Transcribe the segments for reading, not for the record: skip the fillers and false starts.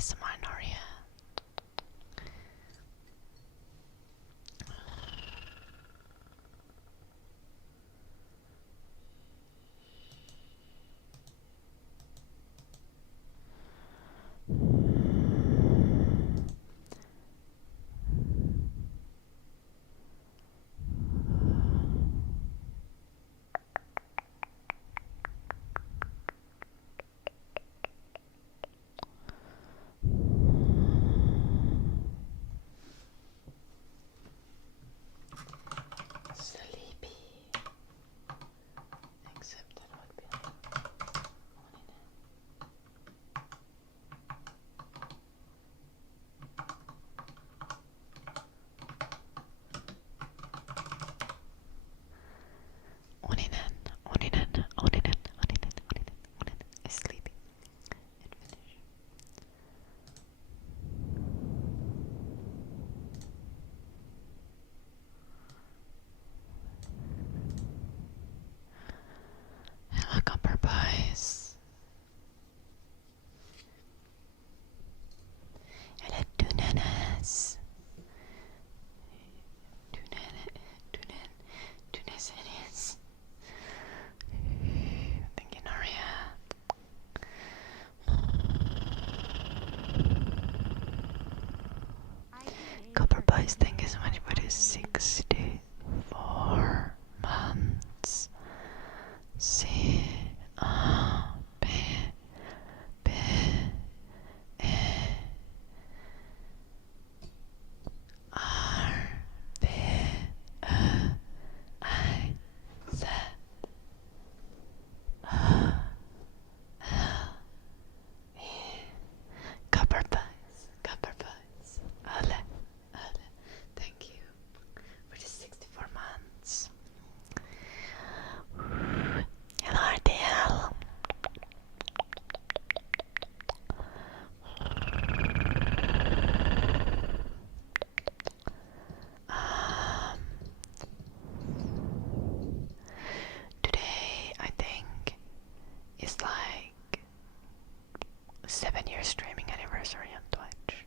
ASMR-Norja. Copperpies think is when it is 64 months. C A P P E R B Ö I Z Ö L E. Copperpies, copperpies. Alle. Thank you for the 64 months. Hello, RTL. Today, I think, is like 7-year streaming anniversary on Twitch.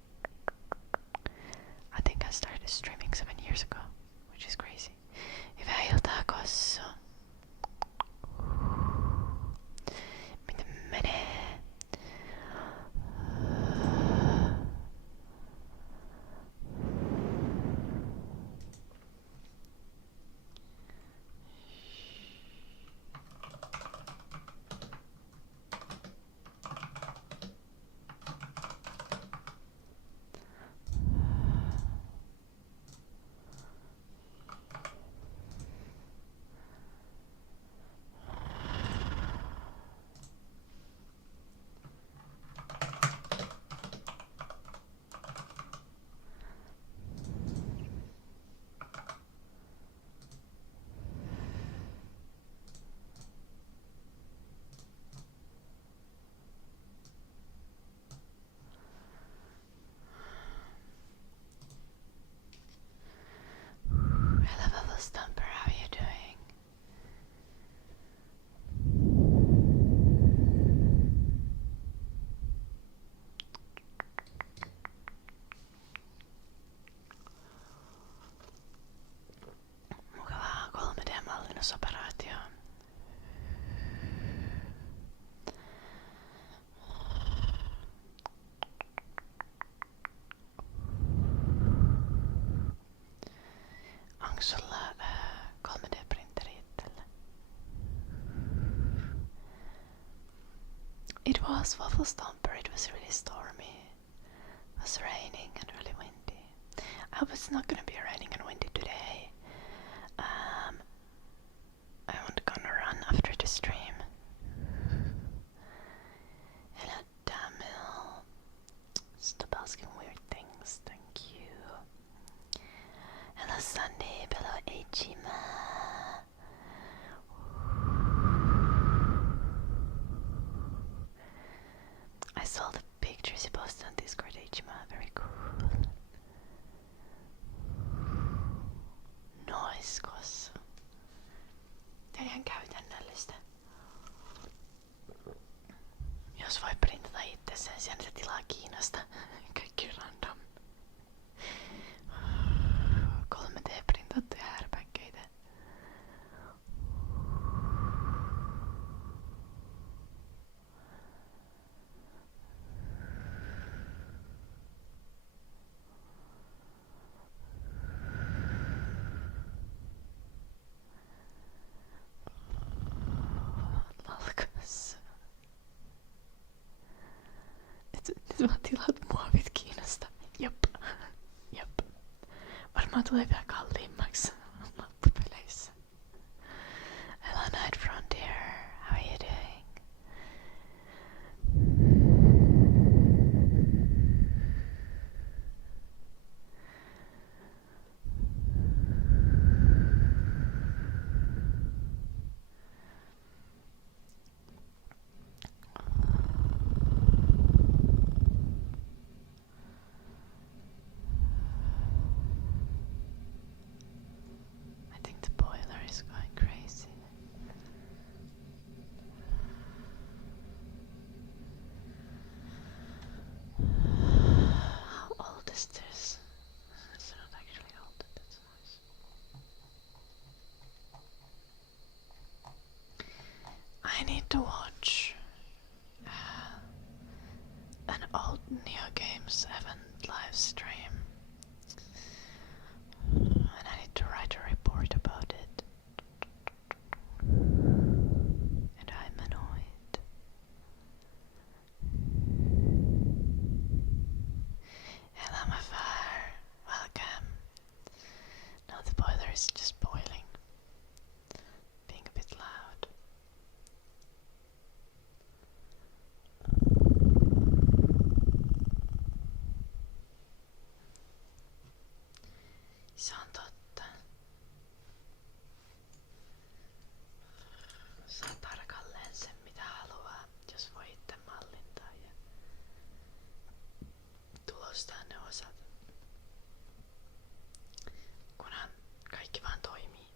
I think I started streaming 7 years ago, which is crazy. Hyvää iltaa, Kossu. Miten menee? Hello, Bubble Stumper, how are you doing? Mukavaa 3D-mallinnusoperaatio. Onko sulla 3D-printeri itsellä? It was Waffle Stomper, it was really stormy. It was raining and really windy. I hope it's not gonna be raining and windy today. I want to go on a run after the stream. Hello, Damil. Stop asking weird things, thank you. Hello, Sunday. Hello, Ejima. I saw the pictures you posted on Discord, Ejima. Very cool. Noise, kossa. Tää on ihan käytännöllistä. itse sen sijaan, että tilaa Kiinasta. Kaikki random. 3D-printattuja härpäkkeitä. Lalkas. Nyt mä tilaat muovit Kiinasta. Jop. Varmaan tulee vielä kalliimmaksi loppupeleissä. Hello Night Frontier, how are you doing? I think the boiler is going crazy. How old is this? It's not actually old, that's nice. I need to watch an old Neo Games event live stream. And I need to write a report about it. And I'm annoyed. Hello, my fire. Welcome. Now the boiler is just boiling. Being a bit loud. Se on totta. Saa tarkalleen sen mitä haluaa, jos voi itse mallintaa ja tulostaa ne osat. Kunhan kaikki vaan toimii.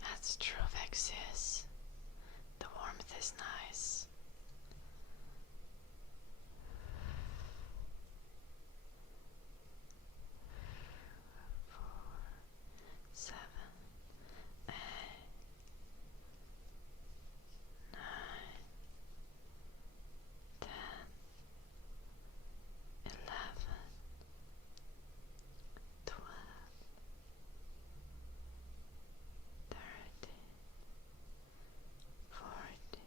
That's true, Vexius. The warmth is nice. Four, 7, 8, 9, 10, 11, 12, 13, 14,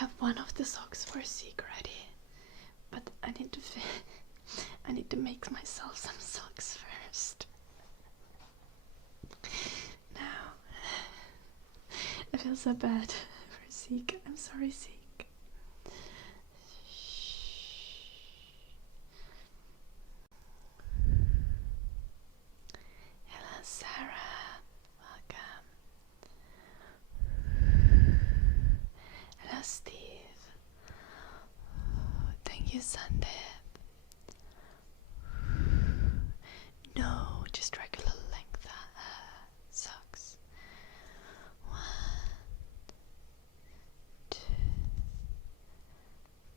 have one of the socks for Seek ready, but I need to make myself some socks first. Now, I feel so bad for Seek. I'm sorry, Seek. Hello, Sarah. Welcome. Hello, Steve. Thank you, Sunday. No, just regular length socks. 1, 2,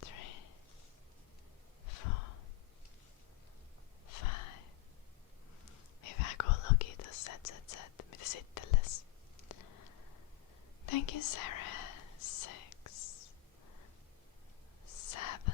3, 4, 5. Hyvä kun luki tuossa, mitä sitteles. Thank you, Sarah. 6, 7,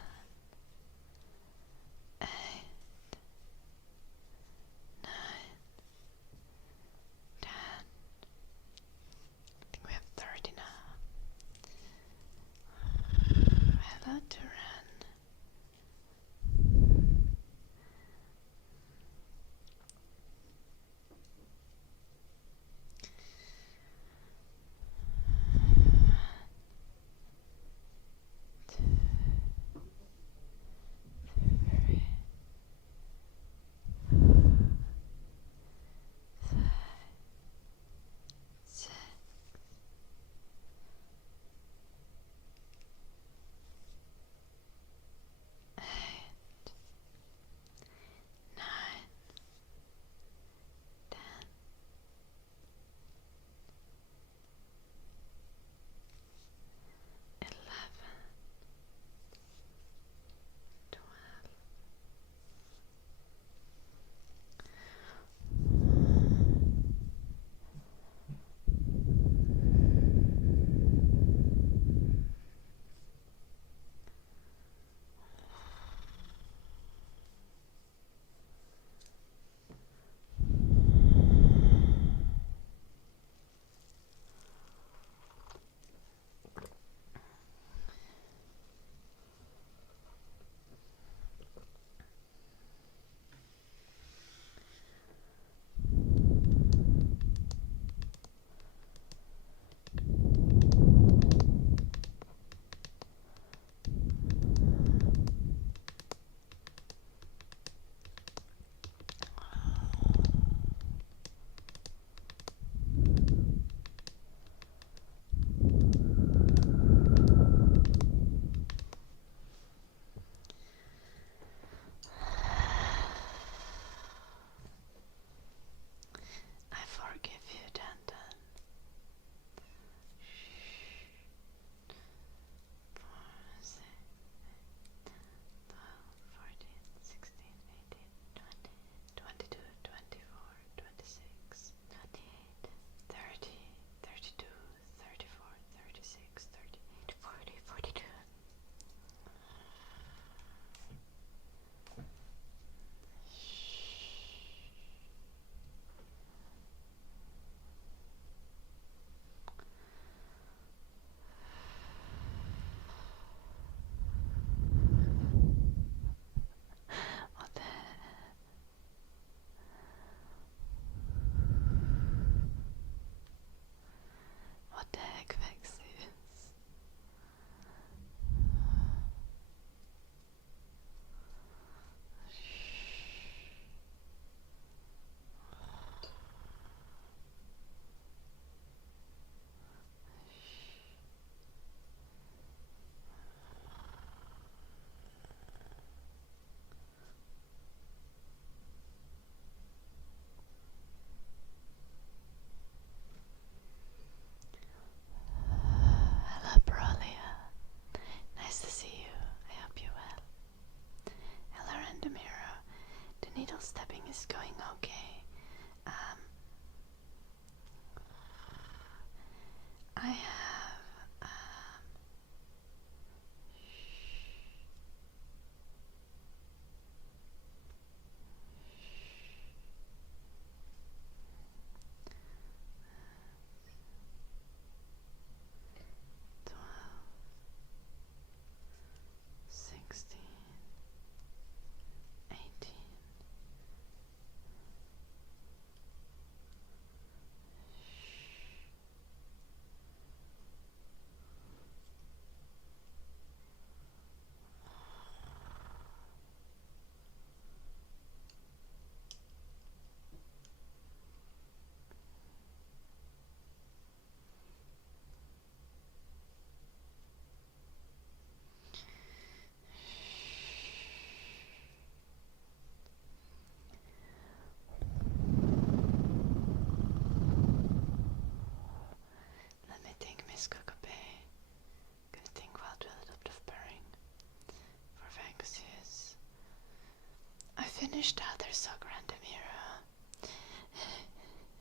finished the other sock random hero.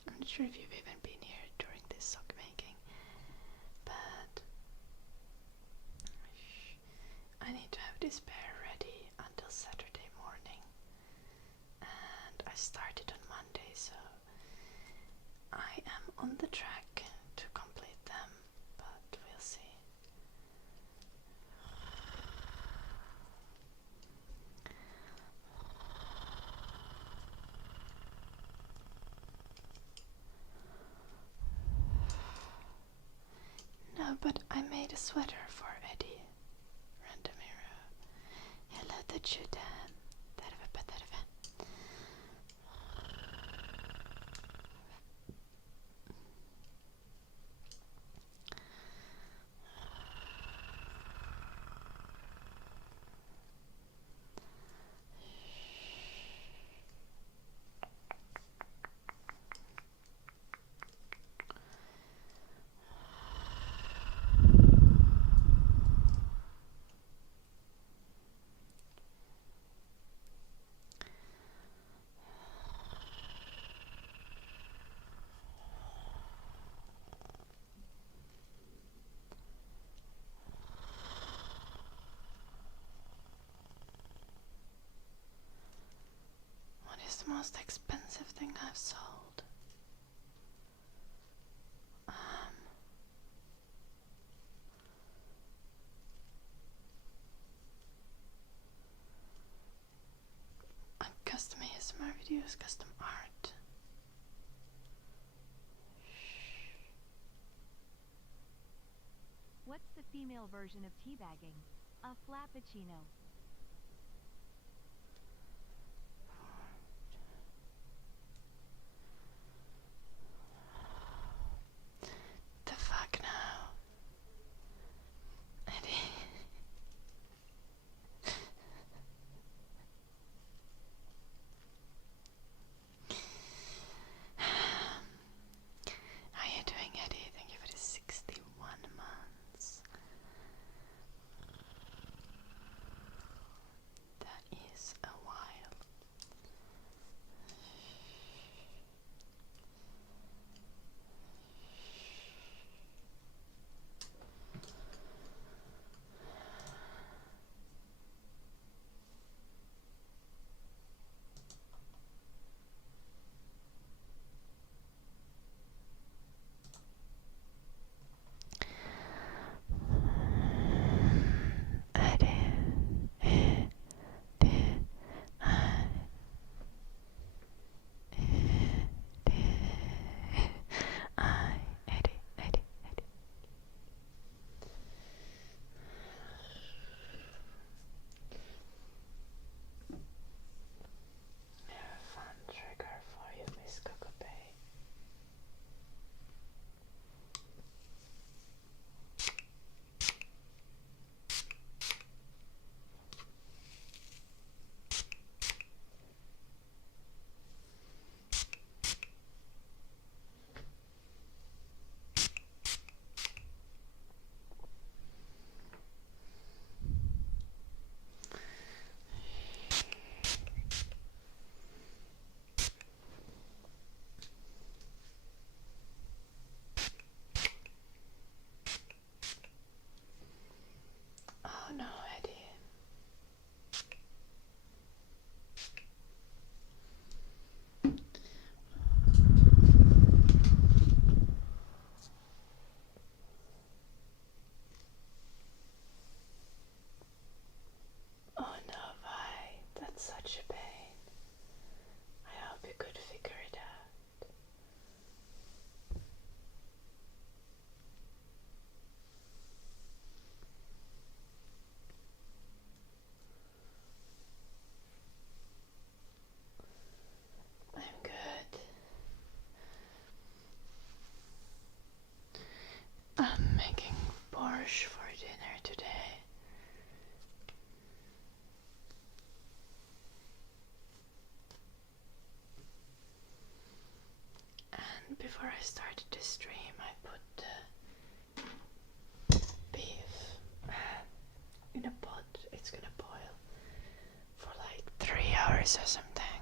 I'm not sure if you've even been here during this sock making, but I need to have this pair ready until Saturday morning, and I started on Monday, so I am on the track to complete them, but we'll see. No, but I made a sweater for Eddie, random hero. Hello to Judan. Tervepä. What is the most expensive thing I've sold? Custom ASMR videos, custom art. What's the female version of teabagging? A flappuccino. The fuck now? Eddie. How are you doing, Eddie? Thank you for the 61 months. That is a while. Fun trigger for you, Miss Cocope. Oh no, Eddie. Oh no, Vi. That's such a pain. I hope you could figure it out. I'm good. I'm making borscht for dinner today. And before I started the stream, I put the beef in a pot. It's gonna boil for like 3 hours or something.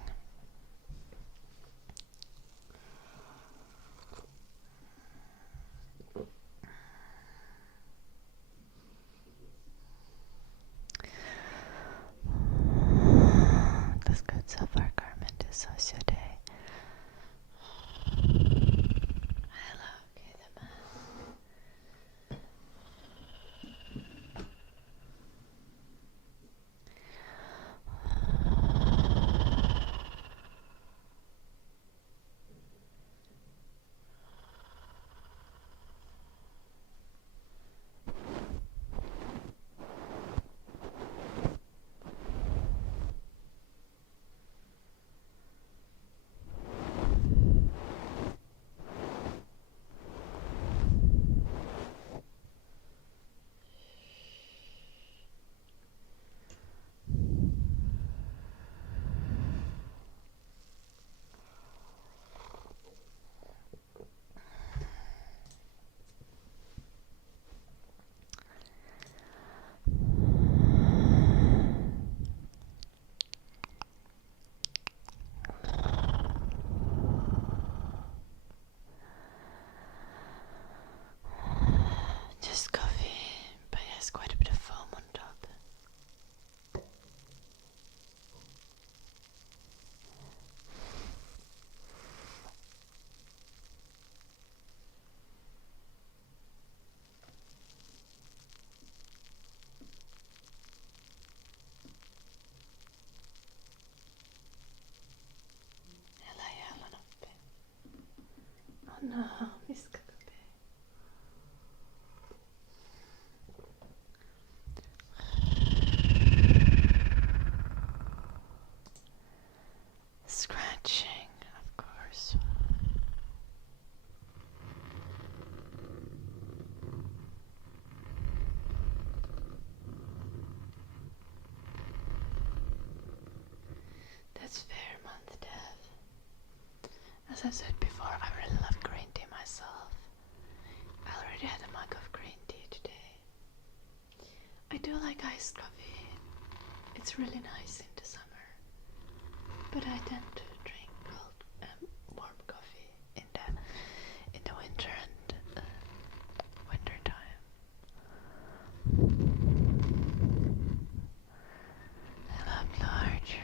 That's fair, month dev. As I said before, I really love green tea myself. I already had a mug of green tea today. I do like iced coffee. It's really nice in the summer. But I tend to drink cold warm coffee in the winter and winter time. Hello, large.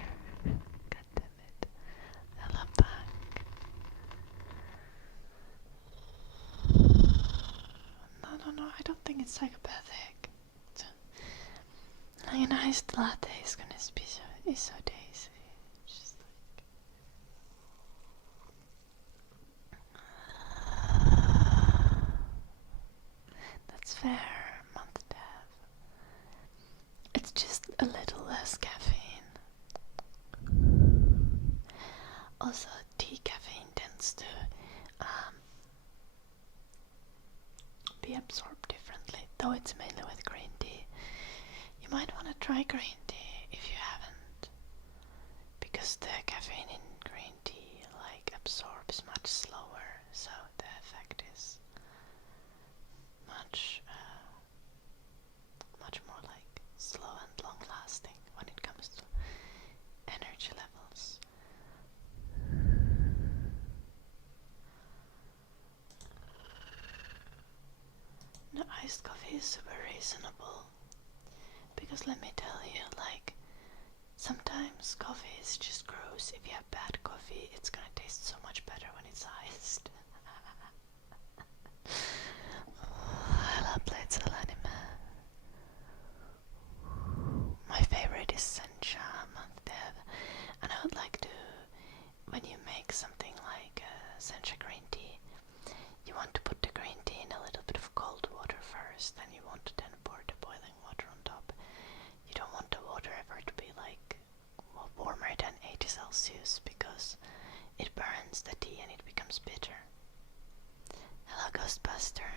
God damn it. Hello, back. No, I don't think it's psychopathic. Like an iced latte is gonna be so daisy. Just like that's fair, month dev. It's just a little less caffeine. Also, tea caffeine tends to be absorbed differently, though it's mainly with green tea. You might want to try green tea if you haven't, because the caffeine in green tea absorbs much slower, so the effect is much more slow and long lasting when it comes to energy levels. No, iced coffee is super reasonable. Because let me tell you, sometimes coffee is just gross. If you have bad coffee, it's gonna taste so much better when it's iced. I love Blades Anime. My favorite is Sencha month dev, and I would like to, when you make something like Sencha green tea, you want to put the green tea in a little bit of cold water first, then you want to then pour the boiling water on top. You don't want the water ever to be warmer than 80 Celsius because it burns the tea and it becomes bitter. Hello, Ghostbuster.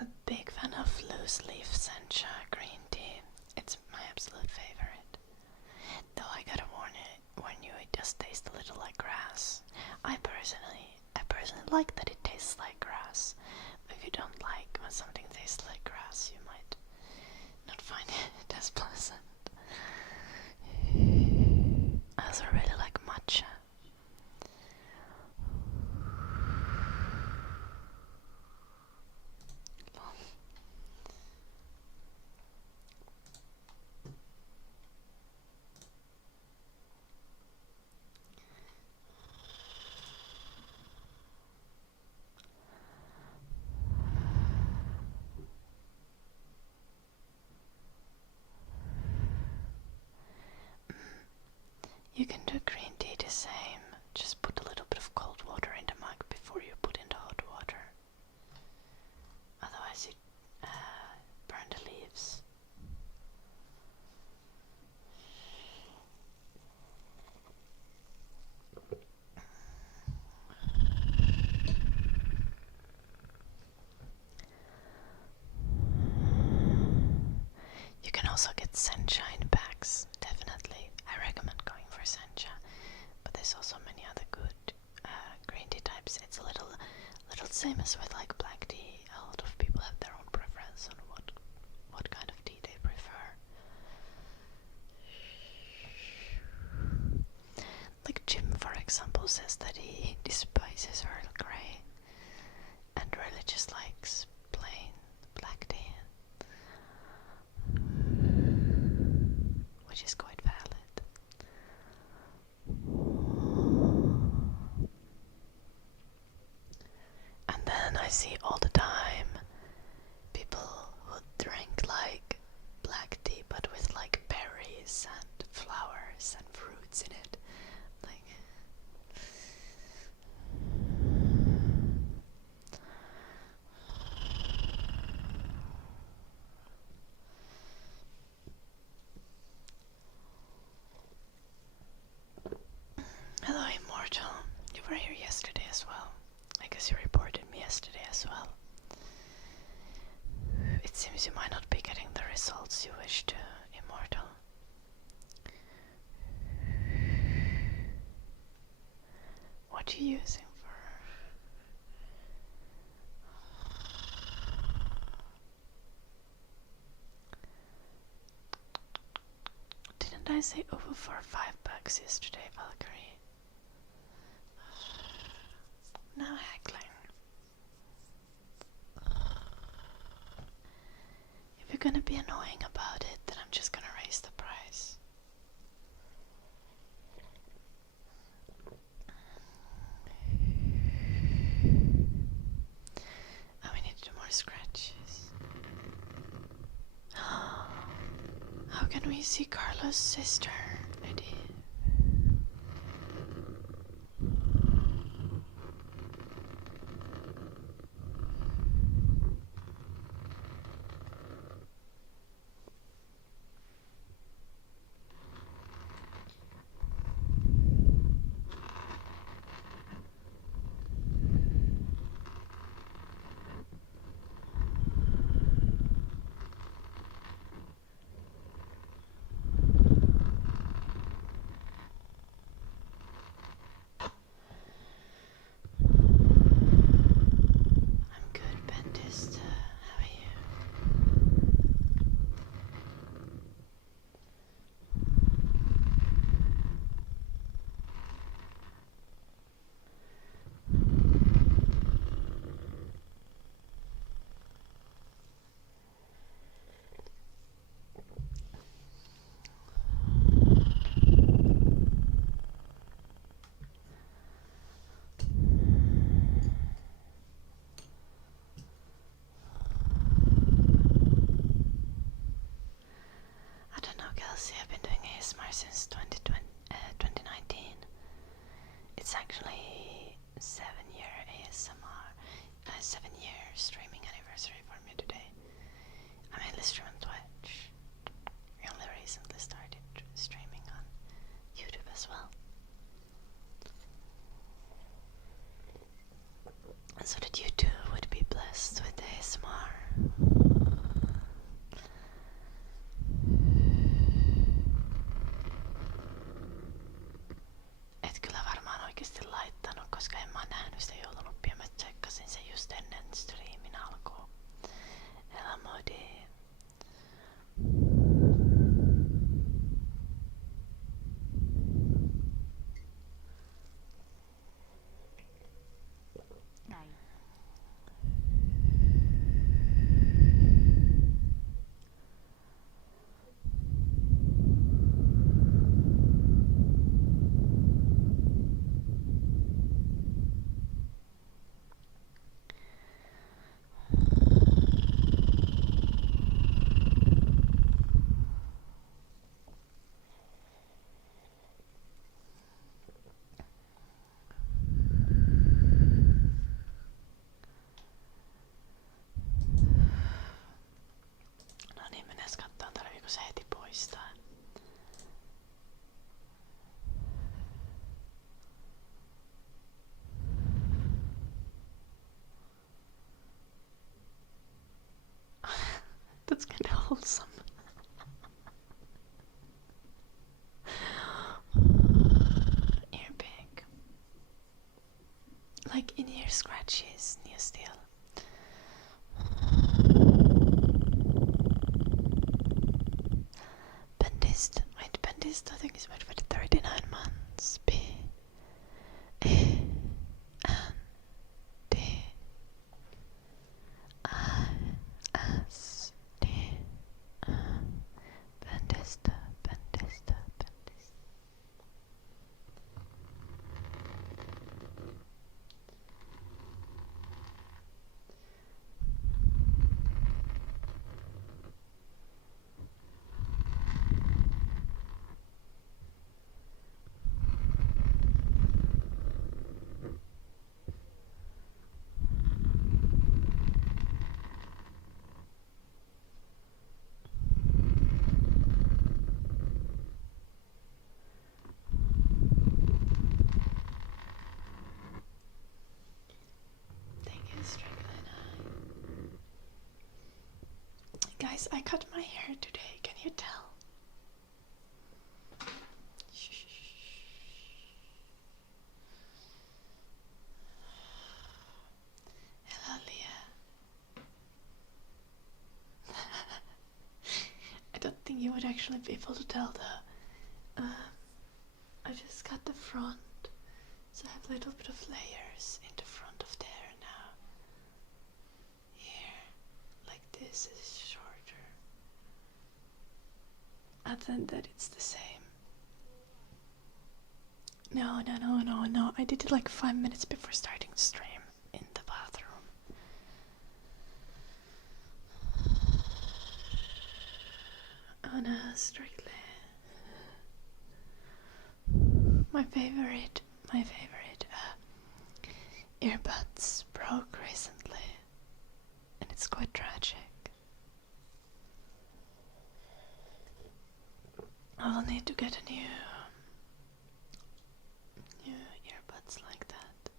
I'm a big fan of loose leaf sencha green tea. It's my absolute favorite. Though I gotta warn you, it does taste a little like grass. I personally like that it tastes like grass. If you don't like when something tastes like grass, you might not find it as pleasant. I also really like matcha. You can do green tea the same, just put a little bit of cold water in the mug before you put in the hot water. Otherwise you burn the leaves. You can also get sencha in packs, definitely. I recommend going for sencha, but there's also many other good green tea types. It's a little same as with black tea. A lot of people have their own preference on what kind of tea they prefer. Jim, for example, says that he despises Earl Grey and really just likes plain black tea, which is quite valid. And then I see all the time people who drink black tea but with berries and flowers and fruits in it. Hello, Immortal. You were here yesterday as well. I guess you reported me yesterday as well. It seems you might not be getting the results you wish to, Immortal. What are you using for? Didn't I say over for $5 yesterday, Valkyrie? Now heckling. If you're gonna be annoying about it, then I'm just gonna raise the price. And we need to do more scratches. How can we see Carlos' sister, Eddie? I've been doing ASMR since 2019. It's actually 7-year ASMR, 7-year streaming anniversary for me today. I mainly stream on Twitch. I only recently started streaming on YouTube as well. So that you too would be blessed with ASMR. Et kyllä varmaan oikeesti laittanut, koska en mä nähnyt sitä joulunuppia. Mä tsekkasin sen just ennen striimin alkua. Elämodi. Se heti poistaa. That's kind of wholesome. Earpig. Like in-ear scratches, new steel. Bendist, I think is made for 39 months. B-E-N-D-I-S-T. Bendist. guys, I cut my hair today, can you tell? Hello, Leah. I don't think you would actually be able to tell though. I just cut the front, so I have a little bit of layers in the front of the hair now. Here, like this is shorter. Other than that, it's the same. No. I did it like 5 minutes before starting the stream in the bathroom. Oh no, strictly. My favorite earbuds broke recently, and it's quite tragic. I will need to get a new earbuds like that.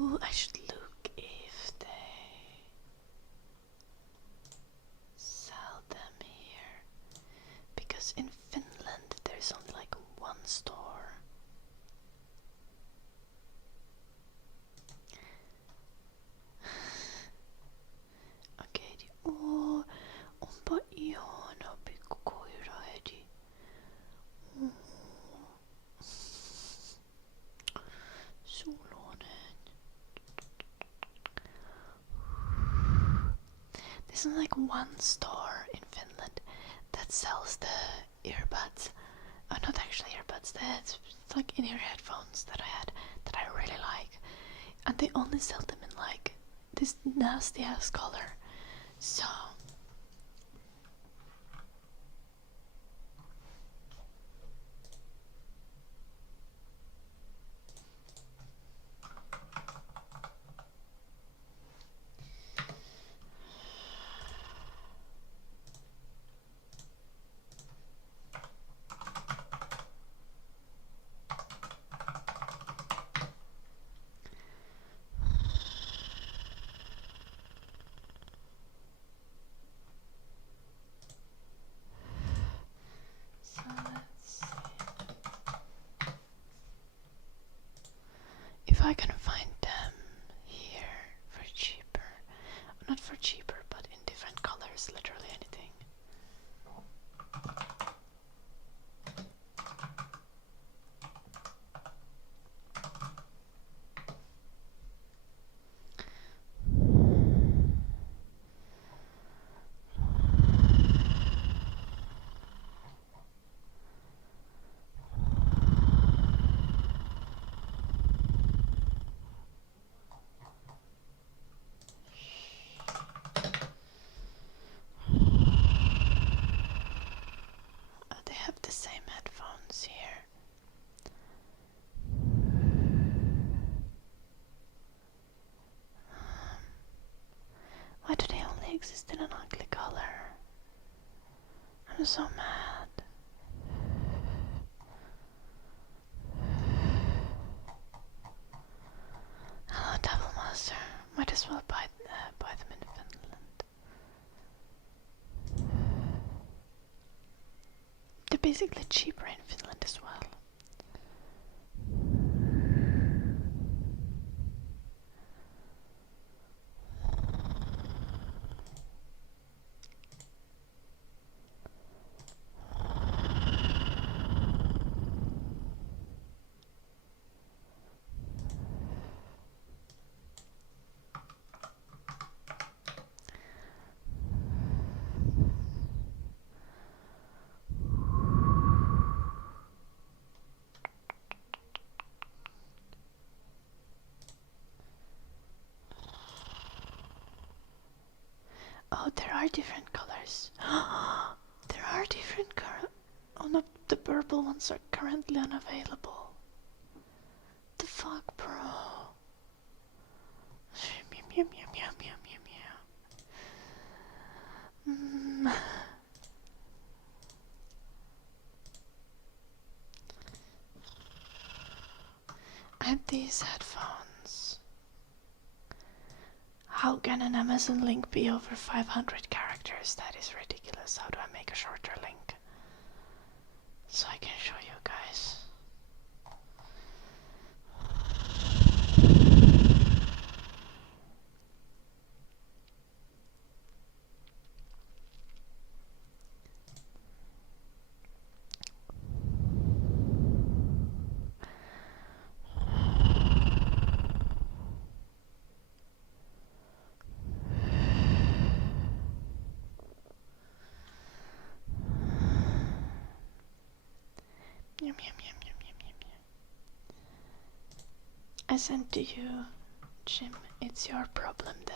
Ooh, I should look if they sell them here, because in Finland there's only like one store. Okei, onpa ihana pikkukoira heti. Sulonen. There's only like one store in Finland that sells the earbuds. Oh, not actually earbuds, it's like in-ear headphones that I had that I really like. And they only sell them in like this nasty ass color. So let's see. If I can find them here for cheaper. Not for cheaper, but in different colors, literally anything. They have the same headphones here. Why do they only exist in an ugly color? I'm so mad. Hello, Devil Master. Might as well buy them in Finland. They're basically cheaper in Finland as well. Oh, there are different colors. There are different colors. Oh no, the purple ones are currently unavailable. The fuck, bro? Meow, meow, meow, meow, meow, meow, meow. I have these headphones. How can an Amazon link be over 500 characters? pictures. That is ridiculous. How do I make a shorter link so I can show you guys? Yum, yum, yum, yum, yum, yum, yum. I sent to you, Jim. It's your problem then.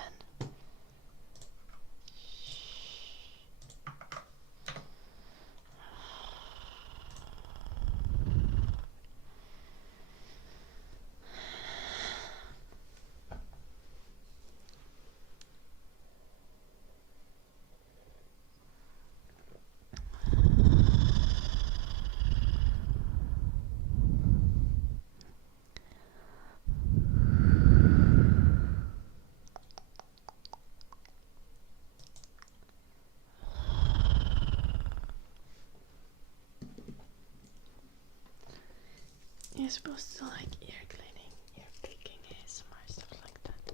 You're supposed to like ear cleaning, ear picking ASMR, stuff like that.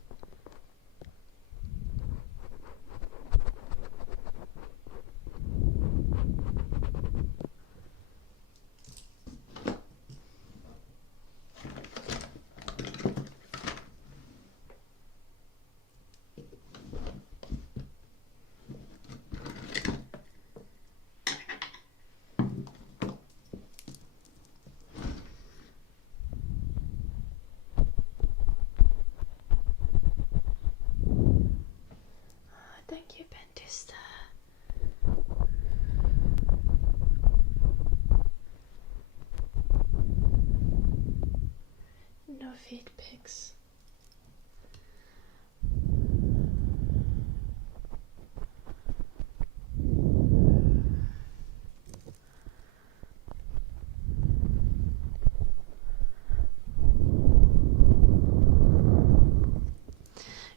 Thank you, Pentista. No feed pics.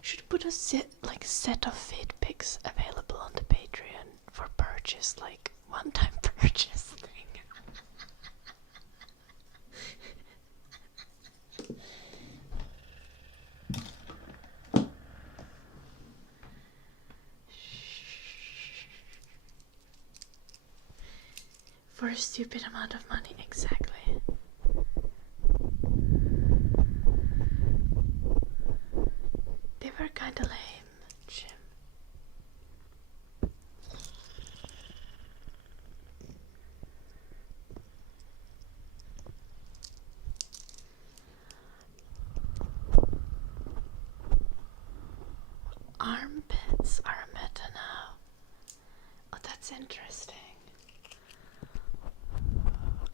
Should put a set of feed pics available on the Patreon for purchase, like one-time purchase thing. For a stupid amount of money, exactly. They were kinda lame, Jim. Armpits are a meta now. Oh, that's interesting.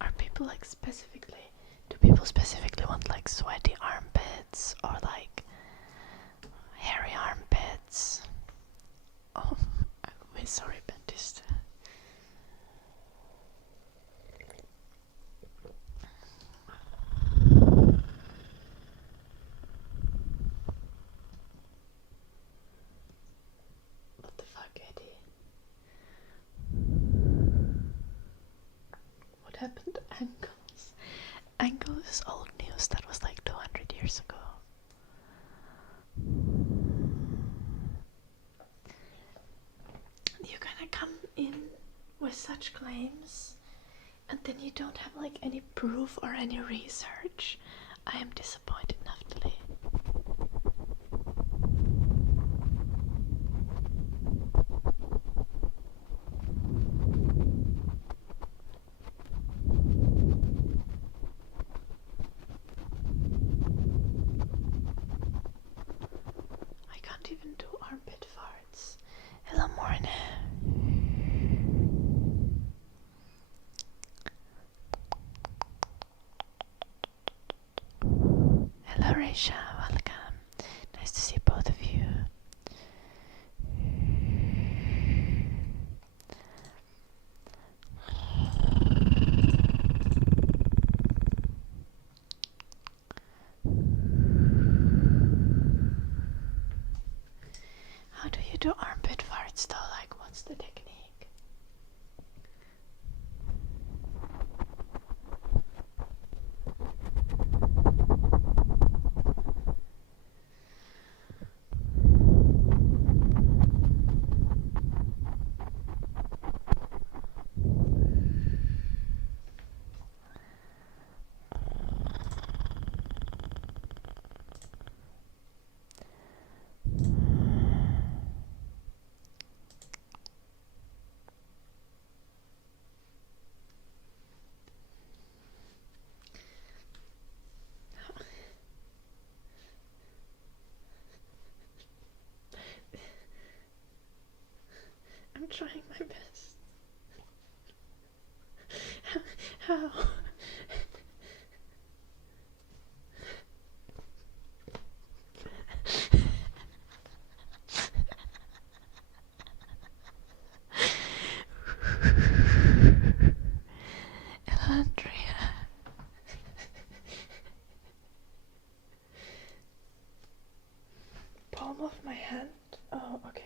Are people like specifically, do people specifically want like sweaty armpits or like hairy armpits? Oh, I'm really sorry, Pentista. What the fuck, Eddie? What happened to ankles? Ankles is old news. That was like 200 years ago. You're gonna come in with such claims and then you don't have like any proof or any research. I am disappointed, Naftali. I can't even do armpit farts. Hello, morning. Hello, Raisha. Welcome. Nice to see both of you. How do you do armpit farts though? Like, what's trying my best. How? Andrea. Palm of my hand? Oh, okay.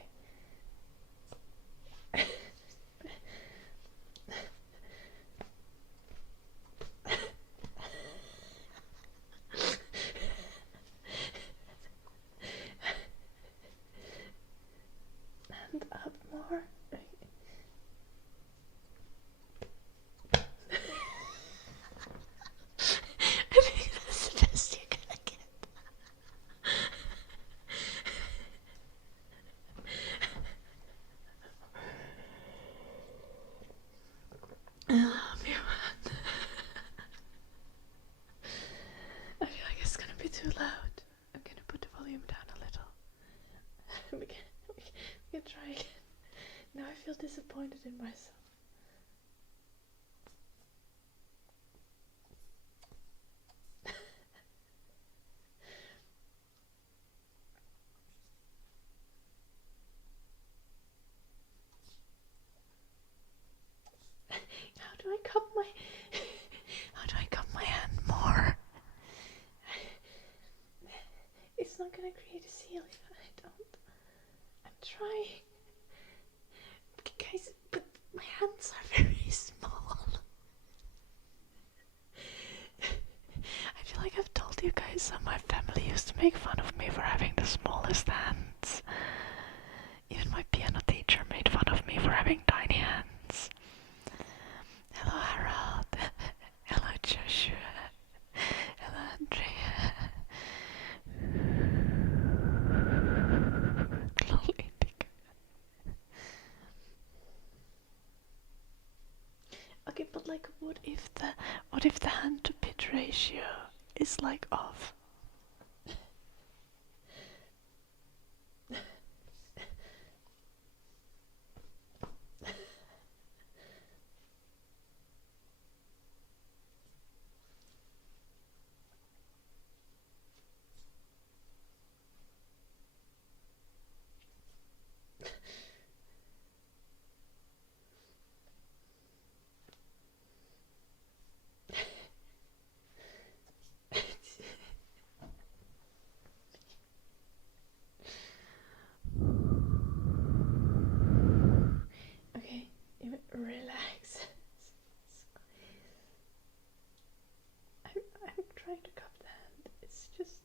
And up more. I think that's the best you're gonna get. I love you, man. I feel like it's gonna be too loud. I'm gonna put the volume down a little. we can try again. Now I feel disappointed in myself. How do I cup my hand more? It's not gonna create a seal if I don't. I'm trying. Guys, but my hands are very small. I feel like I've told you guys that my family used to make fun of me for having the smallest hands. Even my piano teacher made fun of me for having tiny hands. Hello Harold. Hello Joshua. Hello Andrea. Okay, but like, what if the hand to pitch ratio is like off? Okay, relax. I'm trying to cup the hand. It's just.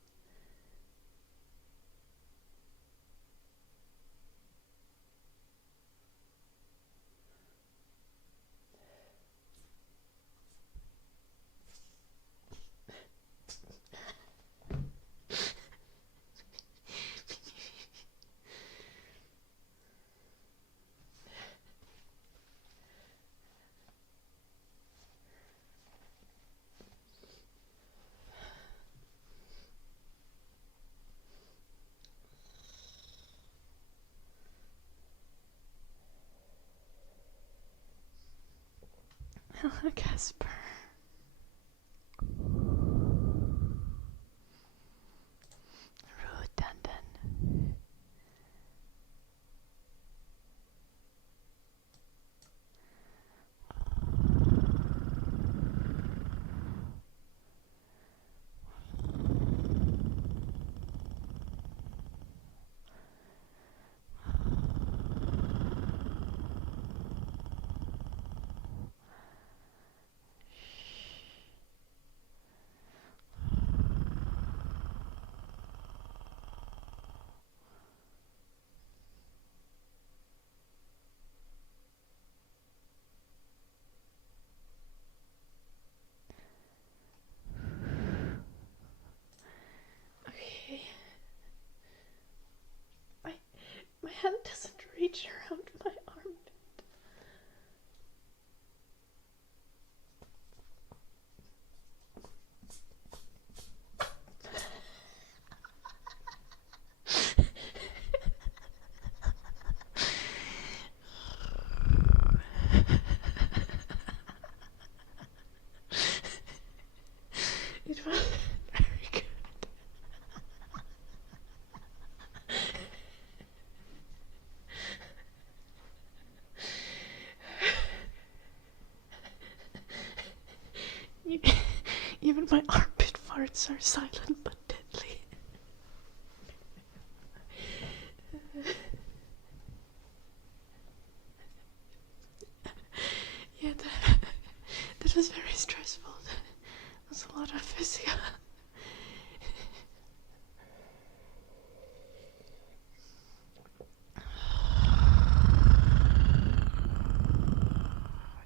Hello Casper. Rude Dundon. Very good. Even my armpit farts are silent but deadly. Yeah, that was very stressful. That was a lot of physical.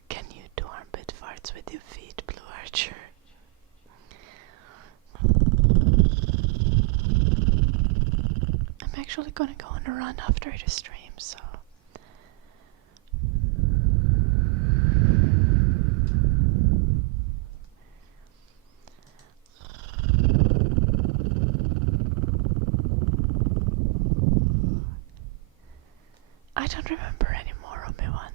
Can you do armpit farts with your feet, Blue Archer? I'm actually gonna go on a run after the stream, so. I don't remember anymore on my one.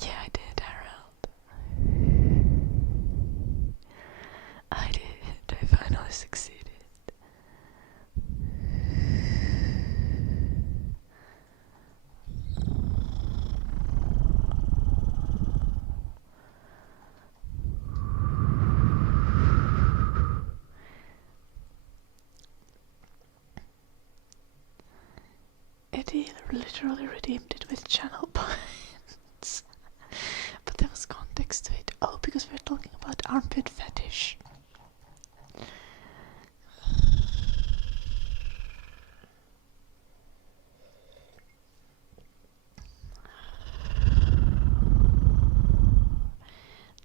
Yeah, I did, Harold. I did. I finally succeeded. It literally redeemed it with channel points. But there was context to it. Oh, because we're talking about armpit fetish.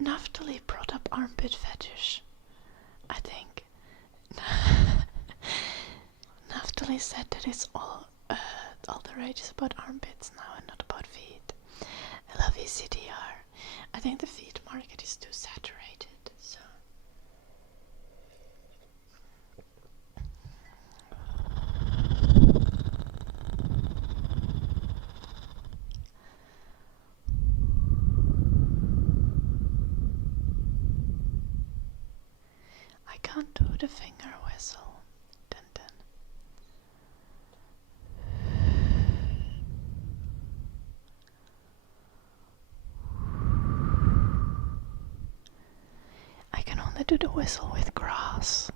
Naftali brought up armpit fetish, I think. Naftali said that it's all the rage is about armpits now and not about feet. I love ECDR. I think the feet market is too saturated, so. I can't do the finger whistle. Dun dun. I can only do the whistle with grass.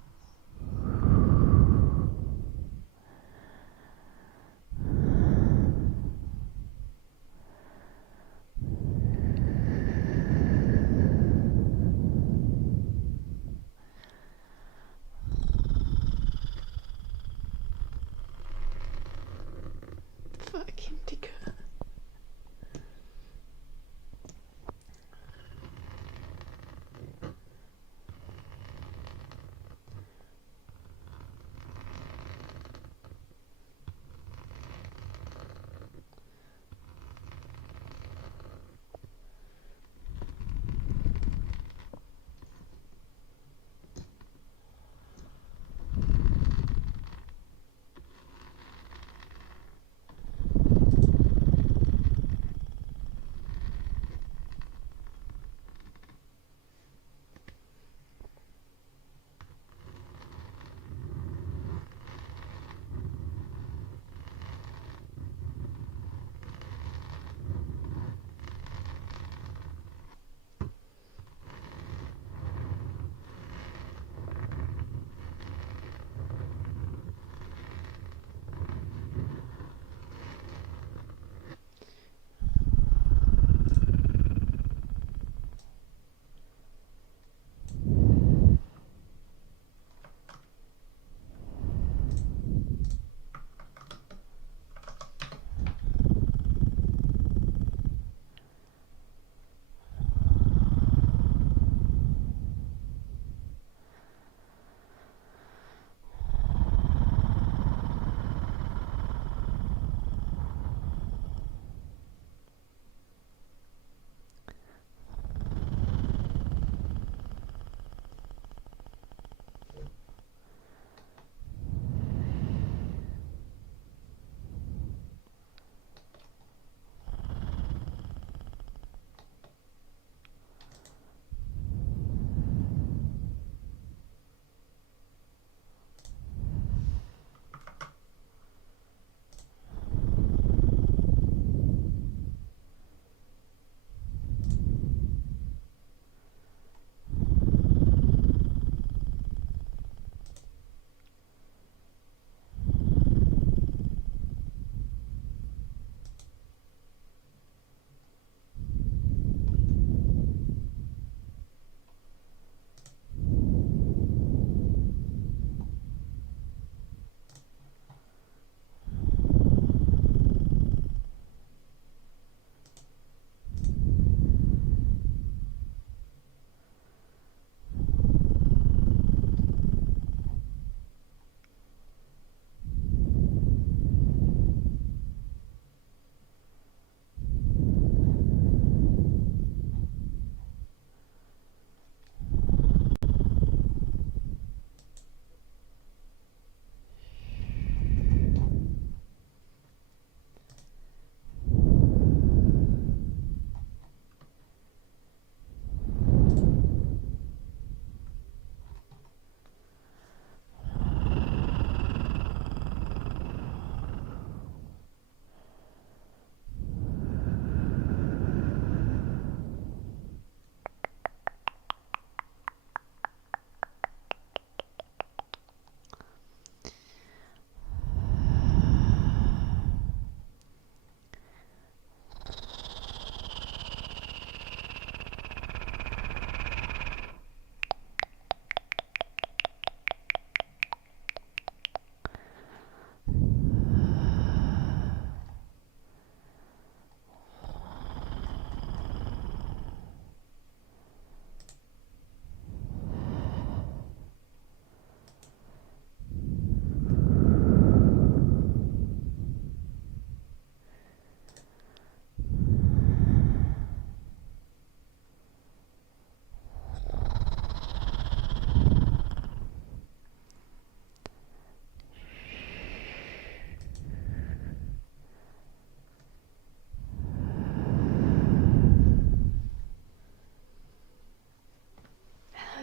Fuck Indigo.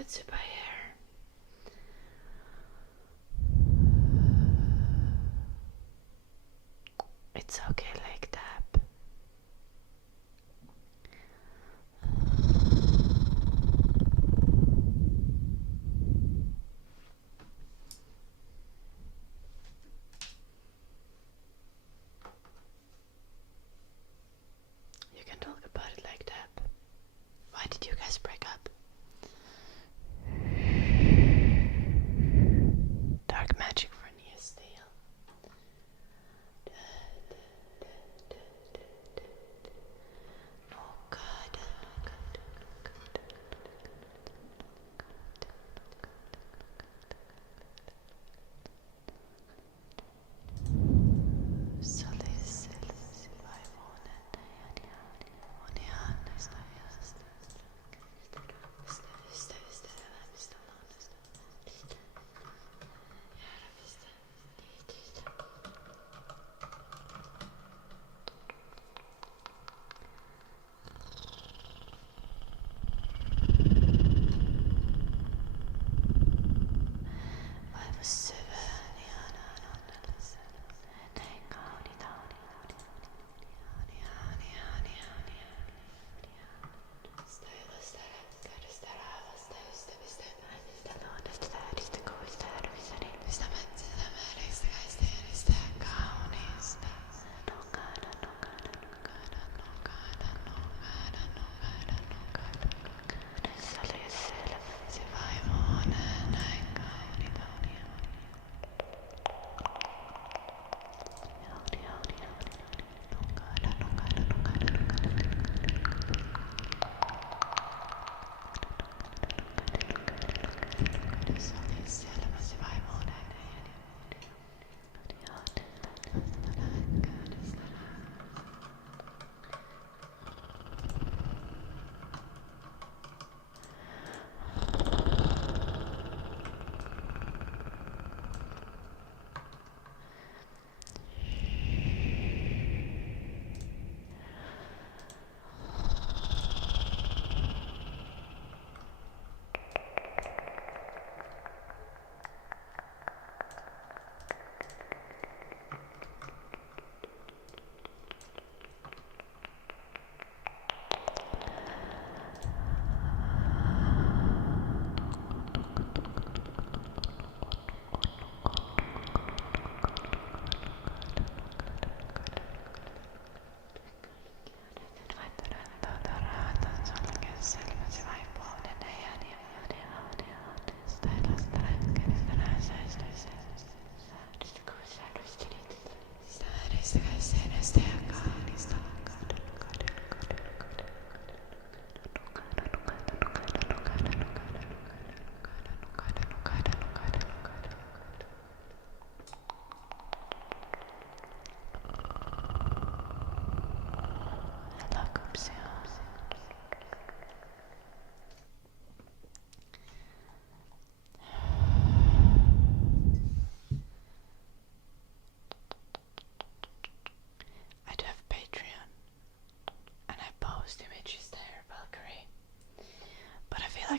Let's see by here. It's okay like that. You can talk about it like that. Why did you guys break up? Dark magic for Nia Steel. Oh God.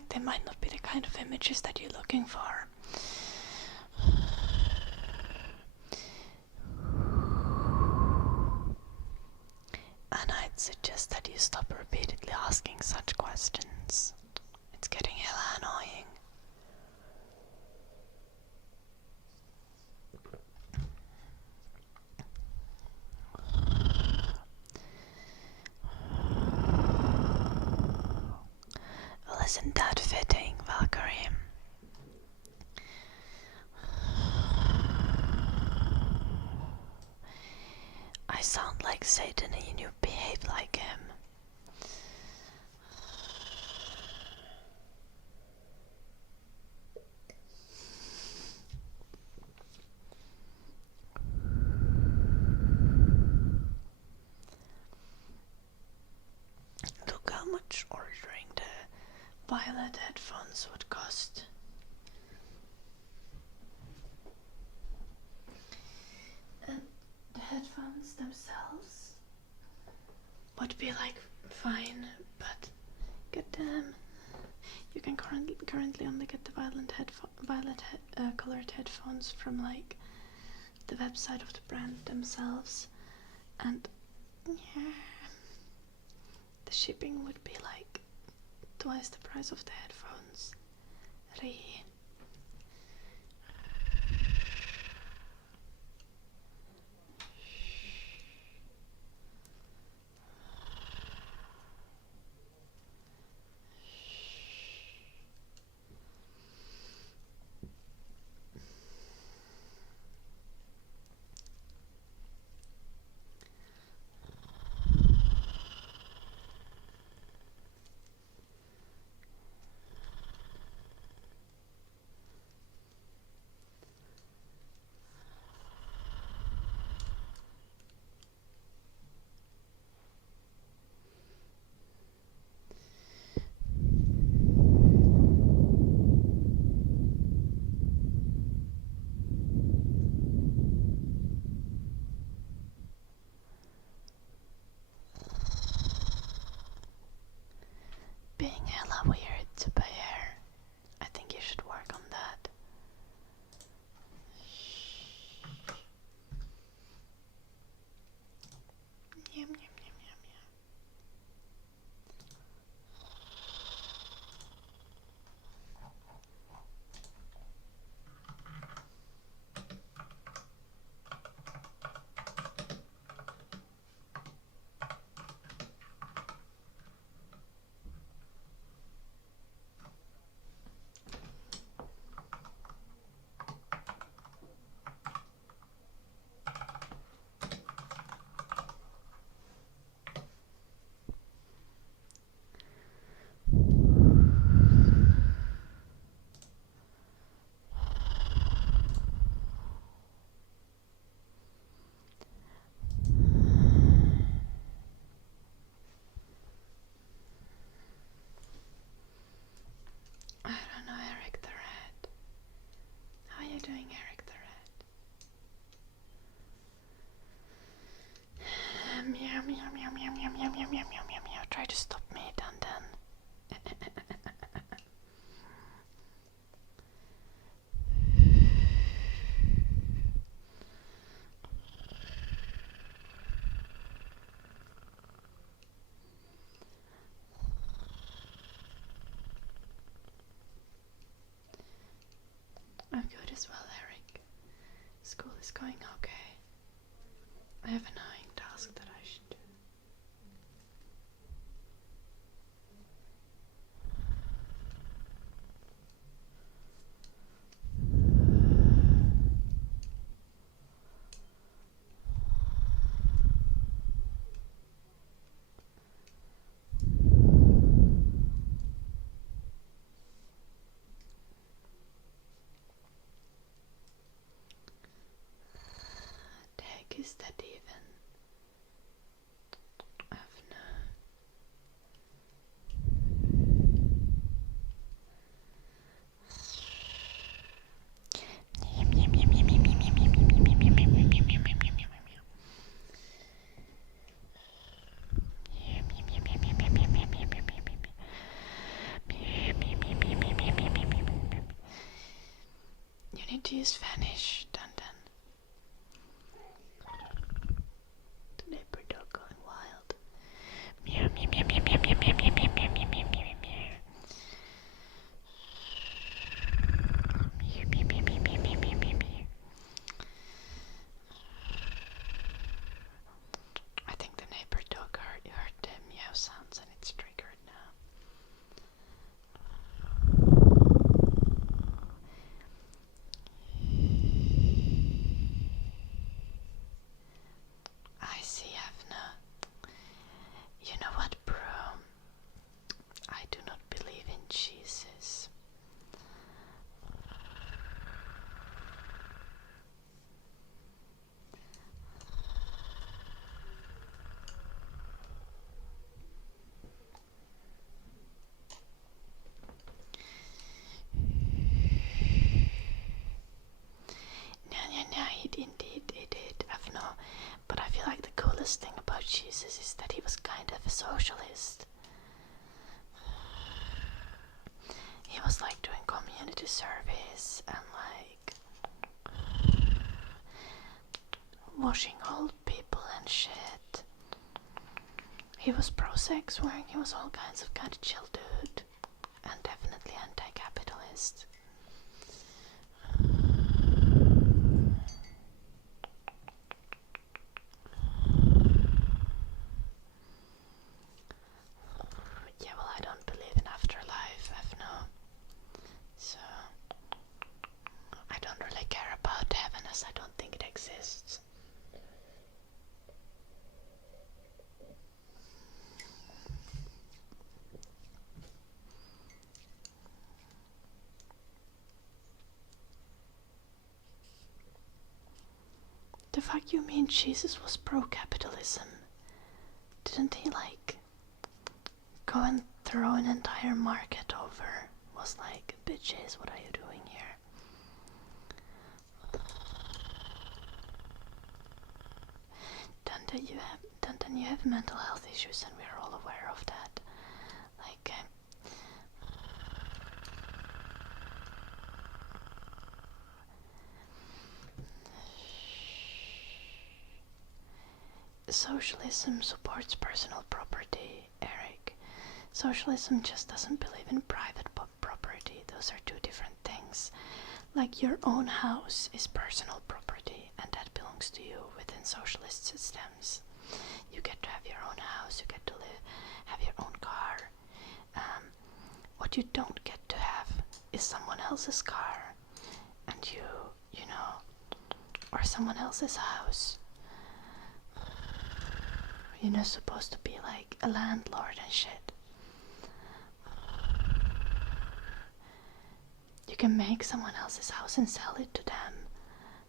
They might not be the kind of images that you're looking for. And I'd suggest that you stop repeatedly asking such questions. It's getting hella annoying. Well, isn't that fitting, Valkyrie? I sound like Satan and you behave like him. Look how much ordering the violet headphones would cost. And the headphones themselves would be like fine, but goddamn, You can currently only get the colored headphones from like the website of the brand themselves, and yeah, the shipping would be like twice the price of the headphones. Really. Being hella weird to bear. I think you should work on that. Yum, yum, yum, yum, yum. I don't know, Eric the Red. How are you doing, Eric the Red? Meow, meow, meow, meow, meow, meow, meow, meow, meow, meow, meow. Try to stop me, Dandan. I'm good as well, Eric. School is going okay. I have an annoying task that I should do. The heck is that even? I have no. You need to use Vanish, Dandan. The neighbor dog going wild. Meow, meow, meow, meow, meow, meow, meow, meow, meow, meow, meow, meow, meow, meow. Meow, meow, meow, meow, meow, meow, meow, meow, meow. I think the neighbor dog heard the meow sounds and it's triggered now. community service and like washing old people and shit. He was pro-sex work, he was all kinds of kind of chill dude, and definitely anti-capitalist. Yeah, well, I don't believe in afterlife, no. So I don't really care about heaven as I don't think it exists. The fuck you mean Jesus was pro-capitalism? Didn't he like go and throw an entire market over? Was like, bitches, what are you doing here? Don't you have mental health issues, and we're all aware of that. Like, socialism supports personal property, Eric. Socialism just doesn't believe in private property. Those are two different things. Like, your own house is personal property, and that belongs to you within socialist systems. You get to have your own house, you get to have your own car. What you don't get to have is someone else's car, and you know, or someone else's house. You're not supposed to be like a landlord and shit. You can make someone else's house and sell it to them,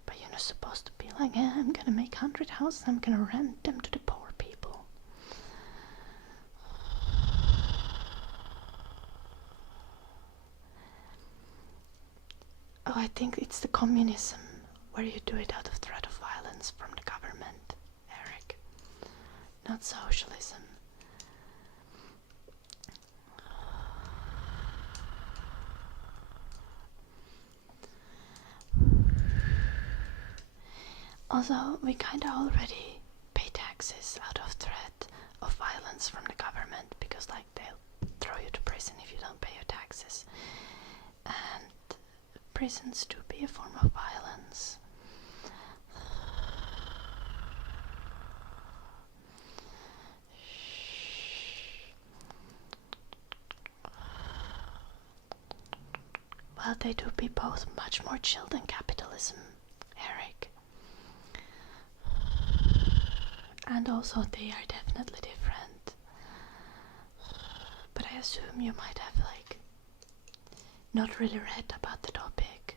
but you're not supposed to be like, yeah, I'm gonna make 100 houses, I'm gonna rent them to the poor people. Oh, I think it's the communism where you do it out of threat of violence from the government, Eric. Not socialism. Also, we kinda already pay taxes out of threat of violence from the government, because like they'll throw you to prison if you don't pay your taxes. And prisons do be a form of violence. Well, they do be both much more chill than capitalism, Eric. And also they are definitely different. But I assume you might have like not really read about the topic.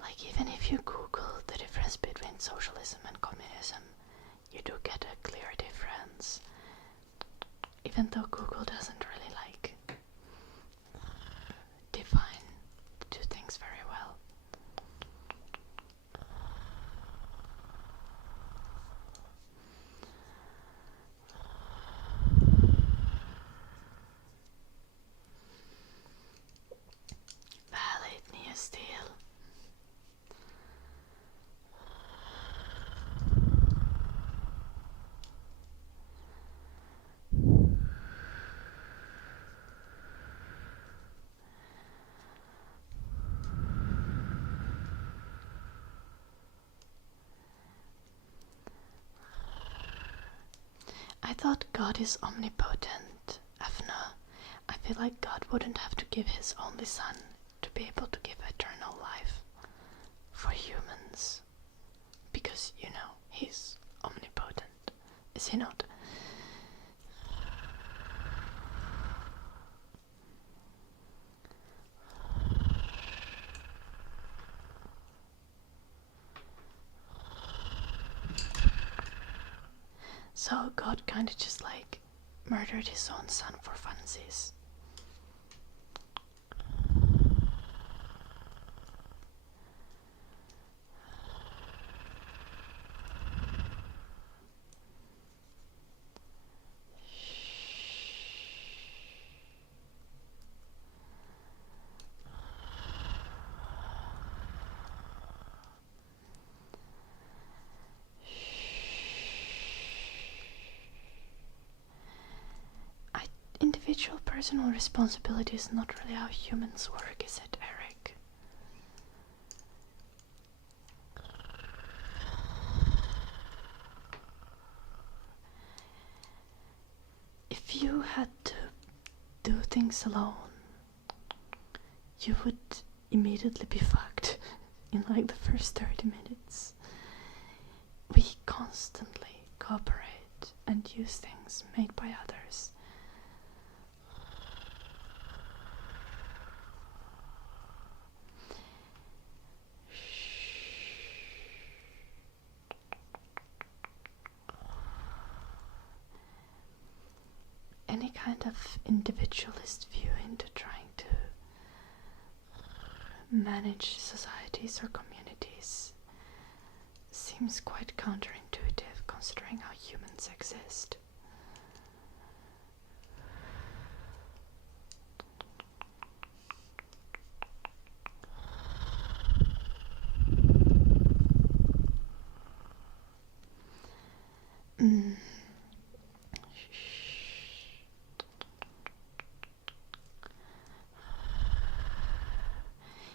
Like, even if you Google the difference between socialism and communism, you do get a clear difference. Even though Google doesn't really like define the two things very well. Valid Nia Steel. I thought God is omnipotent, Afna. I feel like God wouldn't have to give his only son to be able to give eternal life for humans. Because, you know, he's omnipotent. synod. So God kind of just like murdered his own son for funsies. Individual personal responsibility is not really how humans work, is it, Eric? If you had to do things alone, you would immediately be fucked in like the first 30 minutes. We constantly cooperate and use things made by others. Any kind of individualist view into trying to manage societies or communities seems quite counterintuitive considering how humans exist.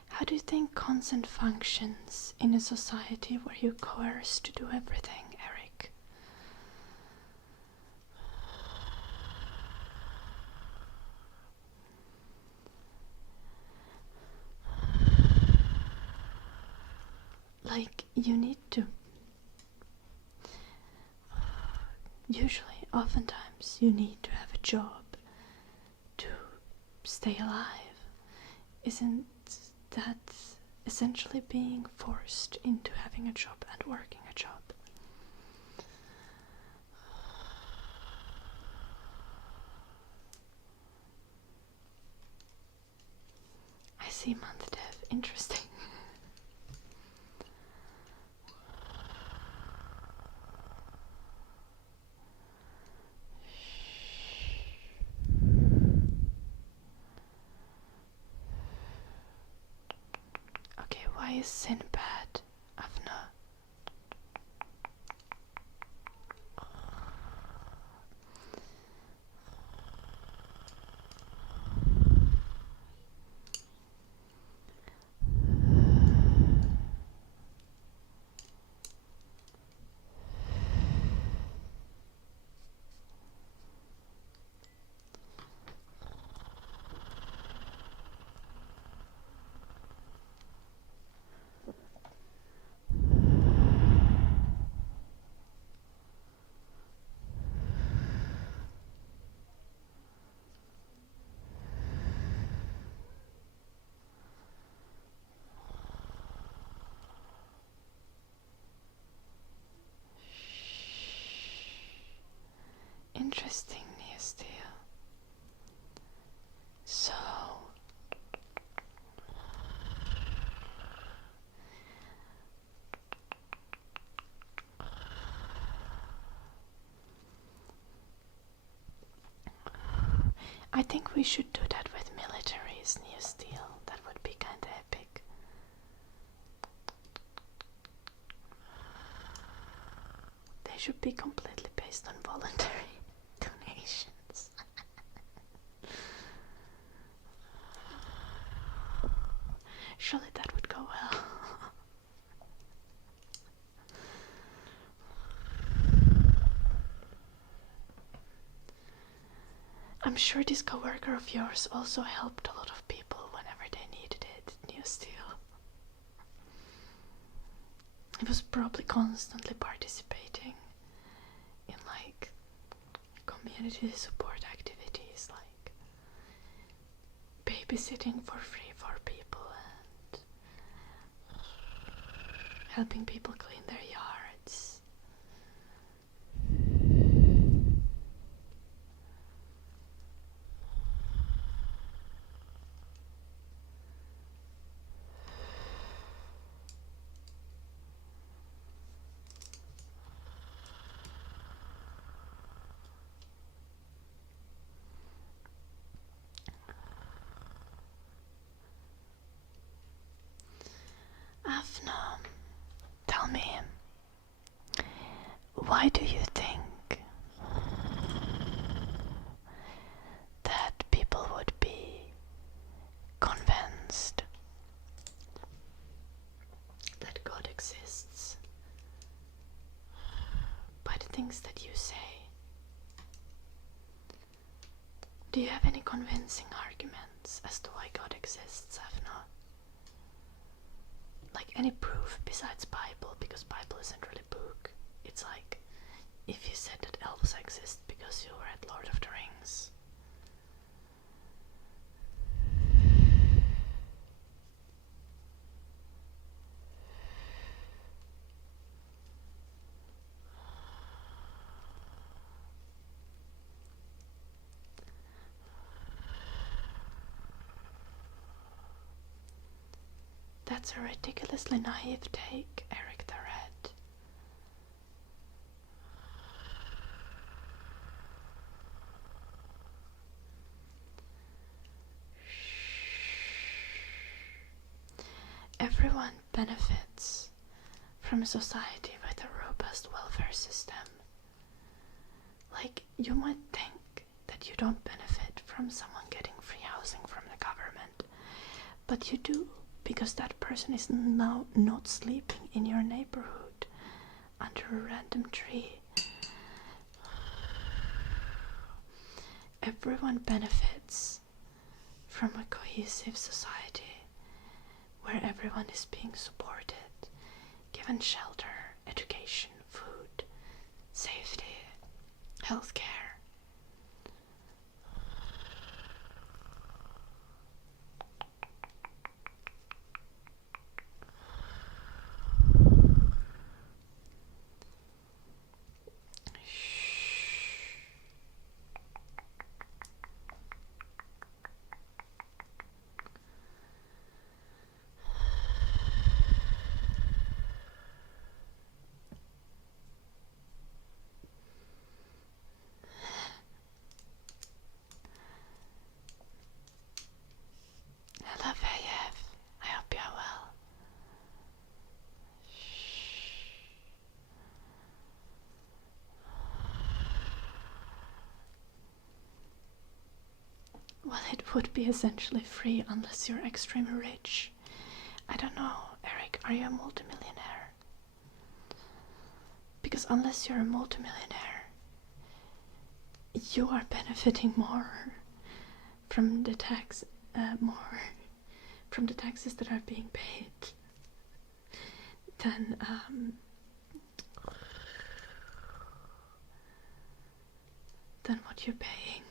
How do you think consent functions in a society where you're coerced to do everything, Eric? Like, you need to... Usually, oftentimes, you need to have a job to stay alive. Isn't that essentially being forced into having a job and working a job? I see month dev. Interesting. Okay, why is sin bad? I've no... Interesting news deal. So... I think we should do that with military's news deal. That would be kinda epic. They should be completely based on voluntary donations. Surely that would go well. I'm sure this coworker of yours also helped a lot of people whenever they needed it. News deal. He was probably constantly participating in like community support activities like babysitting for free for people and helping people clean their yards. Afna, tell me, why do you think that people would be convinced That God exists by the things that you say? Do you have any convincing arguments as to why God exists, Afna? Like any proof besides Bible, because Bible isn't really a book. It's like if you said that elves exist because you were at Lord of the Rings. That's a ridiculously naive take, Eric the Red. Everyone benefits from a society with a robust welfare system. Like, you might think that you don't benefit from someone getting free housing from the government, but you do, because that person is now not sleeping in your neighborhood under a random tree. Everyone benefits from a cohesive society where everyone is being supported, given shelter, education, food, safety, healthcare. Hello, Fayev. I hope you're well. Well, it would be essentially free unless you're extremely rich. I don't know, Eric, are you a multimillionaire? Because unless you're a multimillionaire, you are benefiting more from the taxes that are being paid than what you're paying.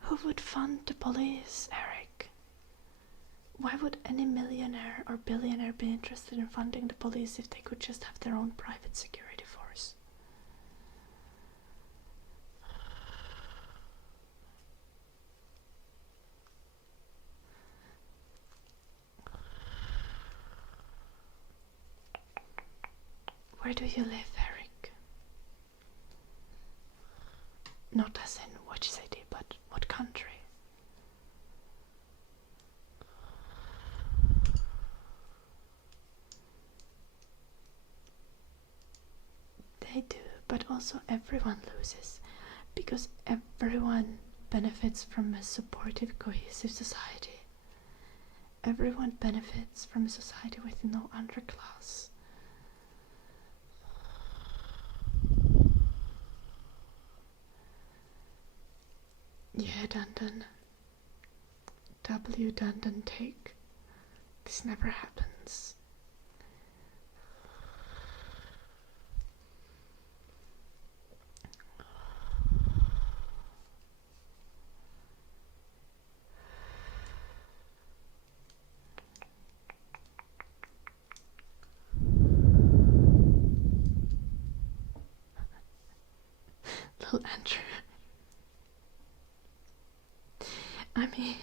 Who would fund the police, Eric? Why would any millionaire or billionaire be interested in funding the police if they could just have their own private security force? Where do you live, Eric? Not as in what city, but what country? They do, but also everyone loses. because everyone benefits from a supportive, cohesive society. Everyone benefits from a society with no underclass. Yeah, Dundon. W. Dundon take. This never happens. Little Andrew. I mean,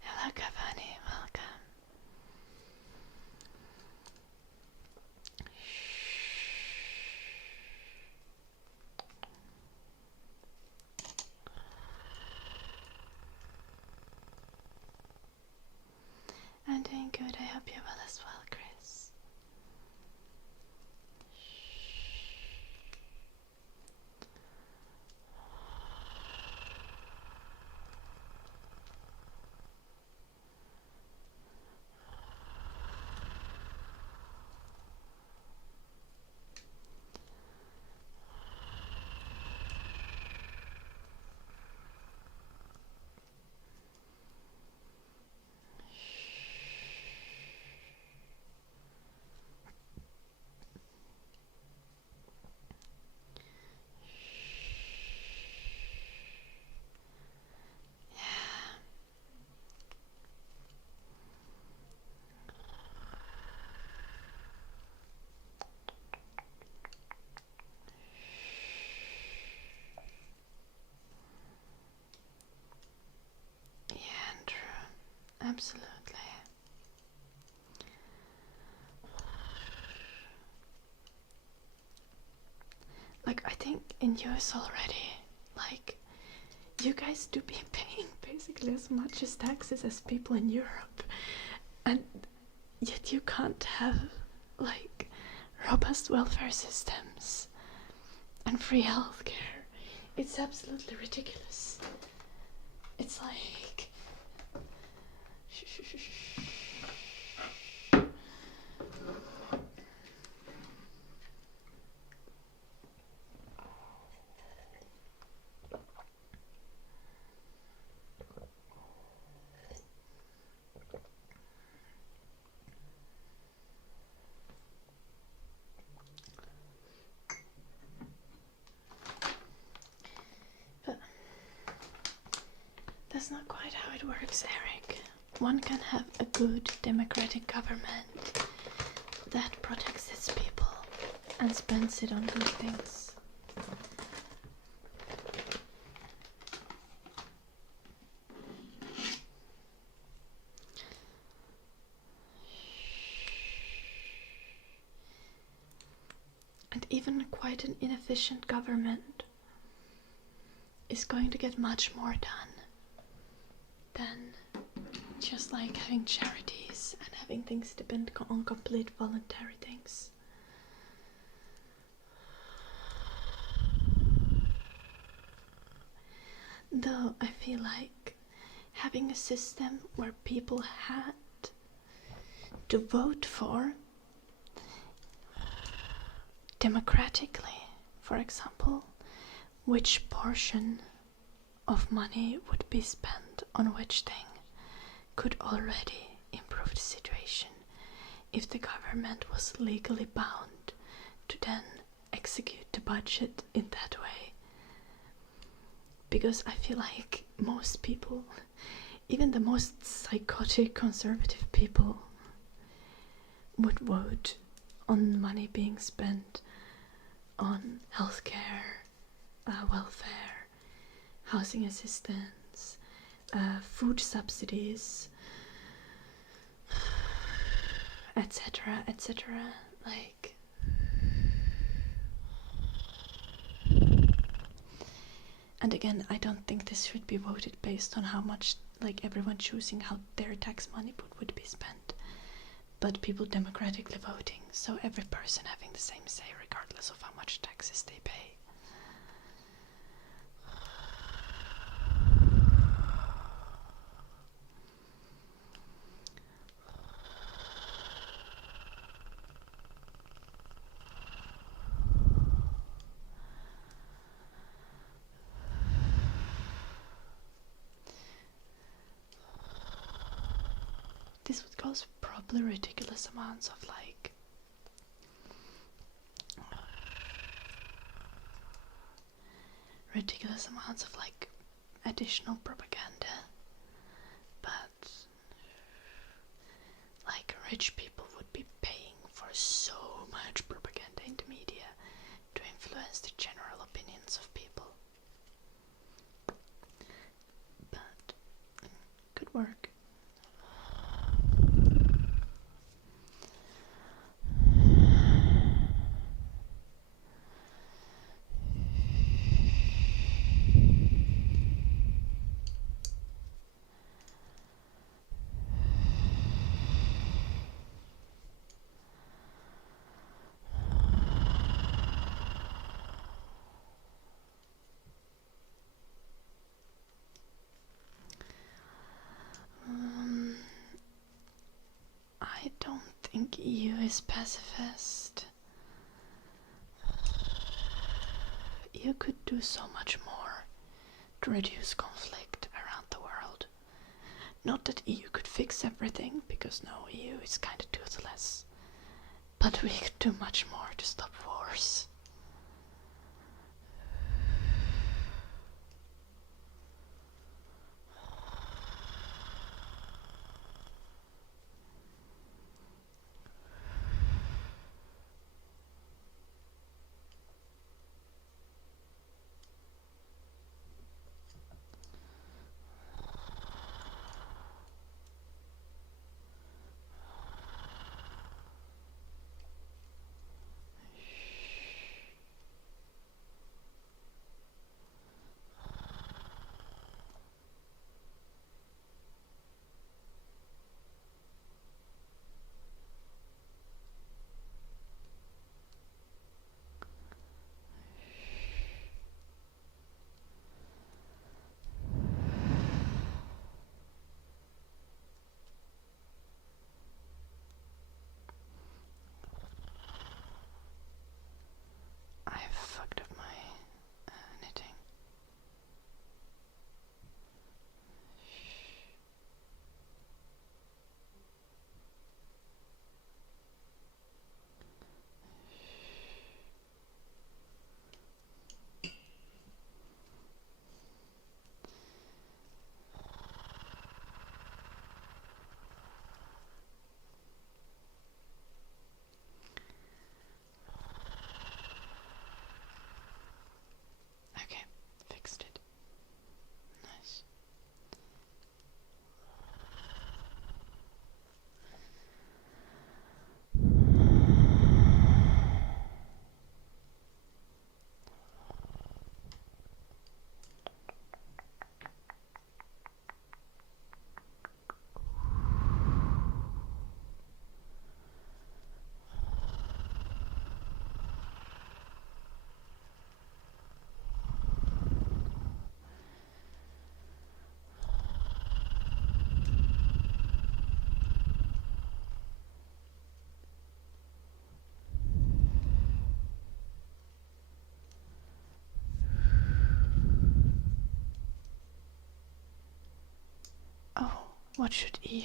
hello Cavani, welcome. I'm doing good, I hope you're well as well, Chris. Absolutely. Like, I think in US already, like, you guys do be paying basically as much as taxes as people in Europe, and yet you can't have, like, robust welfare systems and free healthcare. It's absolutely ridiculous. It's like... But that's not quite how it works, Eric. One can have a good democratic government that protects its people and spends it on good things. And even quite an inefficient government is going to get much more done than just like having charities and having things depend on complete voluntary things. Though I feel like having a system where people had to vote for democratically, for example, which portion of money would be spent on which thing could already improve the situation if the government was legally bound to then execute the budget in that way. Because I feel like most people, even the most psychotic conservative people, would vote on money being spent on healthcare, welfare, housing assistance, food subsidies, etc., etc. Like, and again, I don't think this should be voted based on how much, like, everyone choosing how their tax money would be spent, but people democratically voting, so every person having the same say regardless of how much taxes they pay. This would cause probably ridiculous amounts of additional propaganda, but like rich people would be paying for so much propaganda in the media to influence the general opinions of people. But good work. I don't think EU is pacifist. EU could do so much more to reduce conflict around the world. Not that EU could fix everything, because no, EU is kind of toothless. But we could do much more to stop wars. What should EU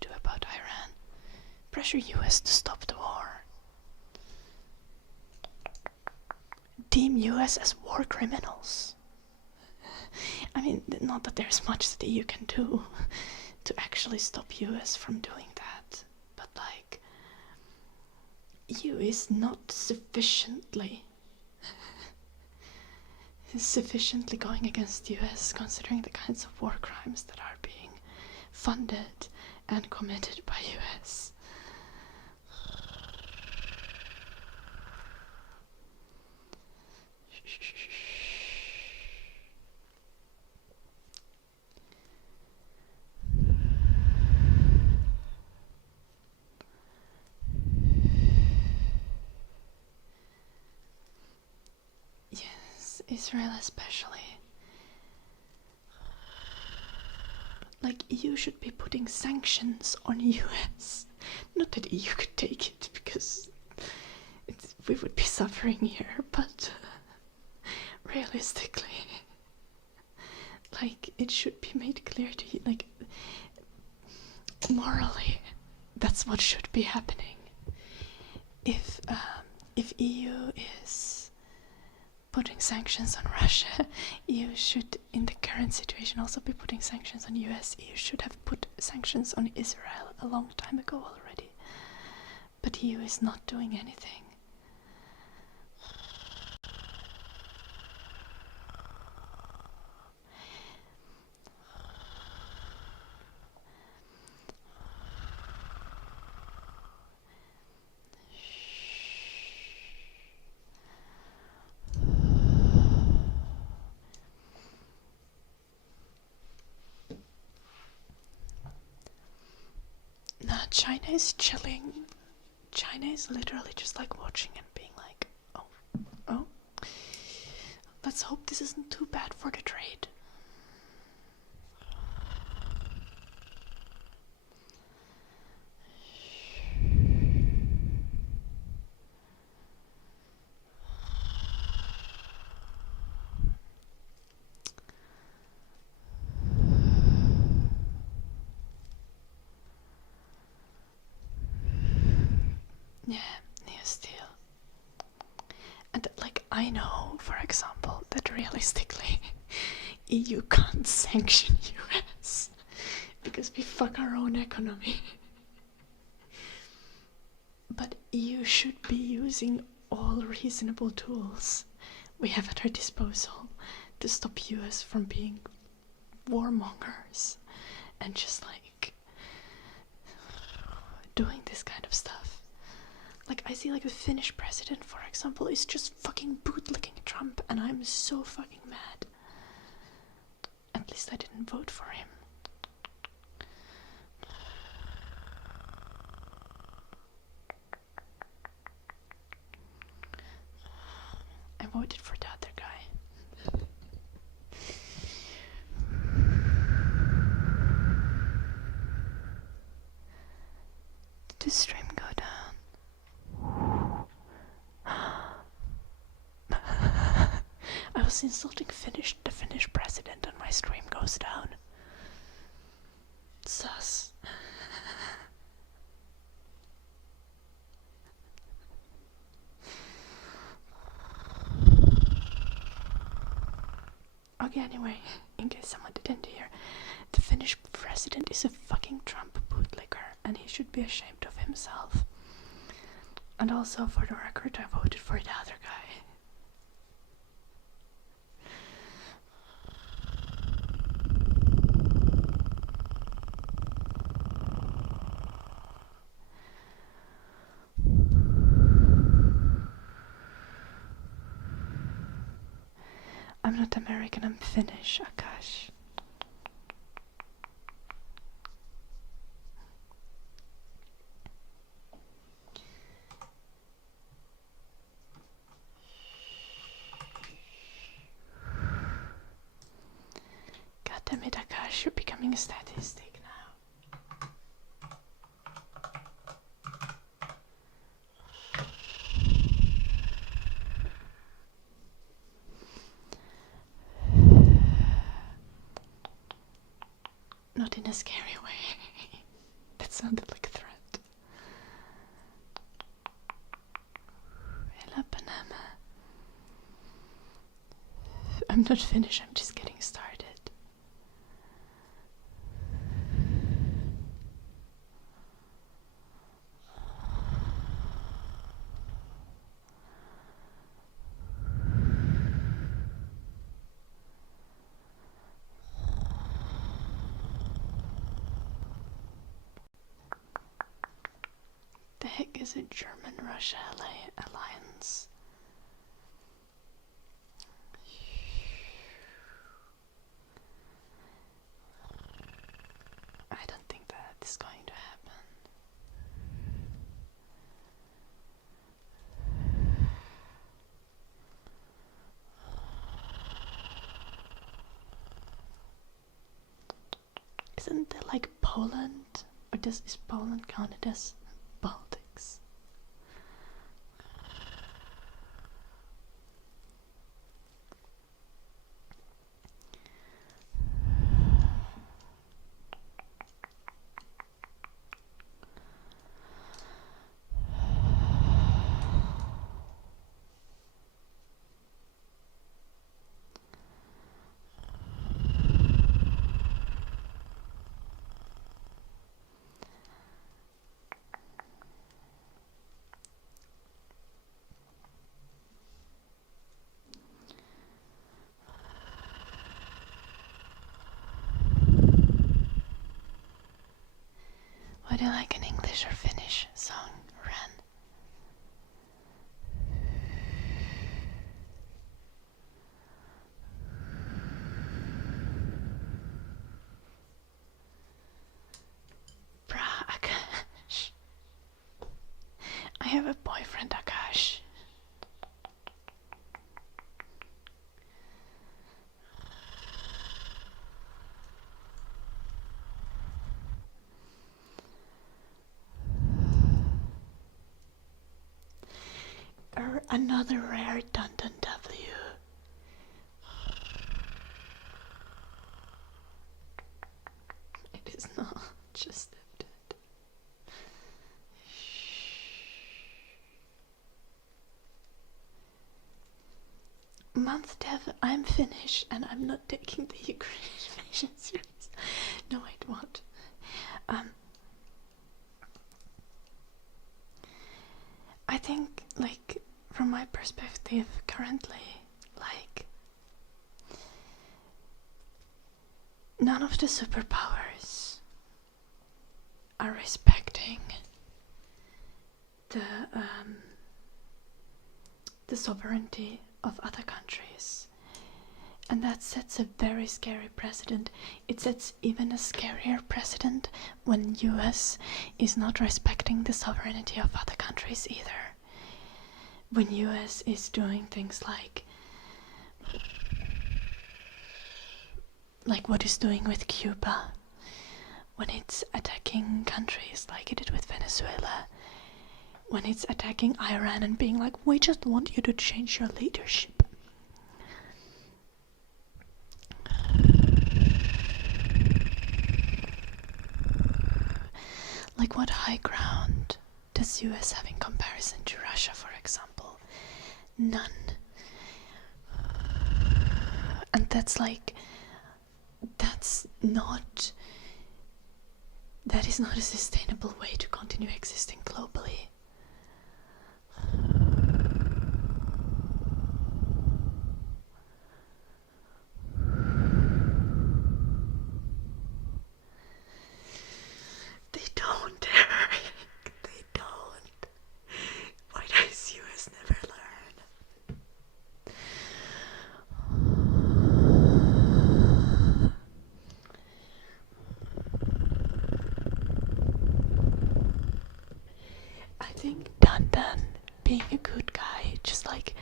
do about Iran? Pressure US to stop the war. Deem US as war criminals. I mean, not that there's much that the EU can do to actually stop US from doing that, but like, EU is not sufficiently going against US, considering the kinds of war crimes that are being funded and committed by US. Yes, Israel especially. Like, EU should be putting sanctions on US. Not that EU could take it, because we would be suffering here, but realistically, like, it should be made clear to you, like, morally, that's what should be happening. If EU is putting sanctions on Russia, EU should, in the current situation, also be putting sanctions on US. EU should have put sanctions on Israel a long time ago already. But EU is not doing anything. China is chilling. China is literally just like watching and being like, oh, let's hope this isn't too bad for the trade. Yeah, New Steel. And like, I know, for example, that realistically EU can't sanction US because we fuck our own economy. But EU should be using all reasonable tools we have at our disposal to stop US from being warmongers and just like doing this kind of stuff. Like, I see like the Finnish president, for example, is just fucking bootlicking Trump, and I'm so fucking mad. At least I didn't vote for him. I voted for the other guy. Did the stream go down? I was insulting the Finnish president and my stream goes down. Sus. Okay, anyway, in case someone didn't hear, the Finnish president is a fucking Trump bootlicker and he should be ashamed of himself. And also, for the record, I voted for the other guy. I'm not American, I'm Finnish, Akash. God damn it, Akash, you're becoming a statistic now. Not in in a scary way. That sounded like a threat. Hela Panama. I'm not finished, I'm just getting started. The heck is a German-Russia alliance? I don't think that is going to happen. Isn't there like Poland? Or is Poland counted as Baltics? Would you like an English or Finnish song, Ren? Bruh, Akash. I have a boyfriend, Akash. Another rare Dun W. It is not just dead. Month Dev, I'm Finnish and I'm not taking the Ukraine invasion serious. No, I won't. I think, like, from my perspective currently, like, none of the superpowers are respecting the sovereignty of other countries, and that sets a very scary precedent. It sets even a scarier precedent when US is not respecting the sovereignty of other countries either. When US is doing things like what it's doing with Cuba, when it's attacking countries like it did with Venezuela, when it's attacking Iran and being like, we just want you to change your leadership. Like, what high ground does US have in comparison to Russia, for example? None. And that is not a sustainable way to continue existing globally. They don't, Eric. They don't. Why does US never learn? I think Dun being a good guy, just like,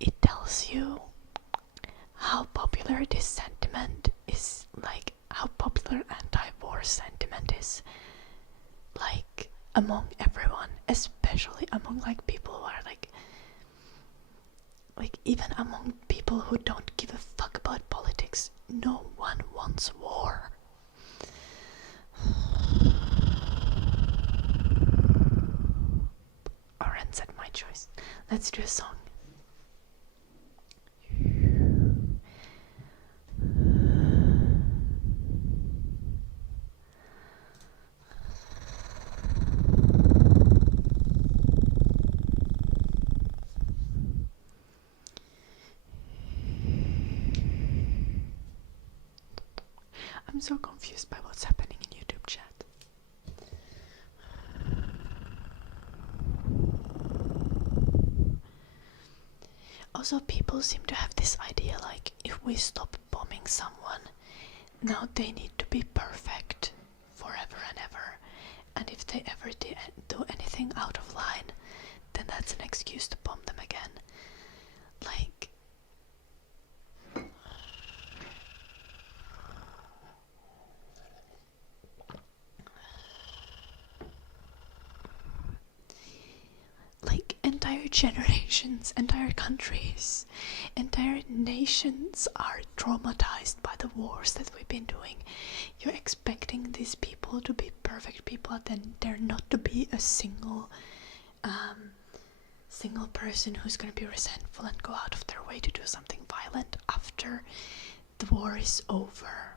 it tells you how popular this sentiment is, like how popular anti-war sentiment is, like among everyone, especially among like people who are like even among people who don't give a fuck about politics. No one wants war. choice. Let's do a song. I'm so confused by what's happening in YouTube chat. Also, people seem to have this idea like if we stop bombing someone, now they need to be perfect forever and ever. And if they ever do anything out of line, then that's an excuse to bomb them again. Like, entire generations, entire countries, entire nations are traumatized by the wars that we've been doing. You're expecting these people to be perfect people, and then there not to be a single person who's going to be resentful and go out of their way to do something violent after the war is over.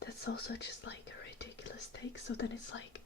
That's also just like a ridiculous take. So then it's like,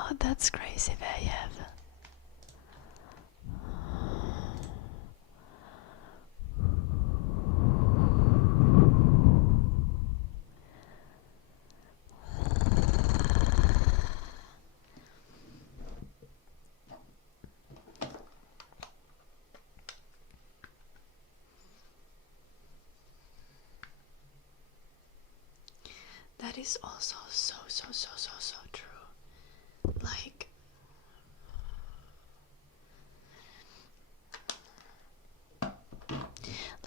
oh, that's crazy, Vayev. That is also so true.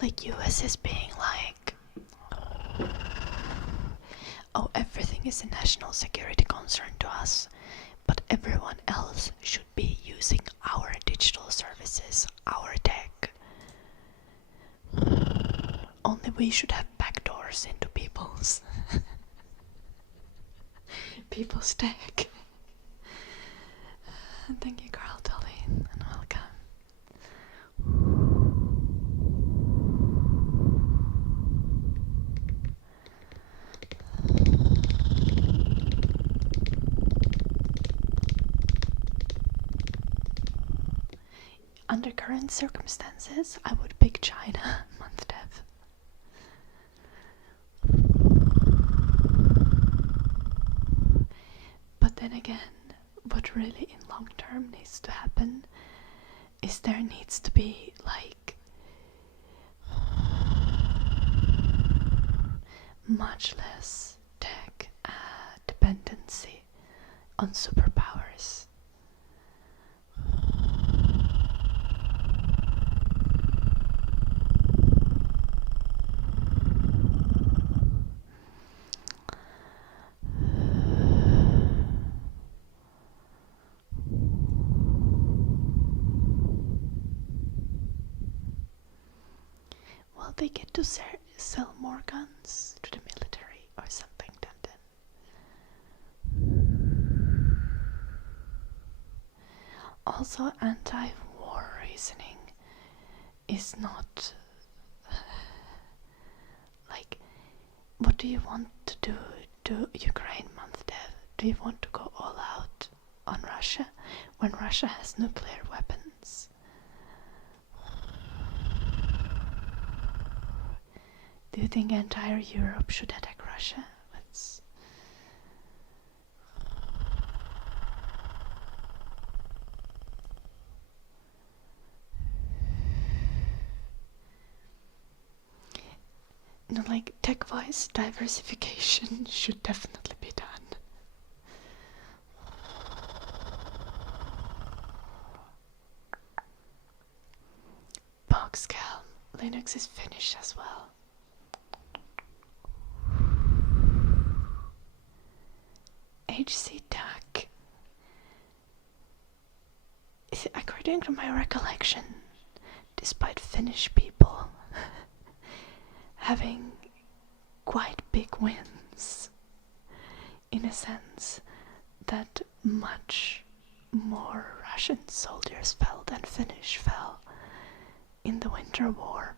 Like US is being like, oh, everything is a national security concern to us, but everyone else should be using our digital services, our tech. Only we should have backdoors into people's tech. Thank you, Carl Tully, and welcome. Under current circumstances, I would pick China, month dev. But then again, what really in long term needs to happen is there needs to be like much less tech dependency on superpowers. Well, they get to sell more guns to the military or something, then. Also, anti-war reasoning is not what do you want to do to Ukraine, Monthdev? Do you want to go all out on Russia when Russia has nuclear weapons? Do you think entire Europe should attack Russia? No, like tech-wise, diversification should definitely be done. Boxcal, Linux is Finnish as well. HC Duck. According to my recollection, despite Finnish people having quite big wins, in a sense that much more Russian soldiers fell than Finnish fell in the Winter War.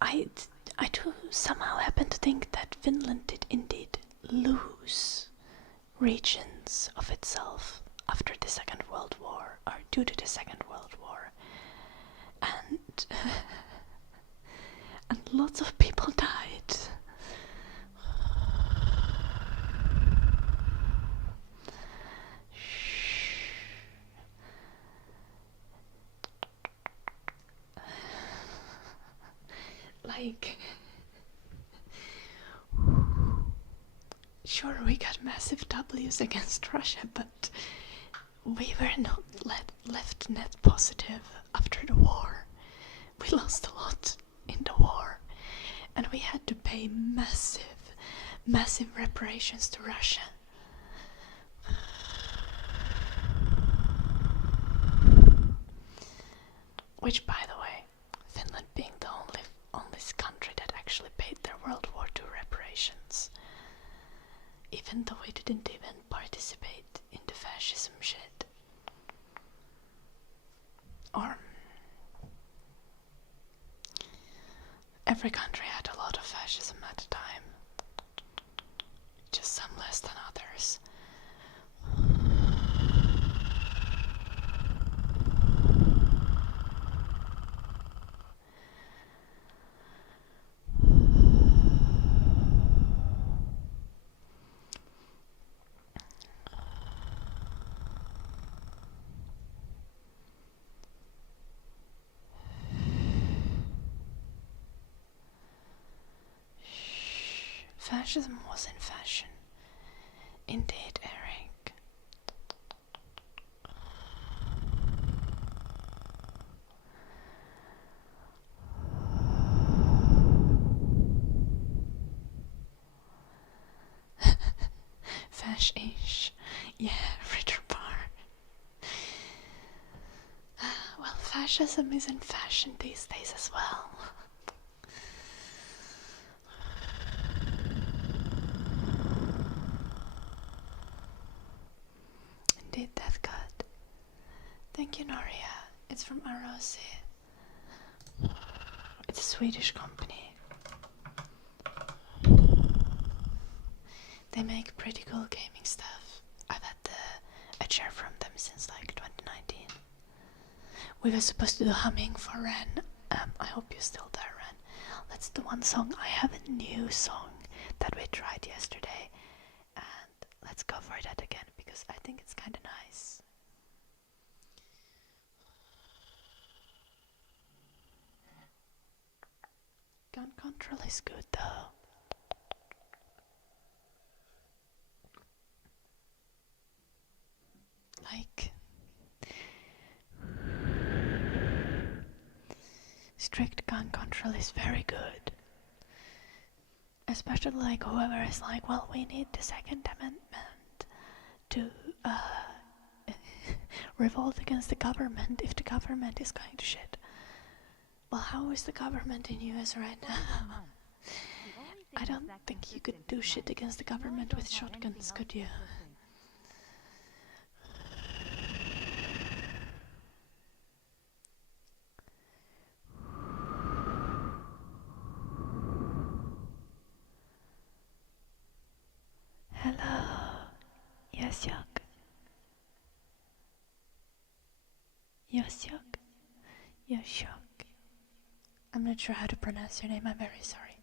I do somehow happen to think that Finland did indeed lose regions of itself after the Second World War, or due to the Second World War, and and lots of people died. Like, sure, we got massive W's against Russia, but we were not left net positive after the war. We lost a lot in the war, and we had to pay massive reparations to Russia. Which, by the way, Finland being the only country that actually paid their World War II reparations, even though we didn't even participate in the fascism shit. Or every country had a lot of fascism at the time, just some less than others. Fascism was in fashion. Indeed, Eric. Fash-ish. Yeah, Ritter Bar. Well, fascism is in fashion these days as well. Indeed, that's good. Thank you, Noria. It's from Arosi. It's a Swedish company. They make pretty cool gaming stuff. I've had a chair from them since like 2019. We were supposed to do humming for Ren. I hope you're still there, Ren. Let's do one song. I have a new song that we tried yesterday, and let's go for that again because I think it's kind of nice. Gun control is good though. Like, strict gun control is very good. Especially like whoever is like, well, we need the Second Amendment to revolt against the government if the government is going to shit. Well, how is the government in US right now? I don't think you could do shit against the government with shotguns, could you? Yasyak. Yasyak. Yashak. I'm not sure how to pronounce your name, I'm very sorry.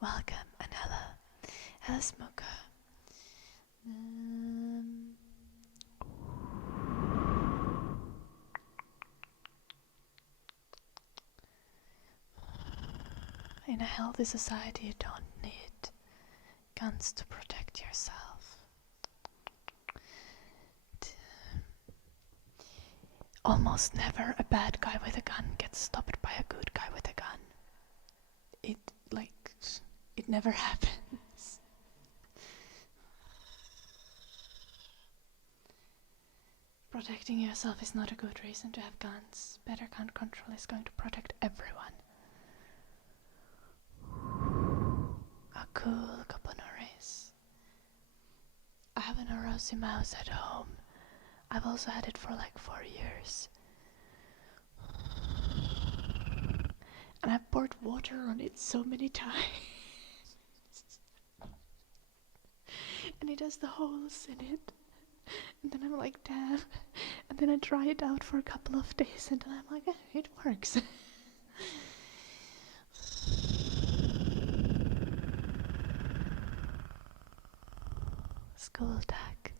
Welcome and hello. Hello, Smoker. In a healthy society, you don't need guns to protect yourself. Almost never a bad guy with a gun gets stopped by a good guy with a gun. It never happens. Protecting yourself is not a good reason to have guns. Better gun control is going to protect everyone. A cool caponaris. I have an Orosi mouse at home. I've also had it for like 4 years. And I've poured water on it so many times. And it has the holes in it. And then I'm like, damn. And then I dry it out for a couple of days and then I'm like, it works. School tag.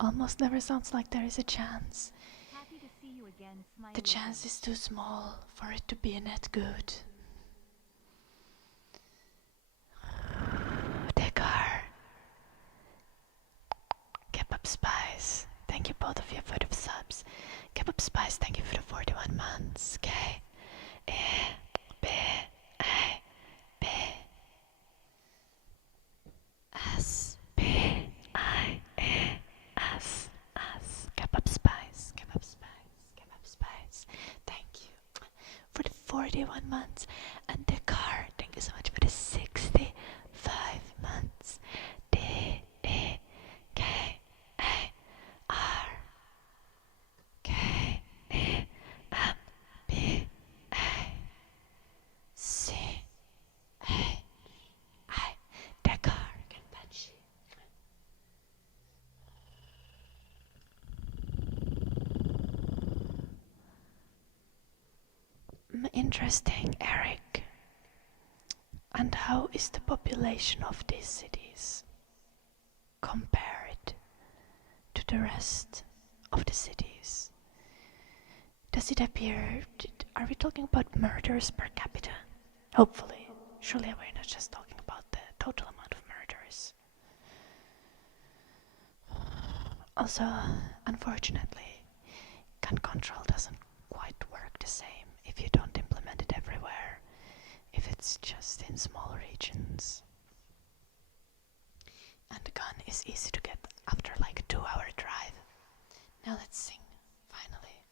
Almost never sounds like there is a chance. Happy to see you again, smiley The chance is too small for it to be a net good. Dekar. Kebab Spice. Thank you both of you for the subs. Kebab Spice, thank you for the 41 months. K. E. B. I. B. S. B. I. E. S. S. Kebab Spice. Kebab Spice. Kebab Spice. Thank you for the 41 months. And Dekar, thank you so much for the 65 months. D. E. K. A. R. K. E. M. B. A. C. H. I. Dekar. Kenpachi. Interesting, Eric. And how is the population of these cities compared to the rest of the cities? Does it appear, are we talking about murders per capita? Hopefully. Surely we're not just talking about the total amount of murders. Also, unfortunately, gun control doesn't quite work the same if you don't implement it everywhere, if it's just in small regions. And the gun is easy to get after like a 2-hour drive. Now let's sing, finally.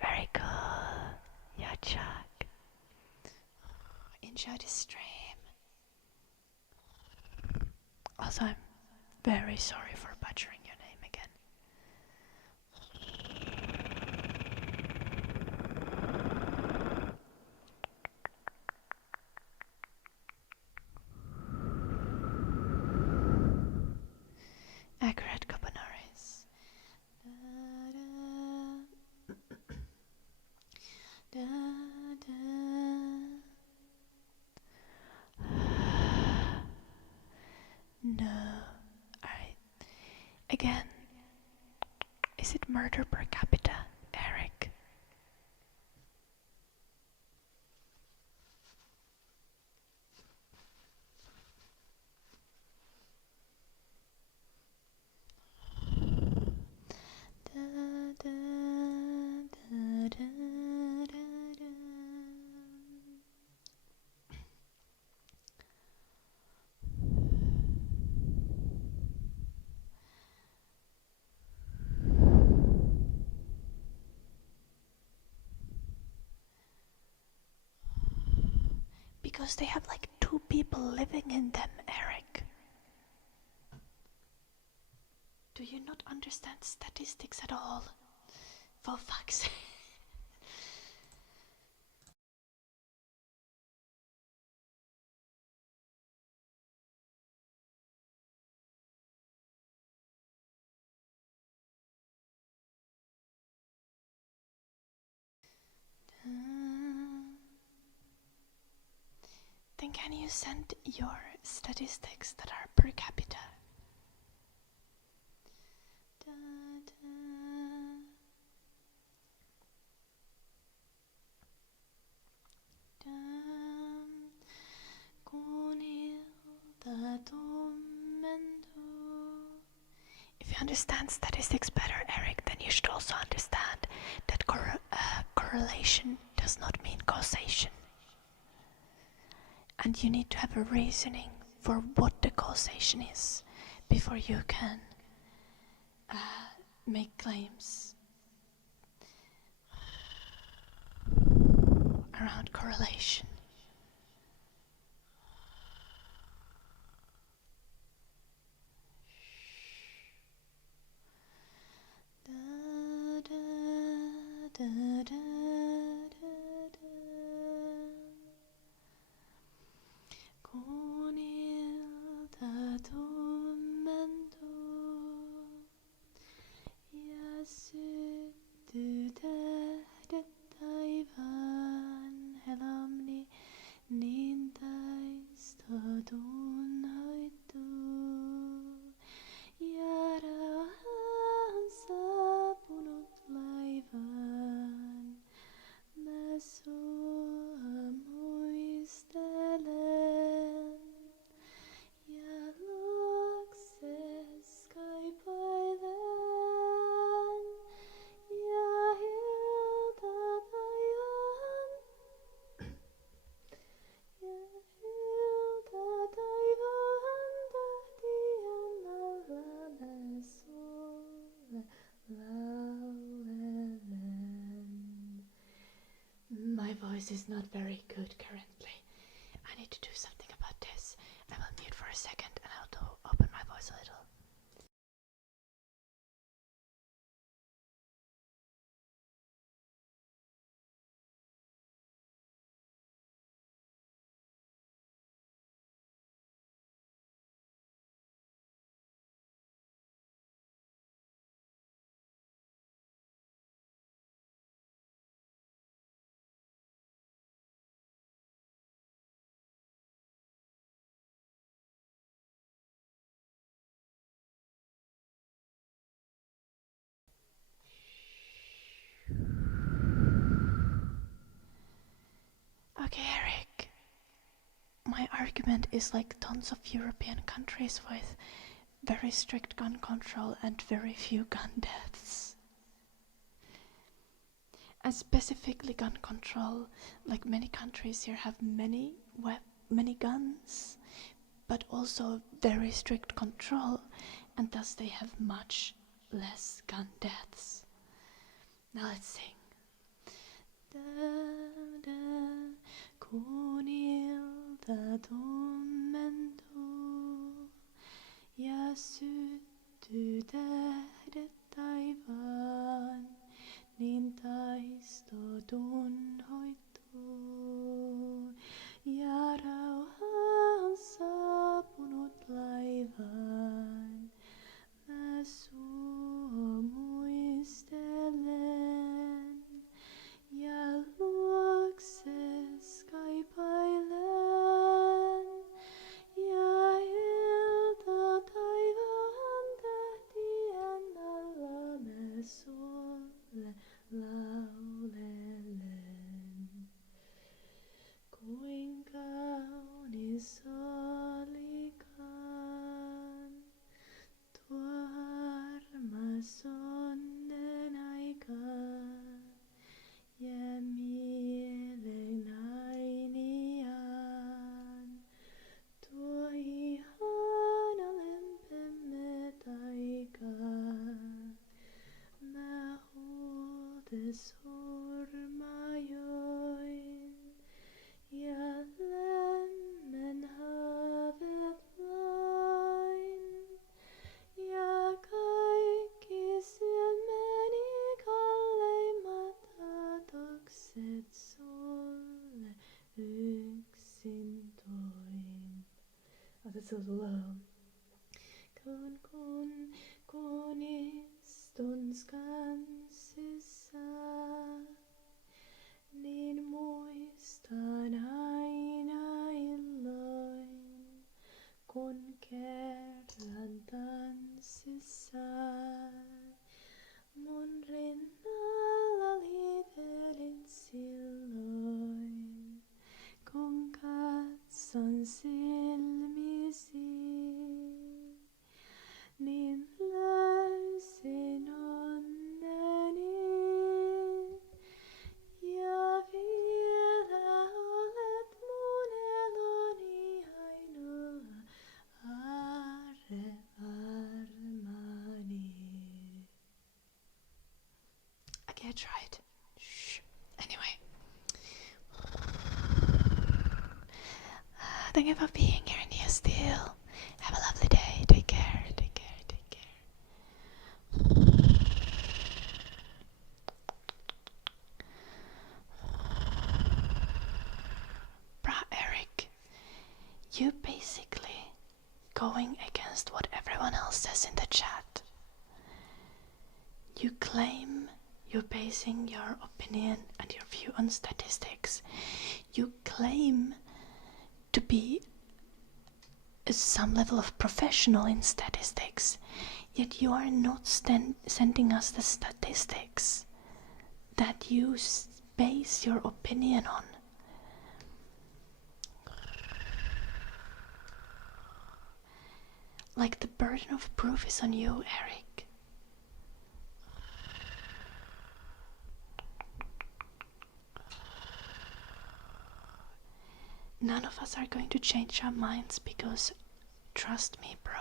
Very cool, Yachak. Enjoy the stream. Also, I'm very sorry for butchering your name again. Accurate Caponaris. No. Alright. Again. Is it murder per capita, Eric? Because they have like 2 people living in them, Eric. Do you not understand statistics at all? For fuck's sake. Then can you send your statistics that are per capita? If you understand statistics better, Eric, then you should also understand that correlation does not mean causation. And you need to have a reasoning for what the causation is before you can make claims around correlation. My voice is not very good currently. I need to do something about this. I will mute for a second and I'll open my voice a little. Okay, Eric. My argument is like tons of European countries with very strict gun control and very few gun deaths. And specifically gun control, like many countries here have many guns, but also very strict control, and thus they have much less gun deaths. Now let's sing. Konilta tummento ja syttyi tähdet taivaan, niin taisto tunhoituu ja rauha on saapunut laivaan. Mä sua muistelen ja luokses kaipailen ja ilta taivaan tähtien alla mä sulle laulelen. slow. Kun istunskans niin muistan aina illoin, kun kerran tanssissaan mun rinnalla liitelin silloin, kun katson silmisi, niin löysin onneni. Ja vielä olet mun eloni ainoa armani. Okay, I tried. Shh. Anyway. Thank you for being here in here still. Have a lovely day. Take care. Take care. Take care. Bruh, Eric, you basically going against what everyone else says in the chat. You claim you're basing your opinion and your view on statistics. You claim to be some level of professional in statistics, yet you are not sending us the statistics that you base your opinion on. Like, the burden of proof is on you, Eric. None of us are going to change our minds because, trust me, bro.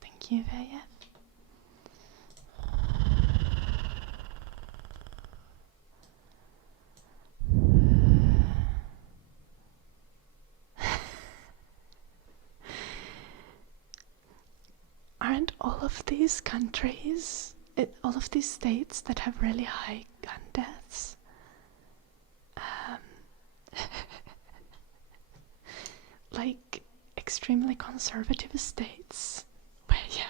Thank you, Veja. Aren't all of these countries, all of these states that have really high gun deaths, like extremely conservative states where you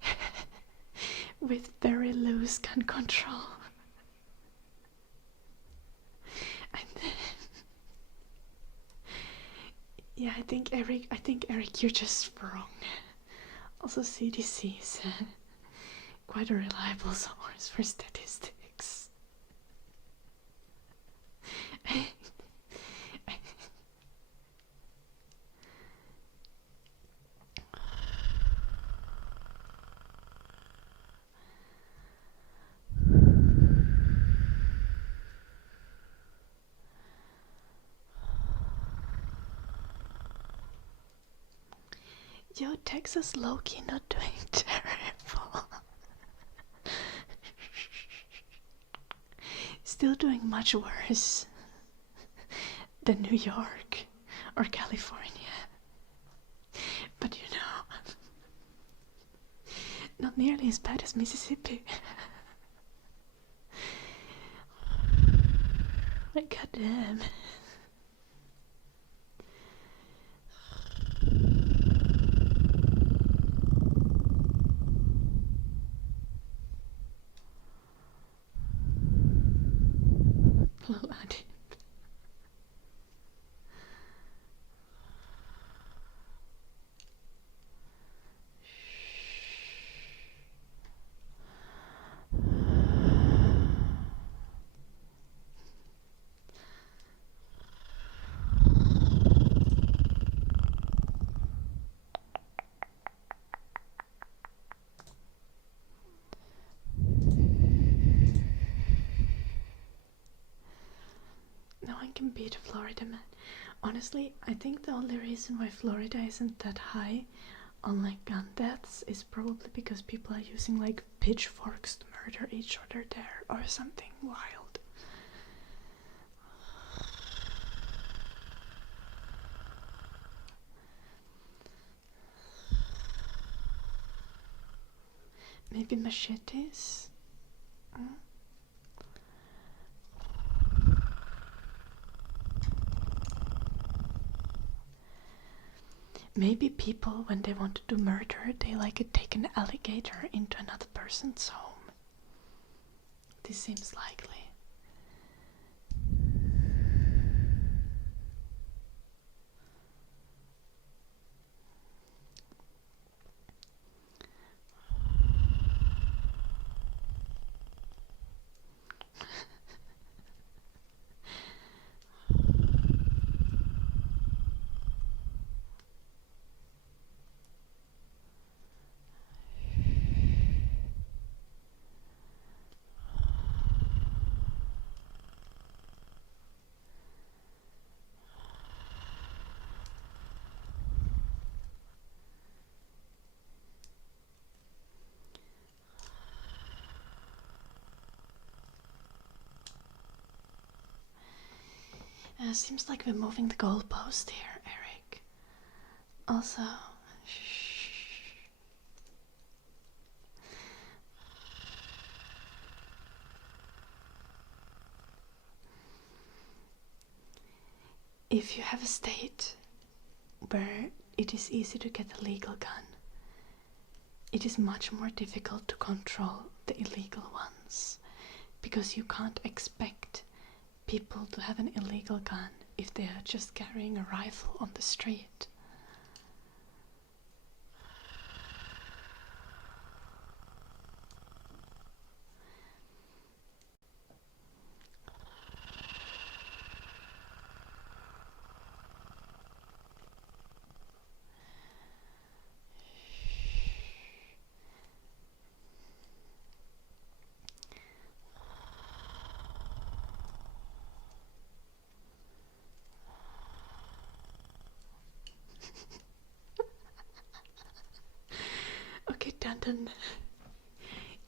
have with very loose gun control? Yeah, I think Eric, you're just wrong. Also, CDC is quite a reliable source for statistics. Yo, Texas low-key not doing terrible. Still doing much worse than New York or California. But you know, not nearly as bad as Mississippi. Like, goddamn. Bloody. No one can beat Florida, man. Honestly, I think the only reason why Florida isn't that high on like gun deaths is probably because people are using like pitchforks to murder each other there or something wild. Maybe machetes? Maybe people, when they want to do murder, they like take an alligator into another person's home. This seems likely. Seems like we're moving the goalpost here, Eric. Also, if you have a state where it is easy to get a legal gun, it is much more difficult to control the illegal ones, because you can't expect people to have an illegal gun if they are just carrying a rifle on the street. Okay, Dandan,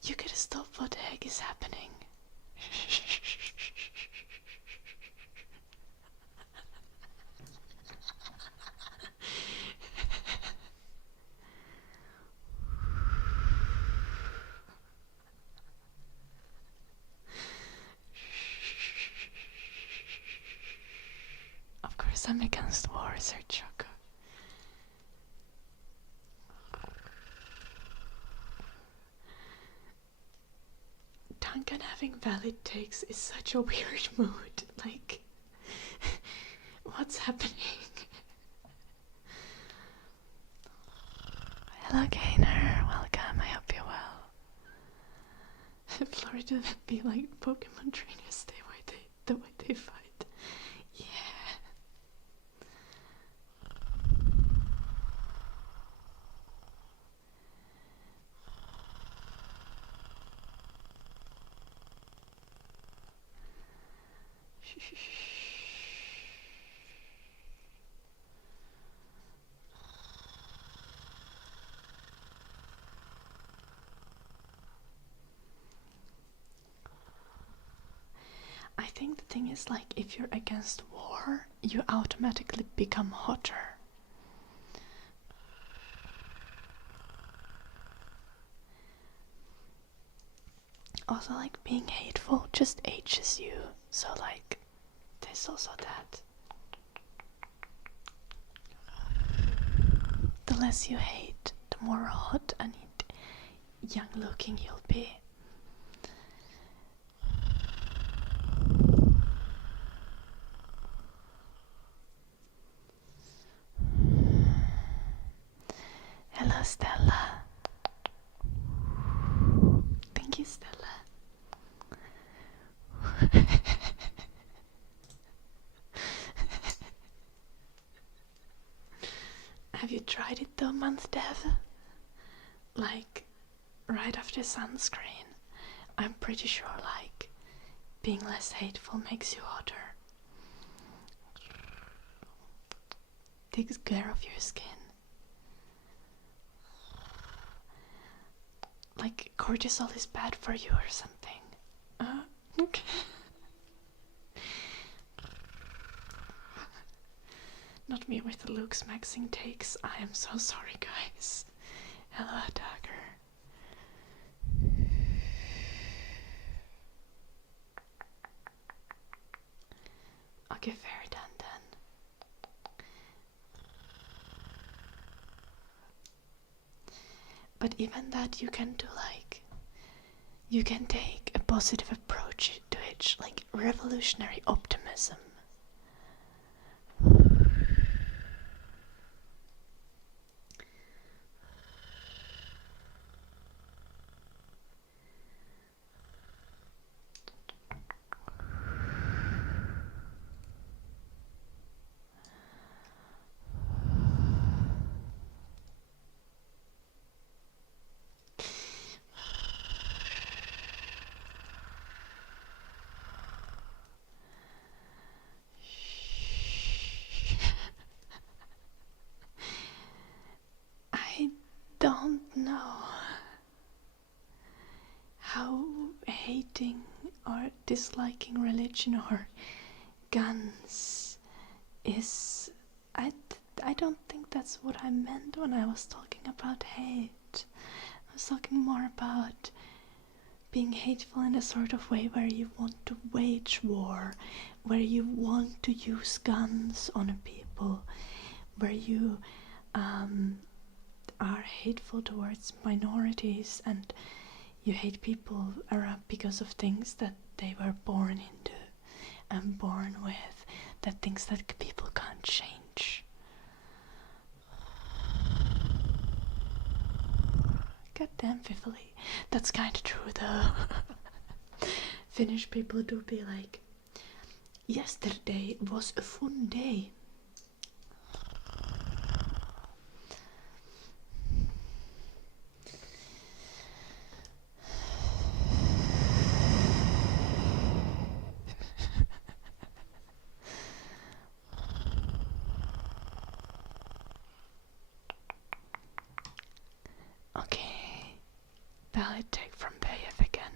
you gotta stop. What the heck is happening? Of course, I'm against war, Sir Choco. Duncan having valid takes is such a weird mood. Like, what's happening? Hello, Gainer. Welcome. I hope you're well. Florida would be like Pokemon trainers the way they fight. Yeah. I think the thing is, like, if you're against war, you automatically become hotter. Also, like, being hateful just ages you, so, like, there's also that. The less you hate, the more hot and young looking you'll be. Hello, Stella. Thank you, Stella. Have you tried it though, Month Dev? Like, right after sunscreen, I'm pretty sure, like, being less hateful makes you hotter. Takes care of your skin. Like, cortisol is bad for you or something. Okay. Not me with the Luke's maxing takes. I am so sorry, guys. Hello, Dagger. Okay, fair done then. But even that you can do, like, you can take a positive approach to it, like revolutionary optimism. I don't know how hating or disliking religion or guns is. I don't think that's what I meant when I was talking about hate. I was talking more about being hateful in a sort of way where you want to wage war, where you want to use guns on people, where you are hateful towards minorities and you hate people around because of things that they were born into and born with, that things that people can't change. Goddamn Fifily. That's kind of true though. Finnish people do be like, yesterday was a fun day. Okay, valid take from Bicep again.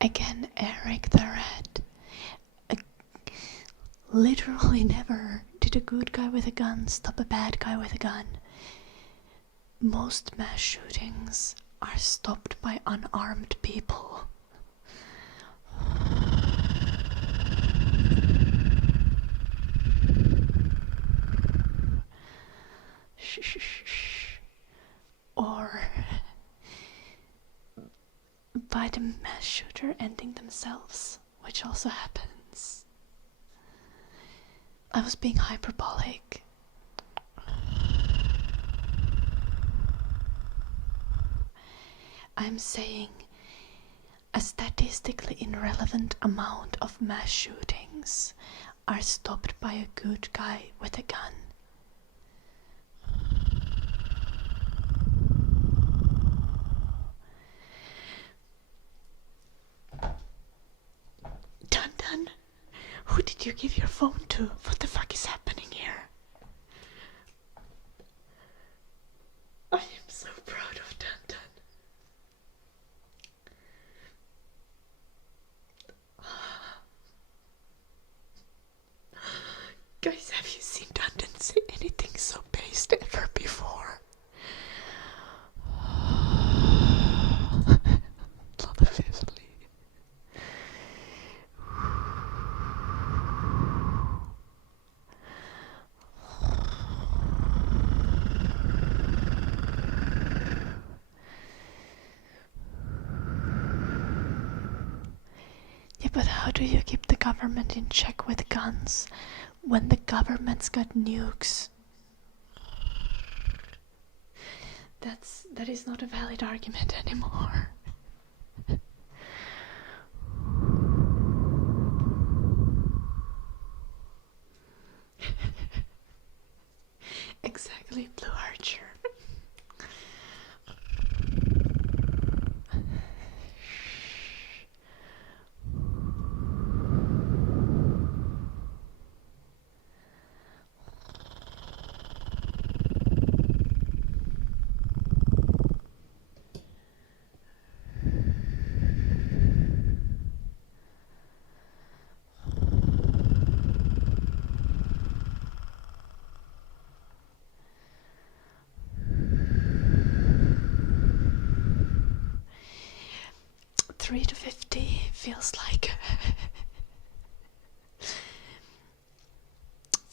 Again, Eric the Red. Literally never did a good guy with a gun stop a bad guy with a gun. Most mass shootings are stopped by unarmed people. Or by the mass shooter ending themselves, which also happens. I was being hyperbolic. I'm saying a statistically irrelevant amount of mass shootings are stopped by a good guy with a gun. Dun, who did you give your phone to? What the fuck is happening here? I am so proud of Dun. Guys, have you seen Dun say anything so based ever before? Lot of Italy. Yeah, but how do you keep the government in check with guns when the government's got nukes? That is not a valid argument anymore.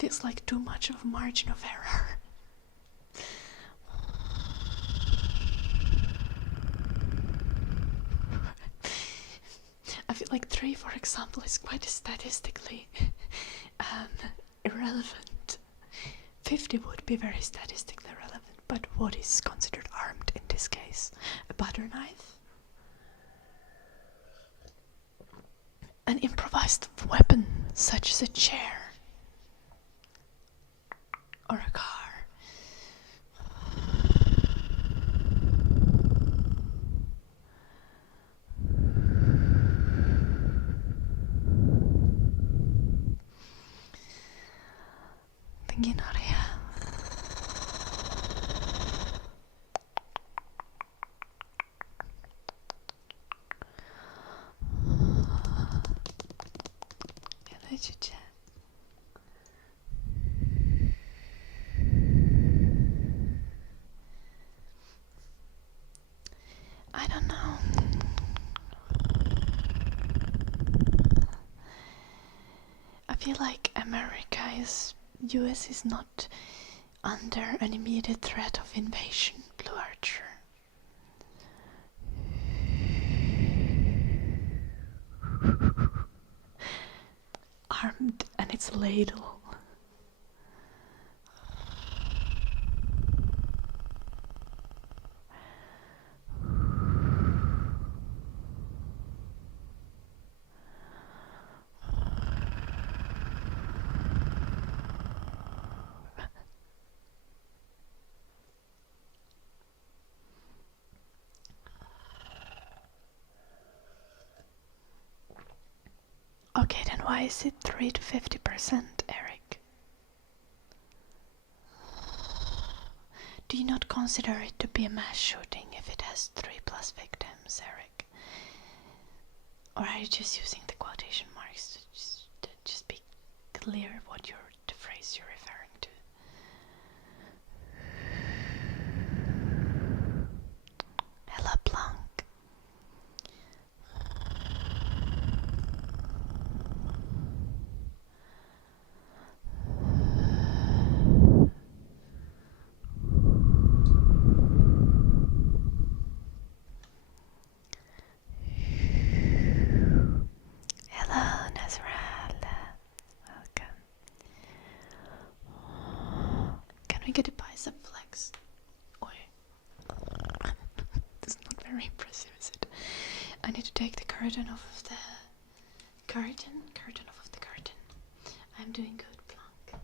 feels like too much of a margin of error. I feel like 3, for example, is quite statistically irrelevant. 50 would be very statistically relevant, but what is considered armed in this case? A butter knife? An improvised weapon such as a chair or a car. Thinking out here. I don't know. I feel like US is not under an immediate threat of invasion. Blue Archer. Armed and its ladle. Okay, then why is it 3 to 50%, Eric? Do you not consider it to be a mass shooting if it has 3+ victims, Eric? Or are you just using the quotation marks to just be clear what the phrase you're referring to? Hella Blanc. Can we get a bicep flex? Oi. That's not very impressive, is it? I need to take the curtain off of the curtain off of the curtain. I'm doing good, Blanc.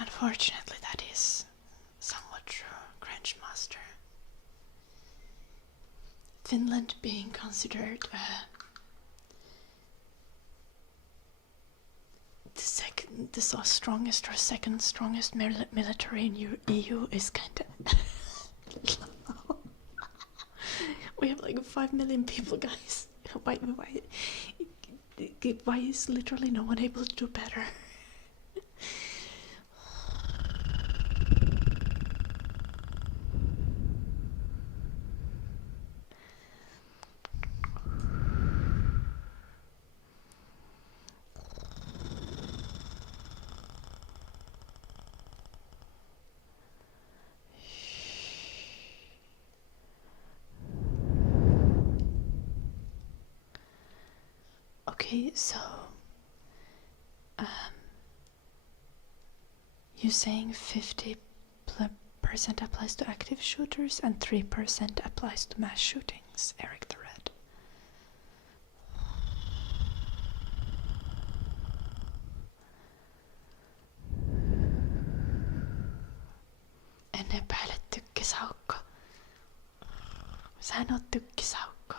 Unfortunately, that is somewhat true, Grandmaster. Finland being considered the strongest or second strongest military in EU is kind of we have like 5 million people, guys. Why is literally no one able to do better? Okay, so you're saying 50% applies to active shooters and 3% applies to mass shootings, Eric the Red. En epäile tykkisaukko. Sä en oo tykkisaukko.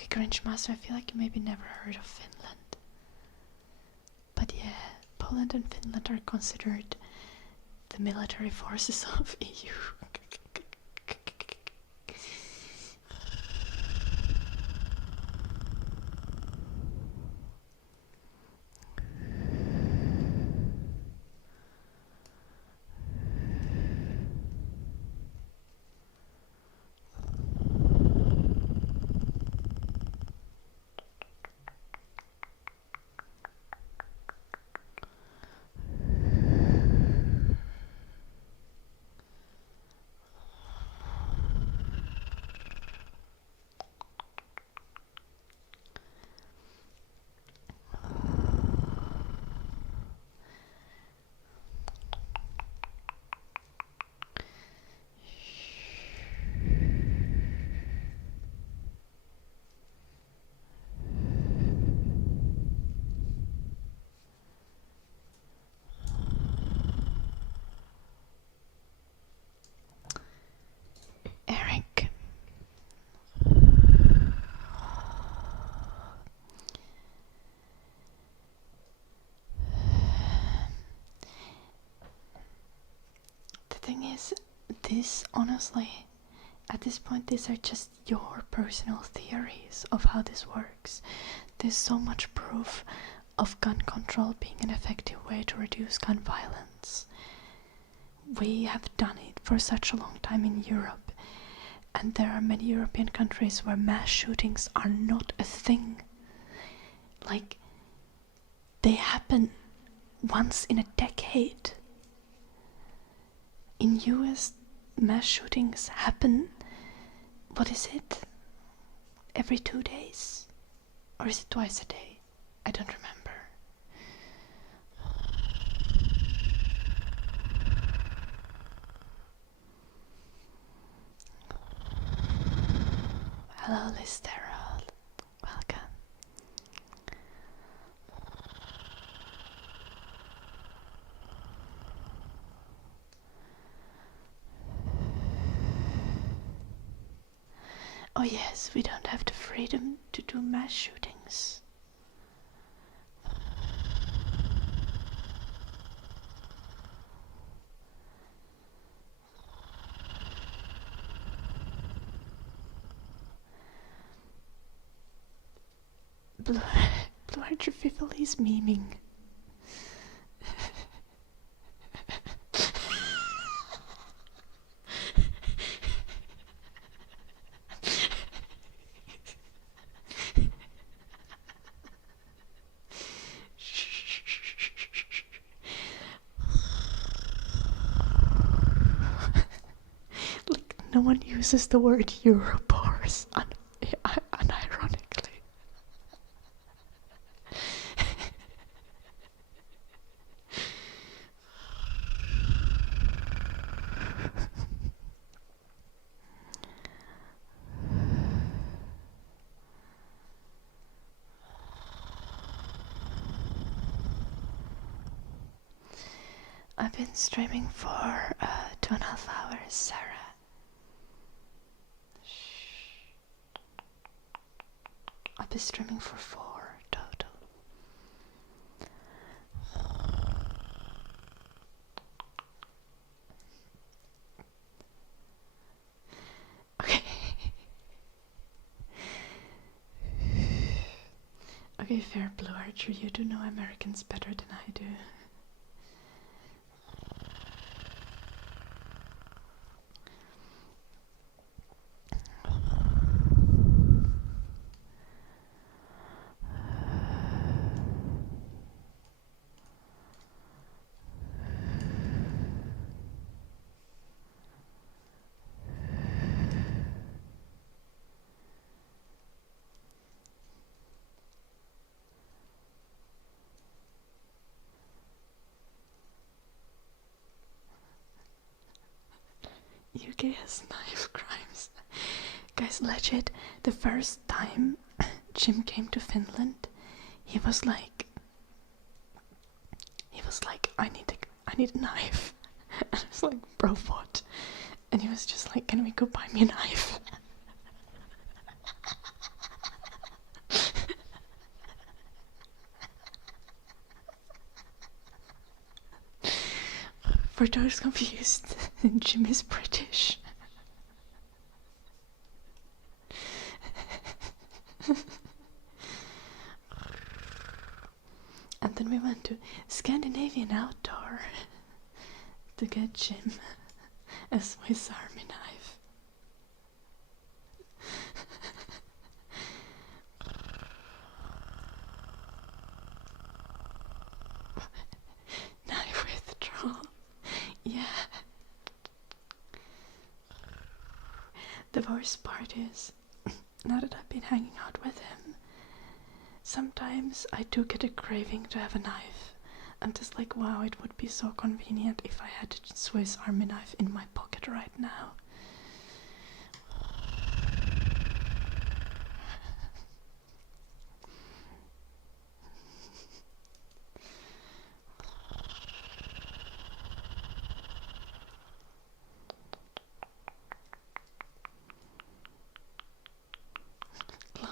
Okay, Grinch Master, I feel like you maybe never heard of Finland. But yeah, Poland and Finland are considered the military forces of EU. Eric. The thing is, this honestly, at this point, these are just your personal theories of how this works. There's so much proof of gun control being an effective way to reduce gun violence. We have done it for such a long time in Europe, and there are many European countries where mass shootings are not a thing. Like, they happen once in a decade. In US, mass shootings happen, what is it, every 2 days? Or is it twice a day? I don't remember. Hello, Listerol. Welcome. Oh yes, we don't have the freedom to do mass shootings. Blue Archer Fiffle is memeing. Like, no one uses the word Europors unironically. I've been streaming for 2.5 hours, Sarah. I've been streaming for 4 total. Okay. Okay, fair, Blue Archer, you do know Americans better than I do. UK has knife crimes. Guys, legit, the first time Jim came to Finland, he was like, I need a knife. And I was like, bro, what? And he was just like, can we go buy me a knife? For those confused, Jim is British. And then we went to Scandinavian Outdoor to get Jim a Swiss Army knife. Knife withdrawal. Yeah. The worst part is, now that I've been hanging out with him, sometimes I do get a craving to have a knife. I'm just like, wow, it would be so convenient if I had a Swiss Army knife in my pocket right now.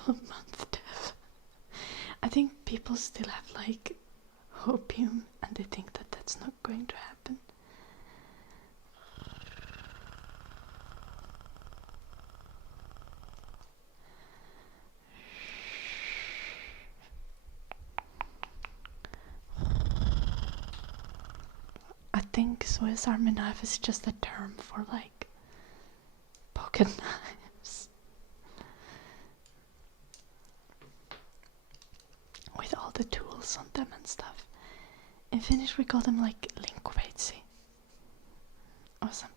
Month death. I think people still have like opium and they think that that's not going to happen. I think Swiss Army knife is just a term for like pocket knives. With all the tools on them and stuff. In Finnish we call them like linkveitsi or something.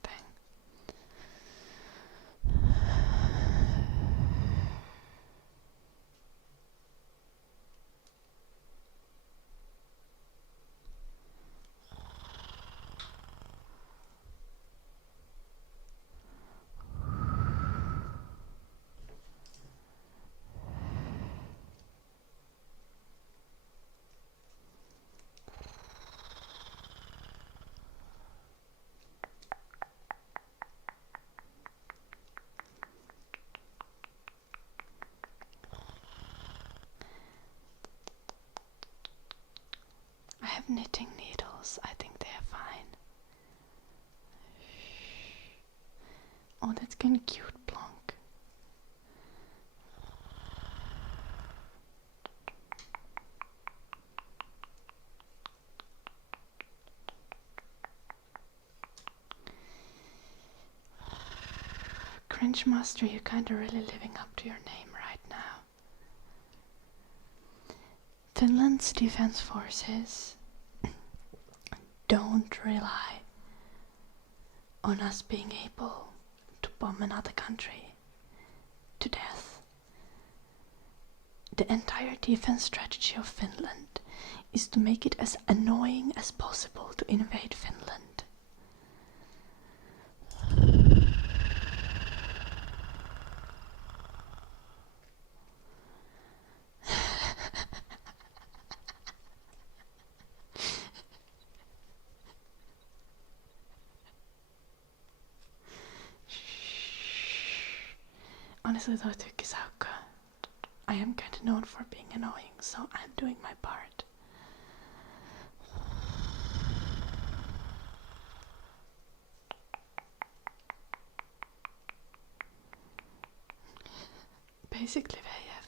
Knitting needles, I think they're fine. Oh, that's kind of cute, Blanc. Cringe Master, you're kind of really living up to your name right now. Finland's defense forces don't rely on us being able to bomb another country to death. The entire defense strategy of Finland is to make it as annoying as possible to invade Finland. Honestly though, Tukisauka, I am kind of known for being annoying, so I'm doing my part. Basically, VF.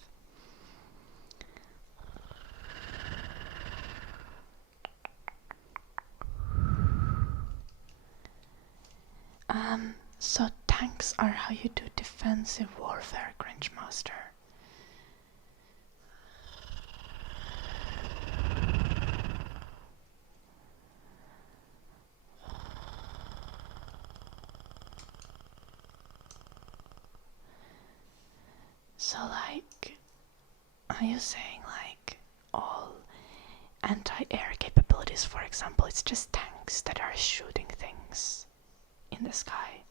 So tanks are how you do defensive warfare, Cringe Master. So like, are you saying like all anti-air capabilities, for example, it's just tanks that are shooting things in the sky?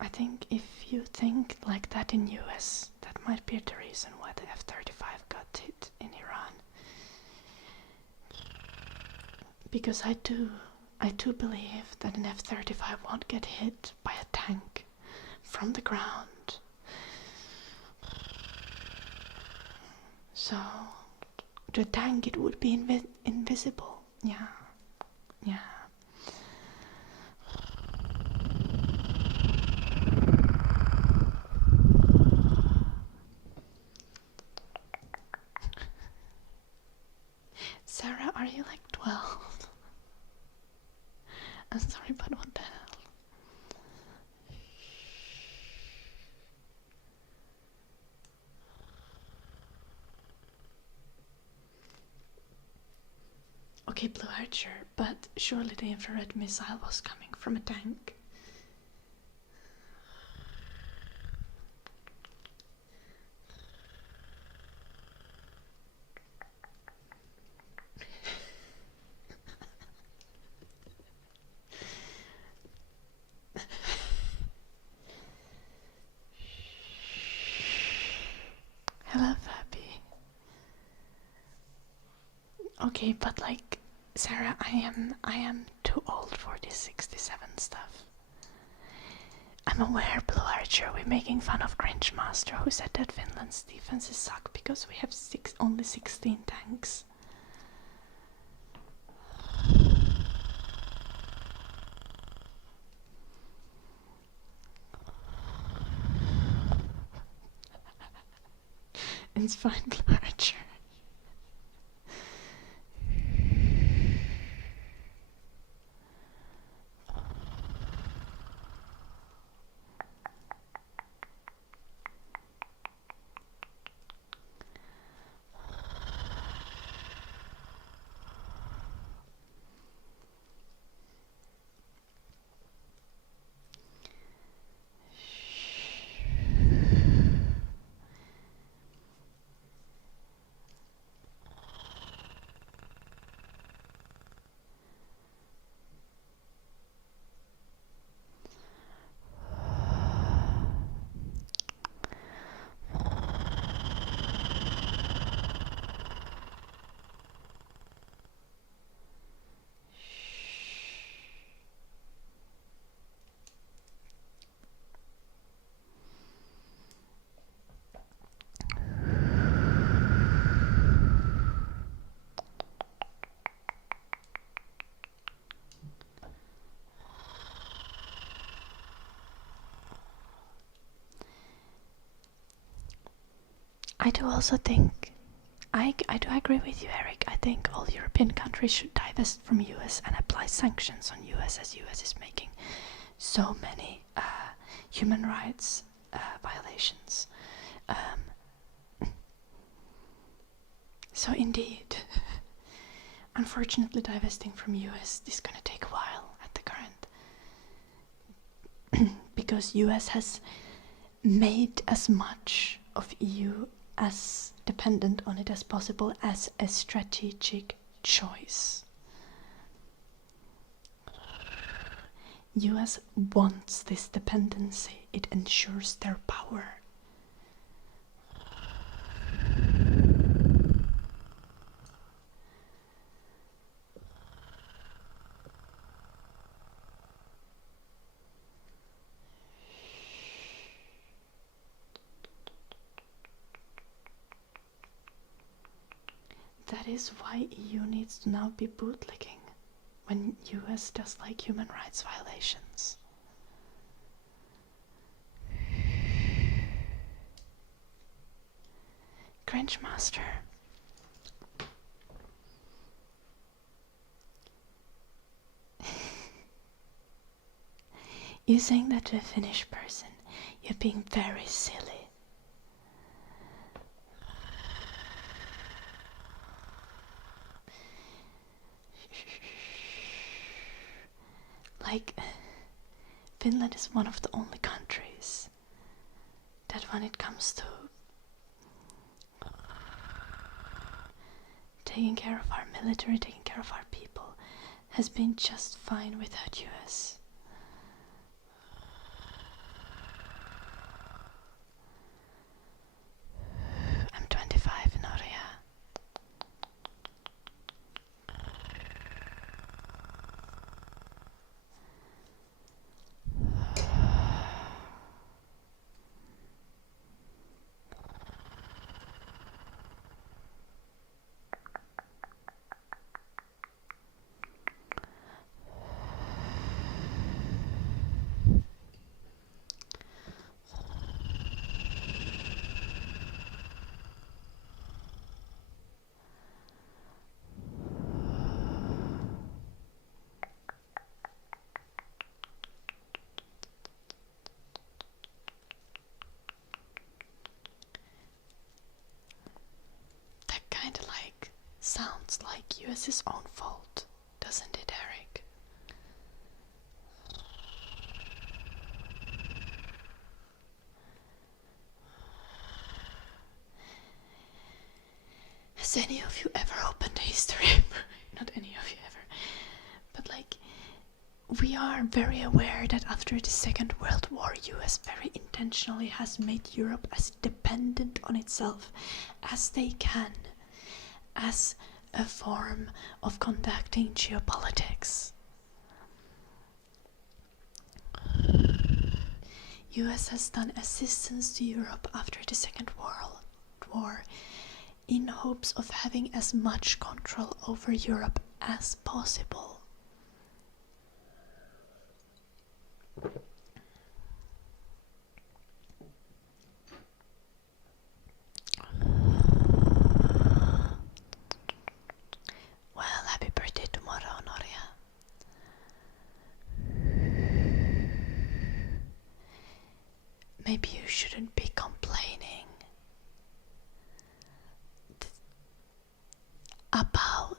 I think if you think like that in US, that might be the reason why the F-35 got hit in Iran. Because I do believe that an F-35 won't get hit by a tank from the ground. So, the tank, it would be invisible, yeah. Yeah. Sarah, are you like 12? I'm sorry, but what the hell? Okay, Blue Archer, but surely the infrared missile was coming from a tank. Hello, Fabi. Okay, but like, Sarah, I am too old for this 67 stuff. I'm aware, Blue Archer, we're making fun of Cringe Master, who said that Finland's defenses suck because we have only 16 tanks. It's fine, Blue Archer. I do also think, I do agree with you, Eric. I think all European countries should divest from US and apply sanctions on US, as US is making so many human rights violations. So indeed, unfortunately, divesting from US is gonna take a while at the current, because US has made as much of EU as dependent on it as possible as a strategic choice. US wants this dependency. It ensures their power. That is why EU needs to now be bootlicking when US does like human rights violations. Cringe Master. You're saying that to a Finnish person. You're being very silly. Like, Finland is one of the only countries that when it comes to taking care of our military, taking care of our people, has been just fine without US. I'm 25, Noria. like US's own fault, doesn't it, Eric? Has any of you ever opened history? Not any of you ever. But like, we are very aware that after the Second World War, US very intentionally has made Europe as dependent on itself as they can, as a form of conducting geopolitics. US has done assistance to Europe after the Second World War in hopes of having as much control over Europe as possible. Well, happy birthday tomorrow, Noria. Maybe you shouldn't be complaining about,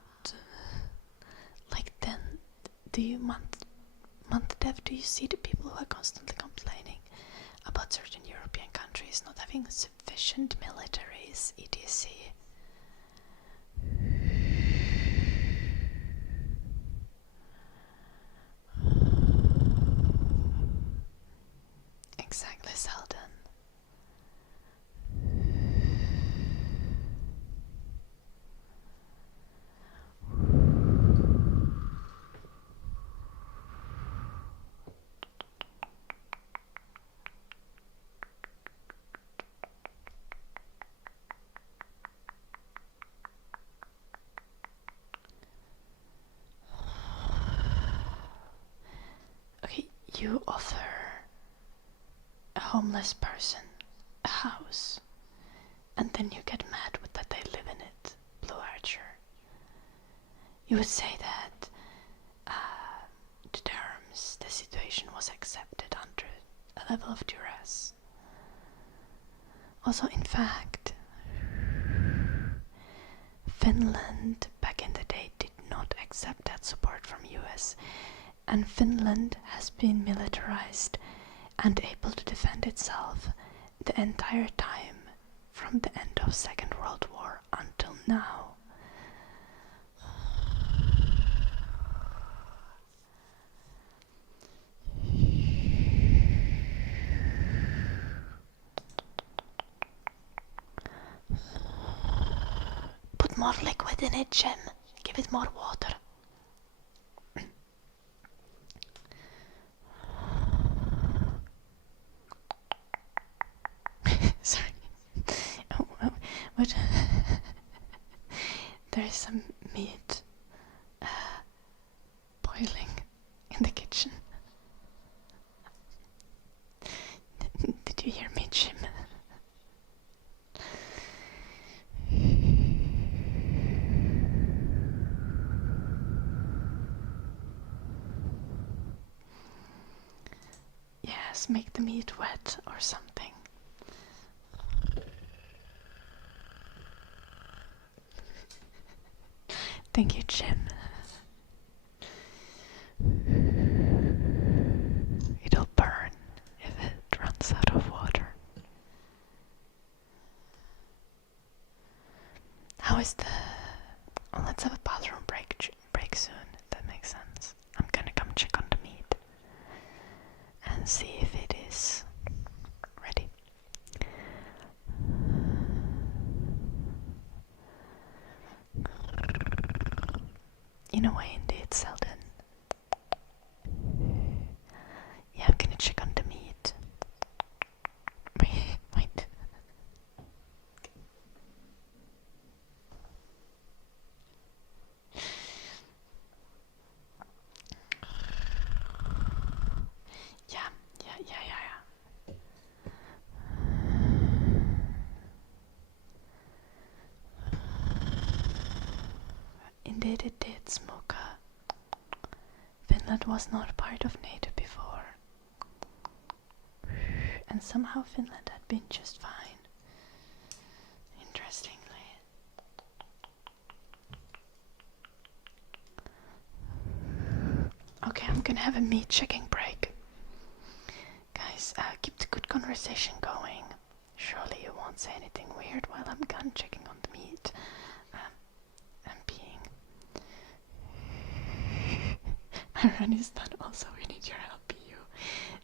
like, then do you month dev, do you see the people who are constantly complaining about certain European countries not having sufficient militaries, etc.? Exactly, Selden. Okay, you offer a homeless person a house, and then you get mad with that they live in it, Blue Archer. You would say that the terms, the situation was accepted under a level of duress. Also, in fact, Finland back in the day did not accept that support from US, and Finland has been militarized and able to defend itself the entire time from the end of Second World War until now. Put more liquid in it, Jim. Give it more water. Sorry. What? There's some meat boiling in the kitchen. Did you hear me, Jim? Yes, make the meat wet or something. Thank you, Jim. It'll burn if it runs out of water. How is the... Oh, let's have a bathroom break soon. That makes sense. I'm gonna come check on the meat and see if it is ready. In a way, indeed, Selden. Yeah, I'm gonna check on the meat. Wait. Yeah. Indeed it did, Smoka. Finland was not part of NATO before. And somehow Finland had been just fine. Interestingly. Okay, I'm gonna have a meat checking break. Guys, keep the good conversation going. Surely you won't say anything weird while I'm gun checking on the meat. I'm being... Afghanistan, also we need your help, EU.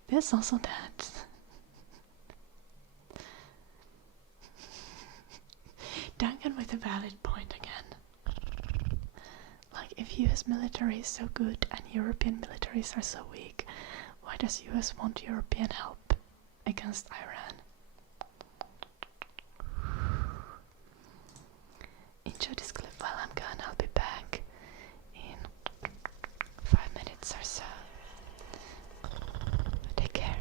There's also that. Duncan with a valid point again. Like, if US military is so good and European militaries are so weak, why does US want European help against Iran? Enjoy this clip while I'm gone. I'll be back in 5 minutes or so. Take care.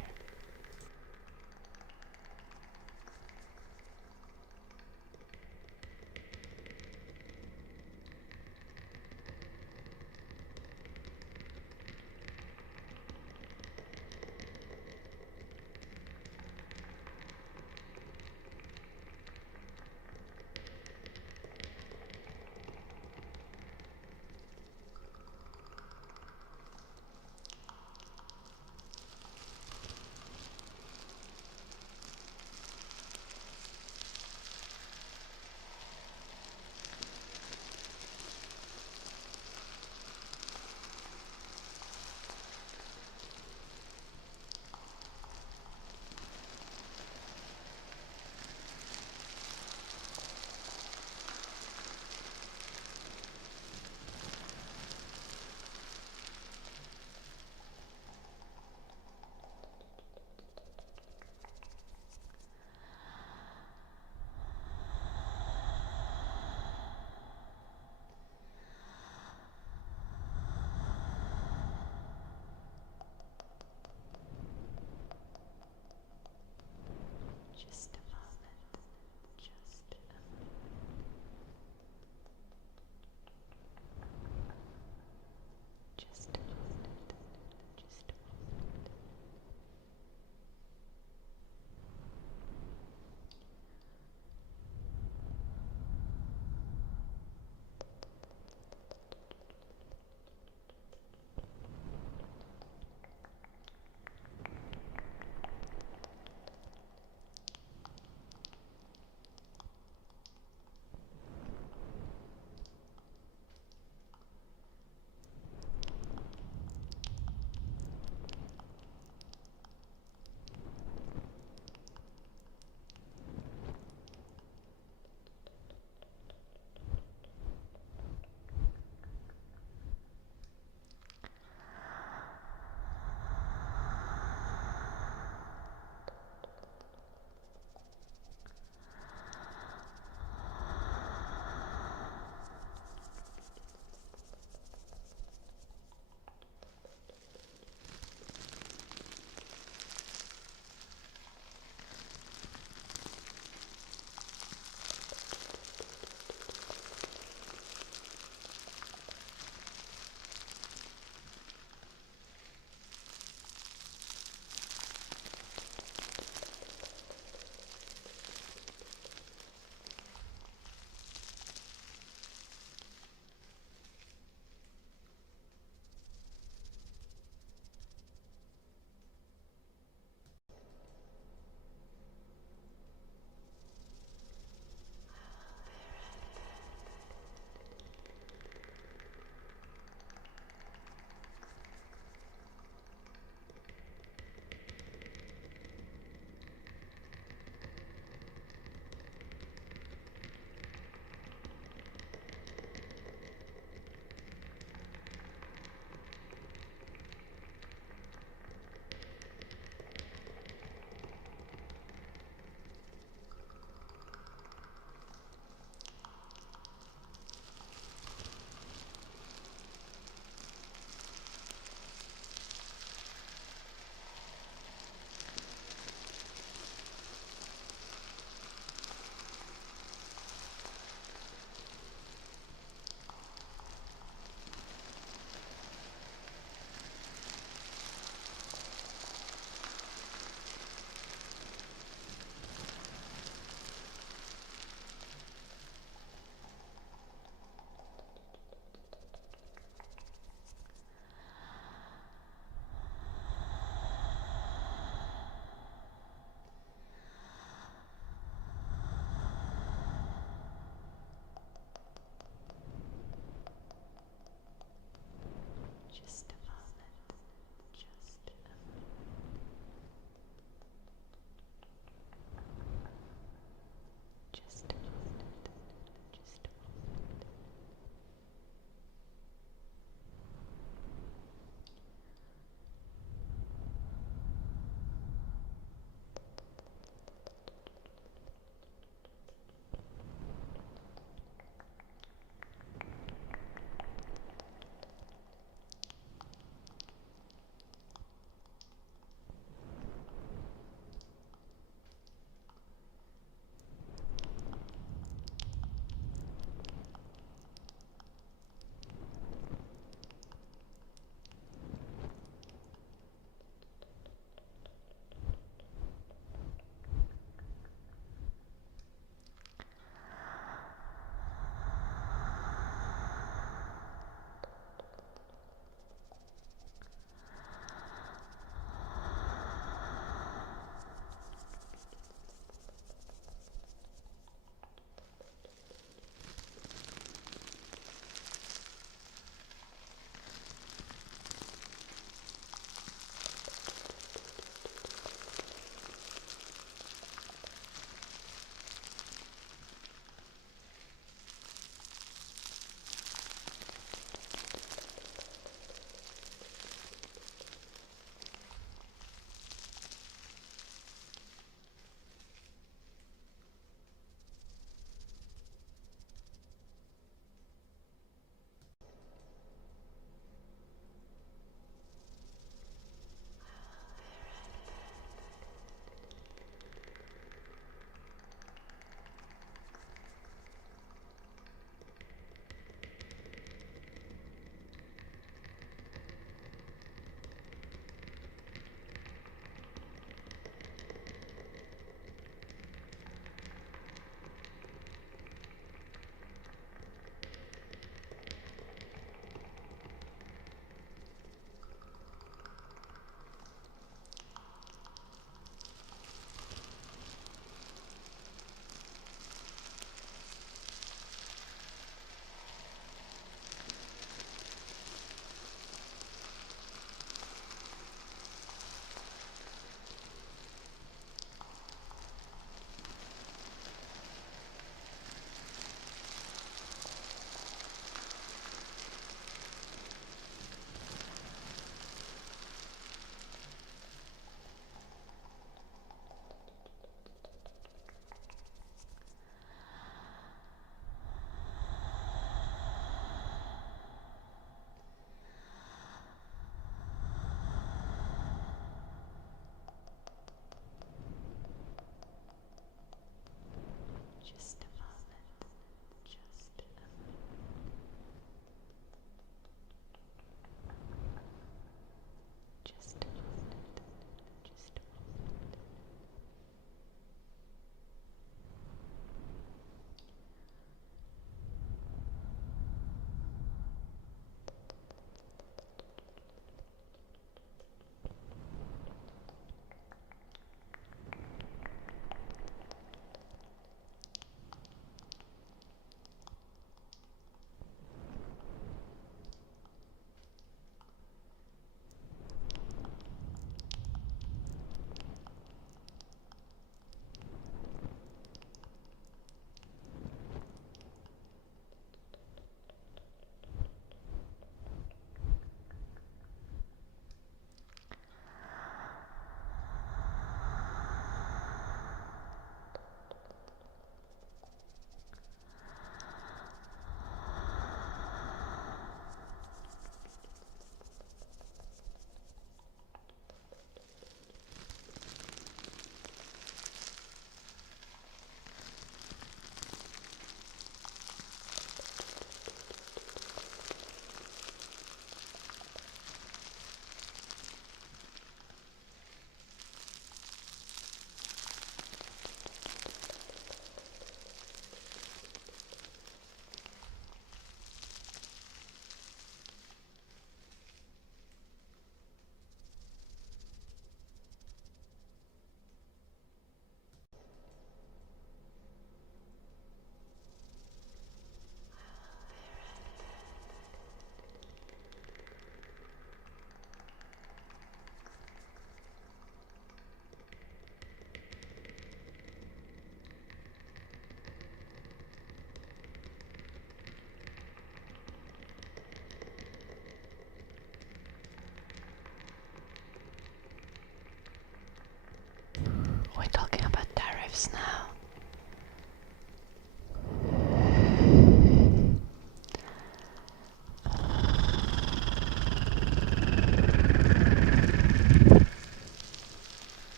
tariffs now.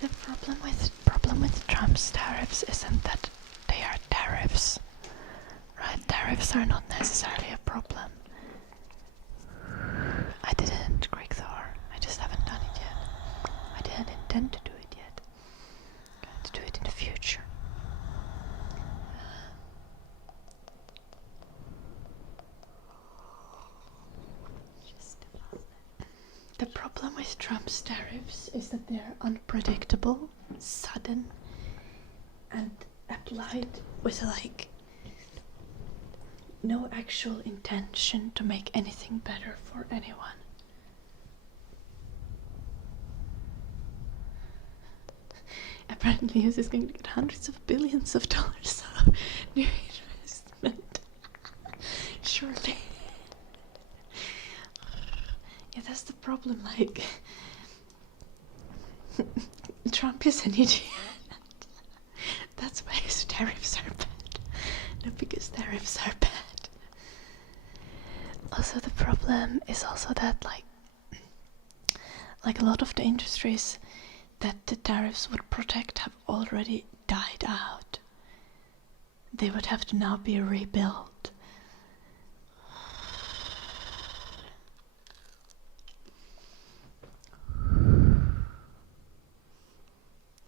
The problem with Trump's tariffs isn't that they are tariffs, right? Tariffs are not necessarily a problem. I didn't Greek Thor. I just haven't done it yet. I didn't intend to do it yet. I'm going to do it in the future. The problem with Trump's tariffs is that they're unpredictable, sudden, and applied with like no actual intention to make anything better for anyone. Apparently, US is going to get hundreds of billions of dollars of new investment. Surely. Yeah, that's the problem, like Trump is an idiot. That's why his tariffs are bad. Not because tariffs are bad. Also, the problem is also that like a lot of the industries that the tariffs would protect have already died out. They would have to now be rebuilt.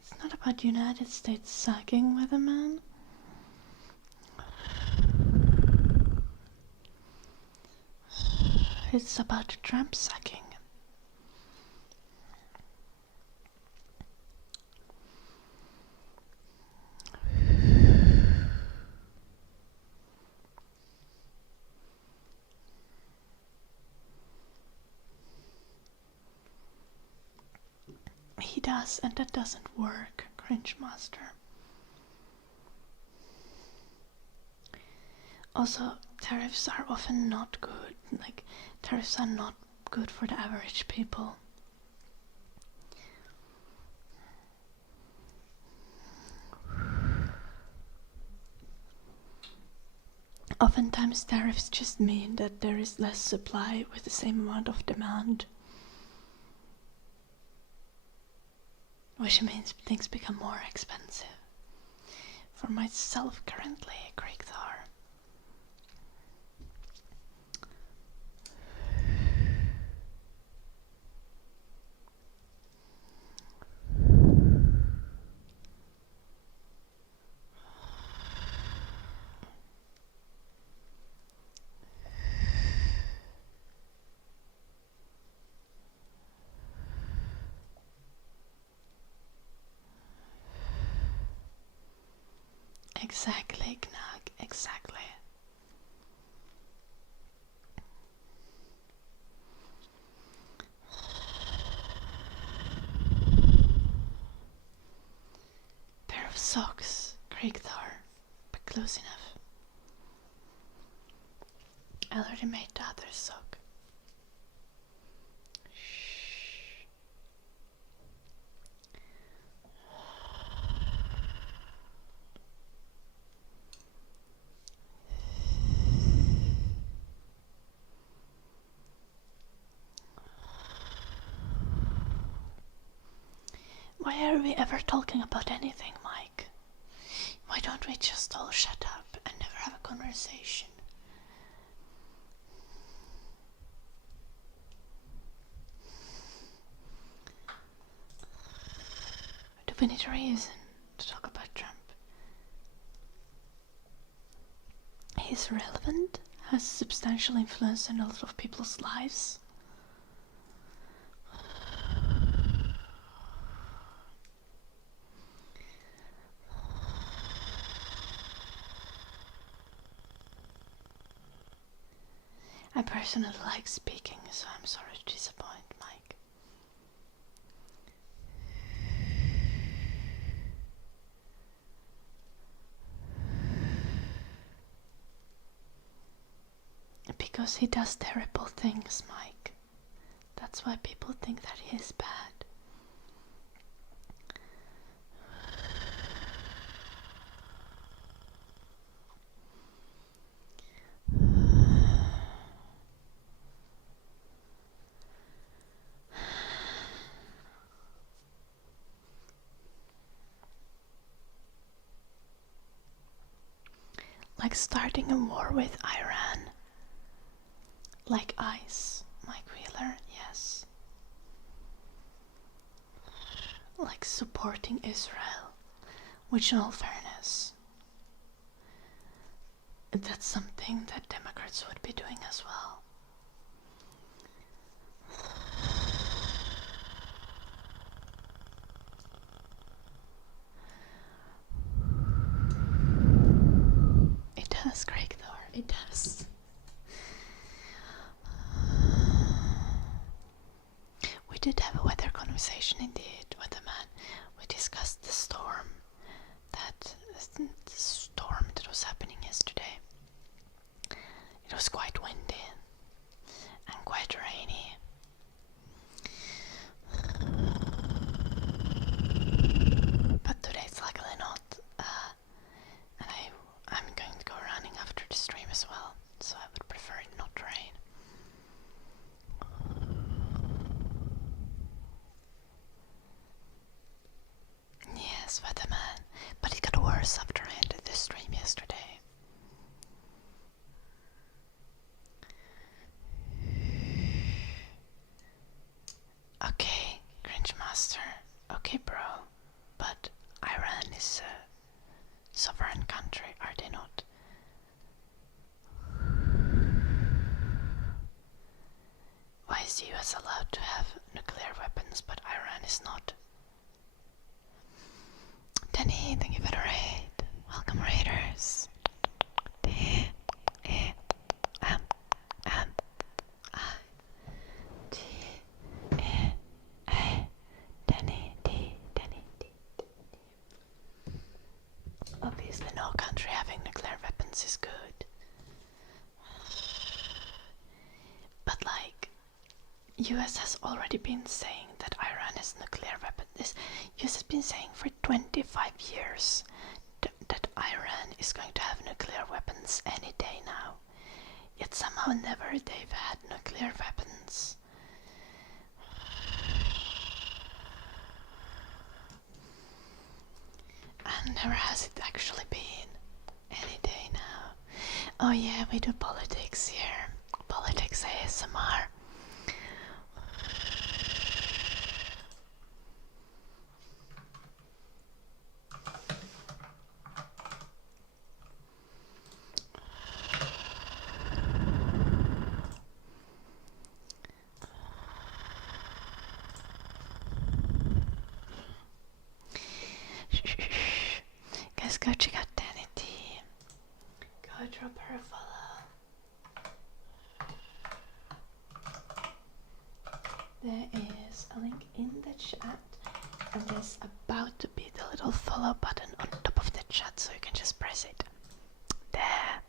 It's not about the United States sucking with a man. It's about Trump sucking. He does, and that doesn't work, Cringe Master. Also, tariffs are often not good. Like, tariffs are not good for the average people. Oftentimes, tariffs just mean that there is less supply with the same amount of demand. Which means things become more expensive. For myself currently, Greek Thor. Exactly, Gnag, exactly. Pair of socks, Greek Thor, but close enough. I already made the other sock. Why are we ever talking about anything, Mike? Why don't we just all shut up and never have a conversation? Do we need a reason to talk about Trump? He's relevant, has substantial influence in a lot of people's lives. I personally like speaking, so I'm sorry to disappoint, Mike. Because he does terrible things, Mike. That's why people think that he is bad. Like starting a war with Iran. Like ice, Mike Wheeler, yes. Like supporting Israel, which in all fairness, that's something that Democrats would be doing as well. It does, Greg Thor, it does. We did have a weather conversation indeed, weatherman. We discussed the storm that was happening yesterday. It was quite windy and quite rainy. But today it's luckily not. And I'm going to go running after the stream as well, so I would prefer it not to rain. Yes, weatherman, but it got worse after I ended the stream yesterday. Okay, Cringe Master. Okay, bro, but Iran is a sovereign country, are they not? Why is the US allowed to have nuclear weapons, but Iran is not? Danny, thank you for the raid. Welcome, raiders. Obviously, no country having nuclear weapons is good. But like, US has already been saying that Iran has nuclear weapons. US has been saying for 25 years that Iran is going to have nuclear weapons any day now. Yet somehow never they've had nuclear weapons. And never has it actually been any day now. Oh yeah, we do politics here. Politics ASMR. Guys, go check out Dietary. Go drop her a follow. There is a link in the chat, and there's about to be the little follow button on top of the chat, so you can just press it. There.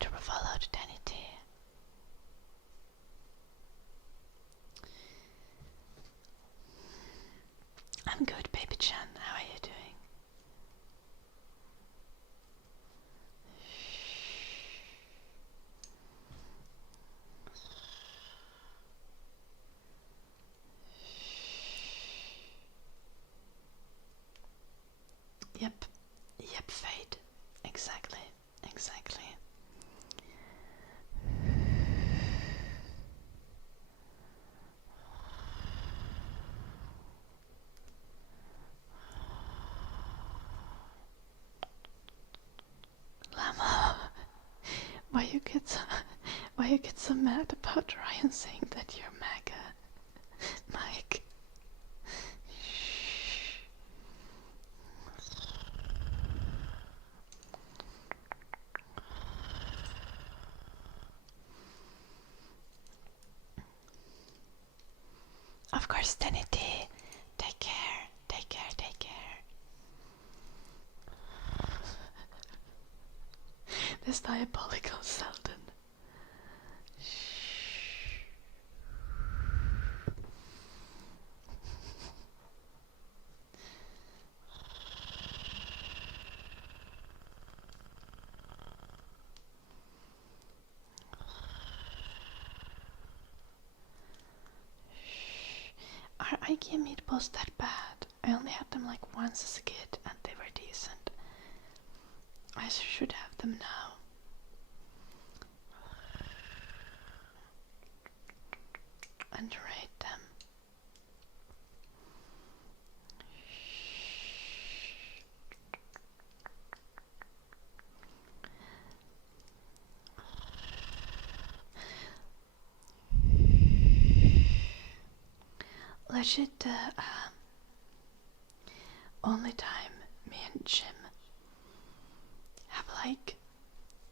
Drop a follow to Dietary. I'm good, baby Chan. How are you doing? Yep, fade. Exactly. Lama, why you get so mad about Ryan saying that you're MAGA, Mike? Of course, Dietary. Take care. is diabolical Selden. Are IKEA meatballs that bad? I only had them like once as a kid and they were decent. I should have them now. And rate them. Legit, only time me and Jim have like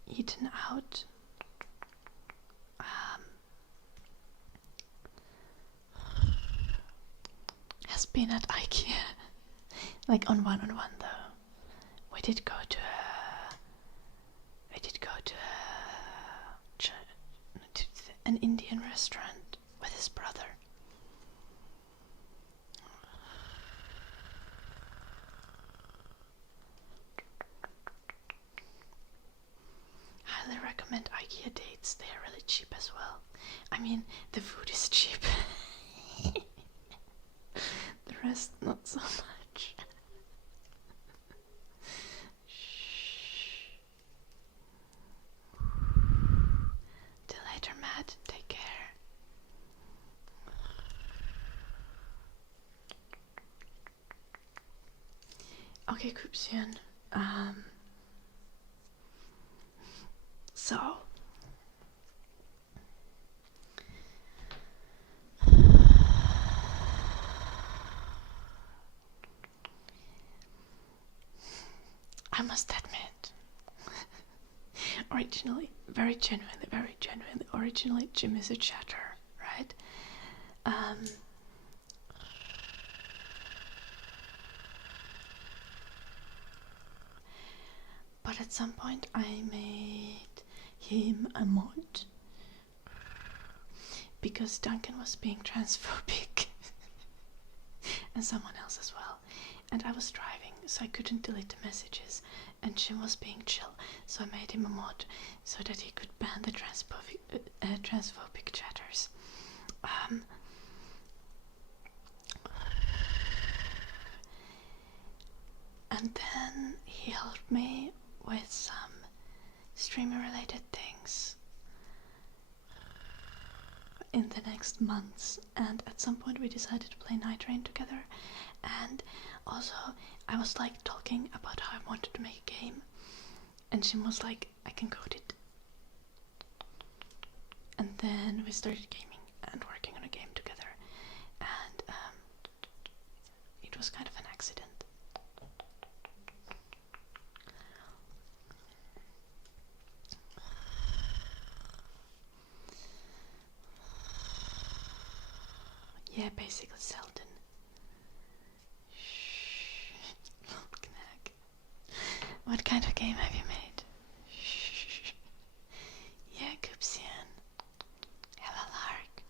eaten out has been at IKEA. Like on one-on-one though. We did go to an Indian restaurant with his brother. Highly recommend IKEA dates. They are really cheap as well. I mean, the food is cheap. The rest, not so much. Till later, Matt. Take care. Okay, Kupsian. So I must admit, originally, very genuinely, originally Jim is a chatter, right? But at some point I made him a mod because Duncan was being transphobic and someone else as well, and I was driving so I couldn't delete the messages, and Jim was being chill, so I made him a mod so that he could ban the transphobic chatters. And then he helped me with some streamer related things in the next months, and at some point we decided to play Night Train together, and also I was like talking about how I wanted to make a game, and Jim was like, I can code it. And then we started gaming and working on a game together, and it was kind of an accident. Yeah, basically Selden. Knack. What kind of game have you made? Yeah, Kupsian. Hello, Lark.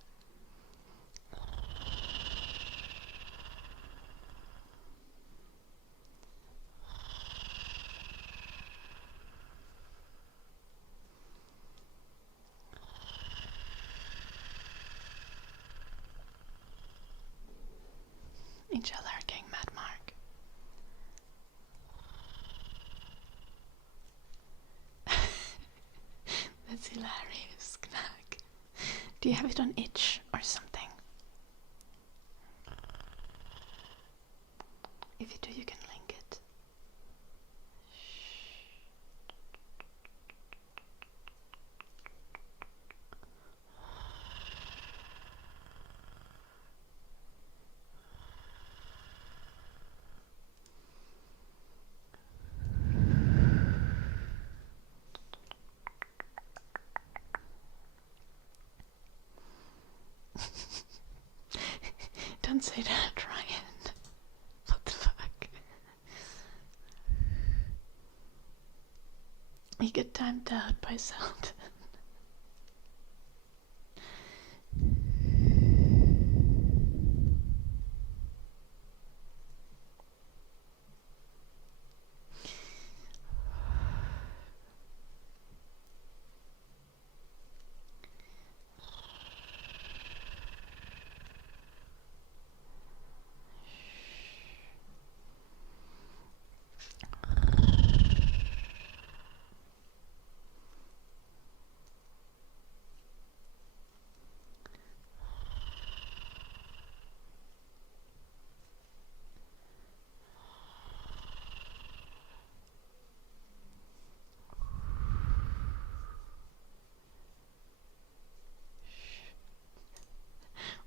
Inshallah, King Mad Mark. That's hilarious, Knack. Do you have it on itch or something? If you do, you can link it. Don't say that, Ryan. What the fuck? We get timed out by Selden.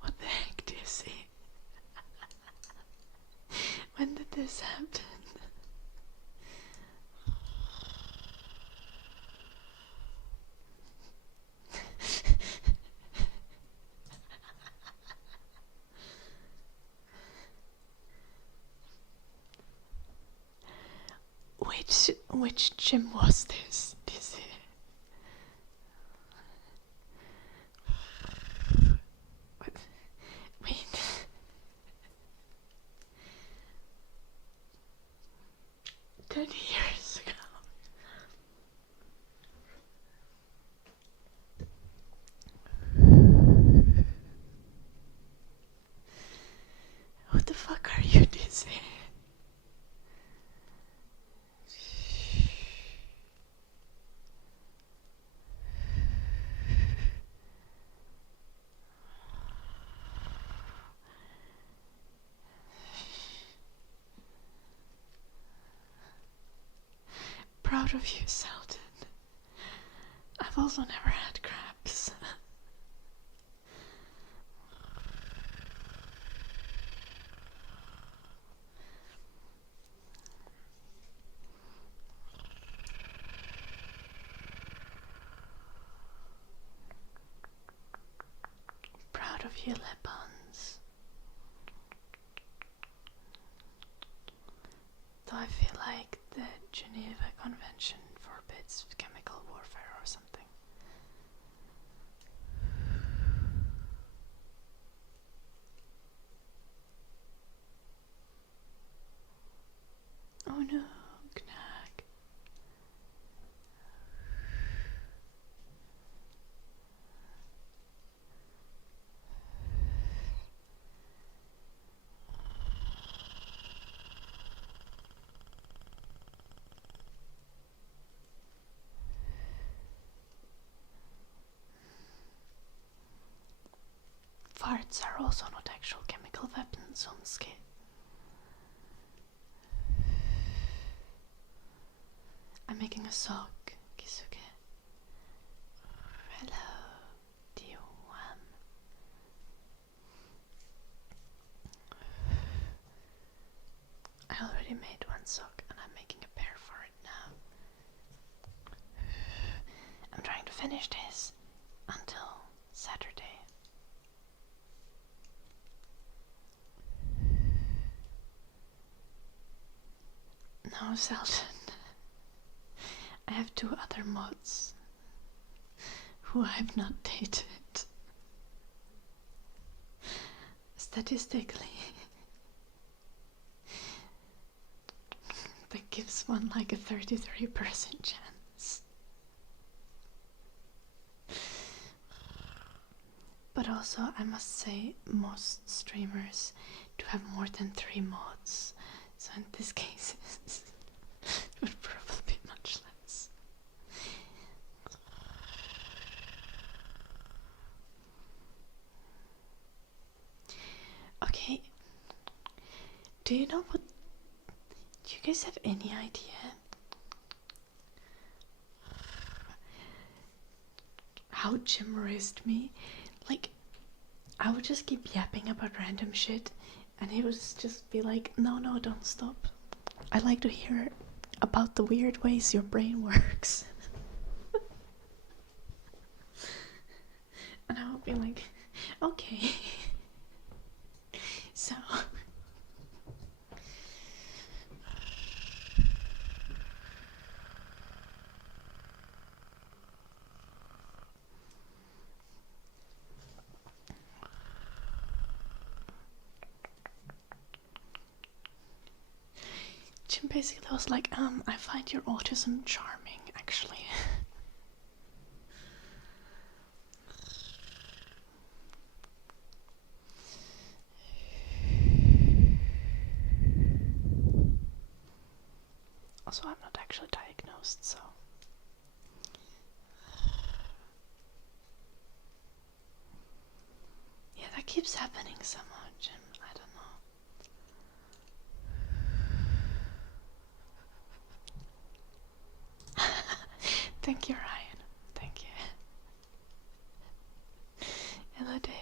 What the heck do you see? When did this happen? Which gym was this? Wait. Ten years ago. What the fuck are you dizzy? Proud of you, Selden. I've also never had cramps. Proud of you, Lepons. Though I feel like the Geneva Convention forbids chemical warfare or something. Oh no, Knack. Farts are also not actual chemical weapons on skin. I'm making a sock, Kisuke. Hello, D1. I already made one sock and I'm making a pair for it now. I'm trying to finish this until Saturday. No, Selden. I have 2 other mods who I've not dated. Statistically, that gives one like a 33% chance. But also, I must say, most streamers do have more than 3 mods. So in this case, it would probably be much less. Okay. Do you know what? Do you guys have any idea how Jim raised me? Like, I would just keep yapping about random shit, and he would just be like, no, don't stop. I like to hear about the weird ways your brain works. And I would be like, okay. So Jim basically was like, I find your autism charming, actually. Also, I'm not actually diagnosed, so... Yeah, that keeps happening so much, and I don't know. Thank you, Ryan. Thank you. Hello, David.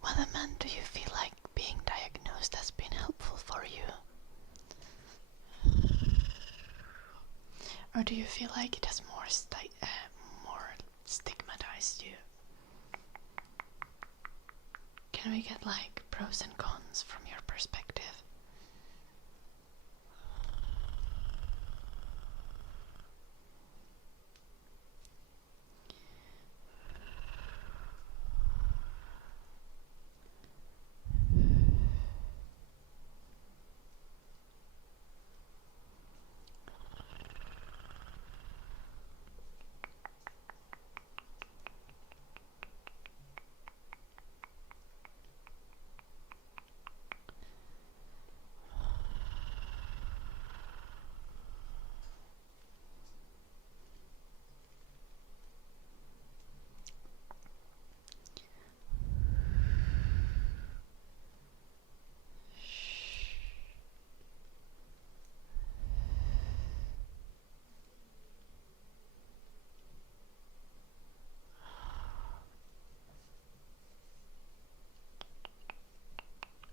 Well, Amanda, do you feel like being diagnosed has been helpful for you? Or do you feel like it has more stigmatized you? Can we get like pros and cons from your perspective?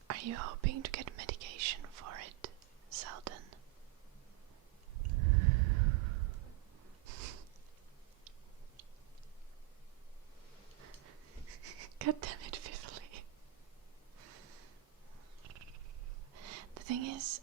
Are you hoping to get medication for it, Selden? God damn it, Fifthly. The thing is,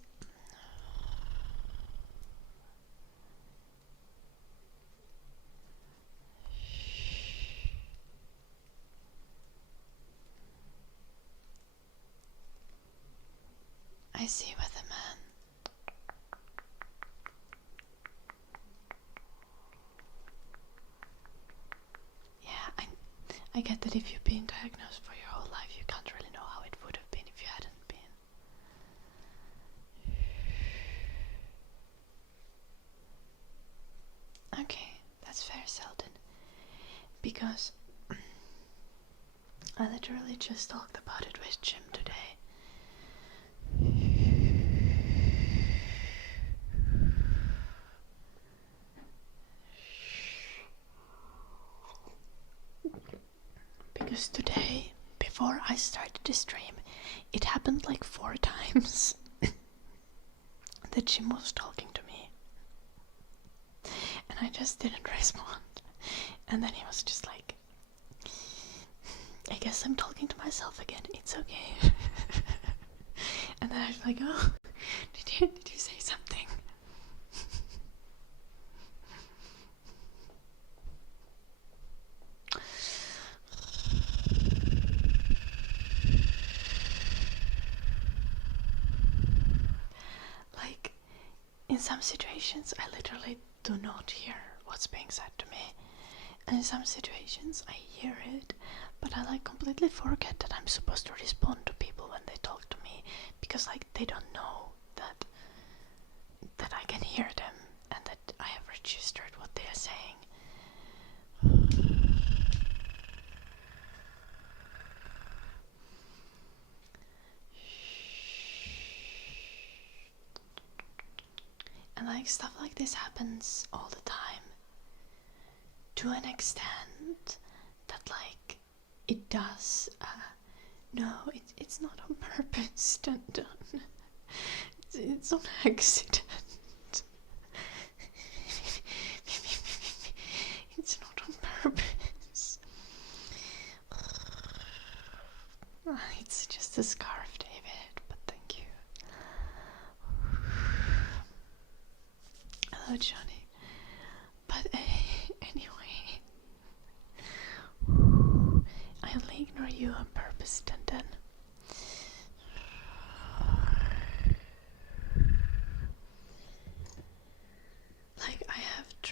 I see with a man. Yeah, I get that if you've been diagnosed for your whole life, you can't really know how it would have been if you hadn't been. Okay, that's fair, Selden. Because I literally just talked about it with Jim today. Because today, before I started the stream, it happened like 4 times that Jim was talking to me. And I just didn't respond. And then he was just like, I guess I'm talking to myself again, it's okay. And then I was like, oh, did you say something? Like, in some situations I literally do not hear what's being said to me. And in some situations I hear it, but I like completely forget that I'm supposed to respond to people when they talk to me, because like they don't know that I can hear them and that I have registered what they are saying. like stuff like this happens all the time, to an extent that like it does. No, it's not on purpose. Dun. It's on accident. It's not on purpose. It's just a scarf, David, but thank you. Hello, Johnny. But anyway, I only ignore you on purpose, Dun. Like, I've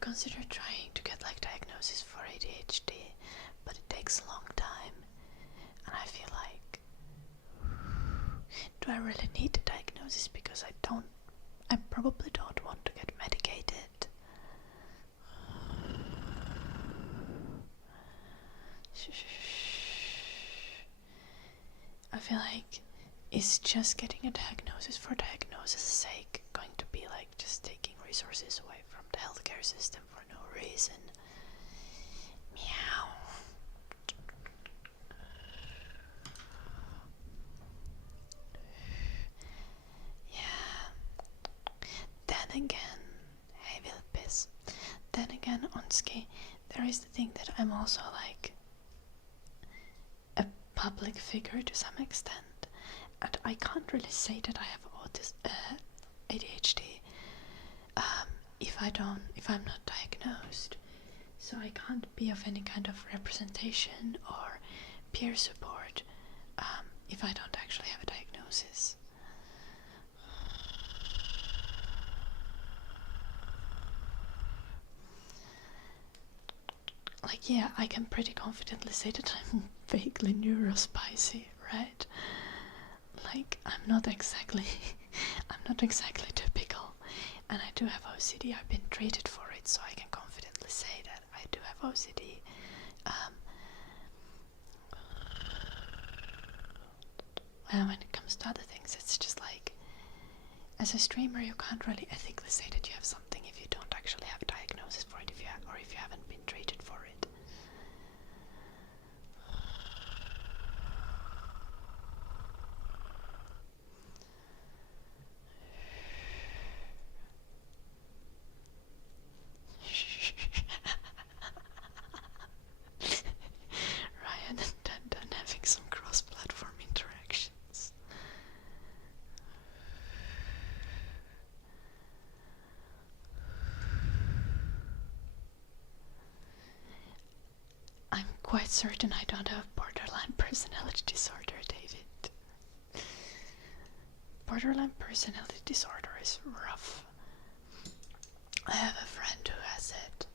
considered trying to get like diagnosis for ADHD, but it takes a long time, and I feel like, do I really need the diagnosis? Because I probably don't want to get medicated. I feel like, is just getting a diagnosis for diagnosis' sake going to be like just taking resources away from the healthcare system for no reason? Meow. Yeah. Then again, hey, will piss. Then again, on ski, there is the thing that I'm also like a public figure to some extent, and I can't really say that I have ADHD if I'm not diagnosed. So I can't be of any kind of representation or peer support if I don't actually have a diagnosis. Like, yeah, I can pretty confidently say that I'm vaguely neurospicy, right? Like, I'm not exactly typical, and I do have OCD. I've been treated for it, so I can confidently say that I do have OCD. When it comes to other things, it's just like, as a streamer, you can't really ethically say that you have something if you don't actually have a diagnosis for it, or if you haven't been treated for it. Ryan and Dan having some cross-platform interactions. I'm quite certain I don't have borderline personality disorder, David. Borderline personality disorder is rough. I have a friend who has it.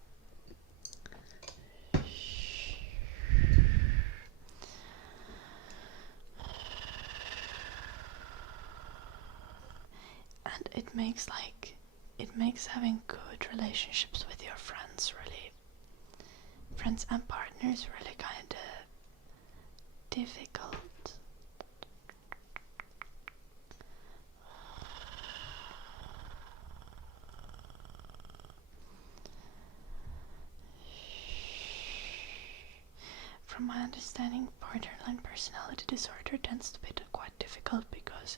And it makes having good relationships with your friends and partners really kinda difficult. From my understanding, borderline personality disorder tends to be quite difficult because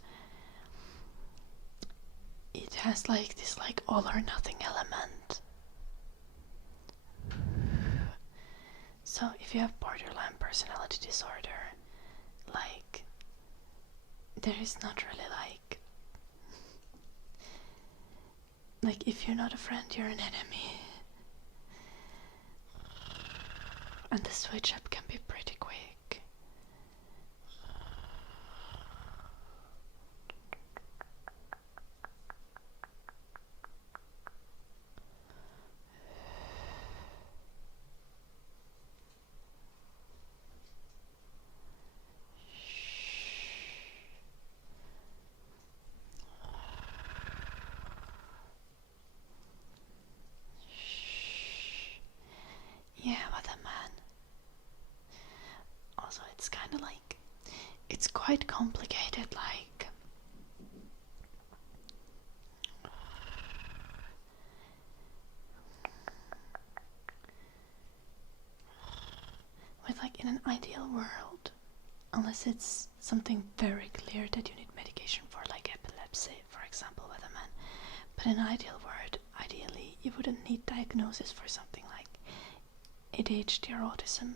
it has like this like all or nothing element. So if you have borderline personality disorder, like, there is not really like if you're not a friend, you're an enemy. And the switch up can be pretty quick. Yeah, what a man. Also, it's kind of like, it's quite complicated, like, in an ideal world, unless it's something very clear that you need medication for, like epilepsy, for example, with a man. But in an ideal world, ideally, you wouldn't need diagnosis for something like ADHD or autism,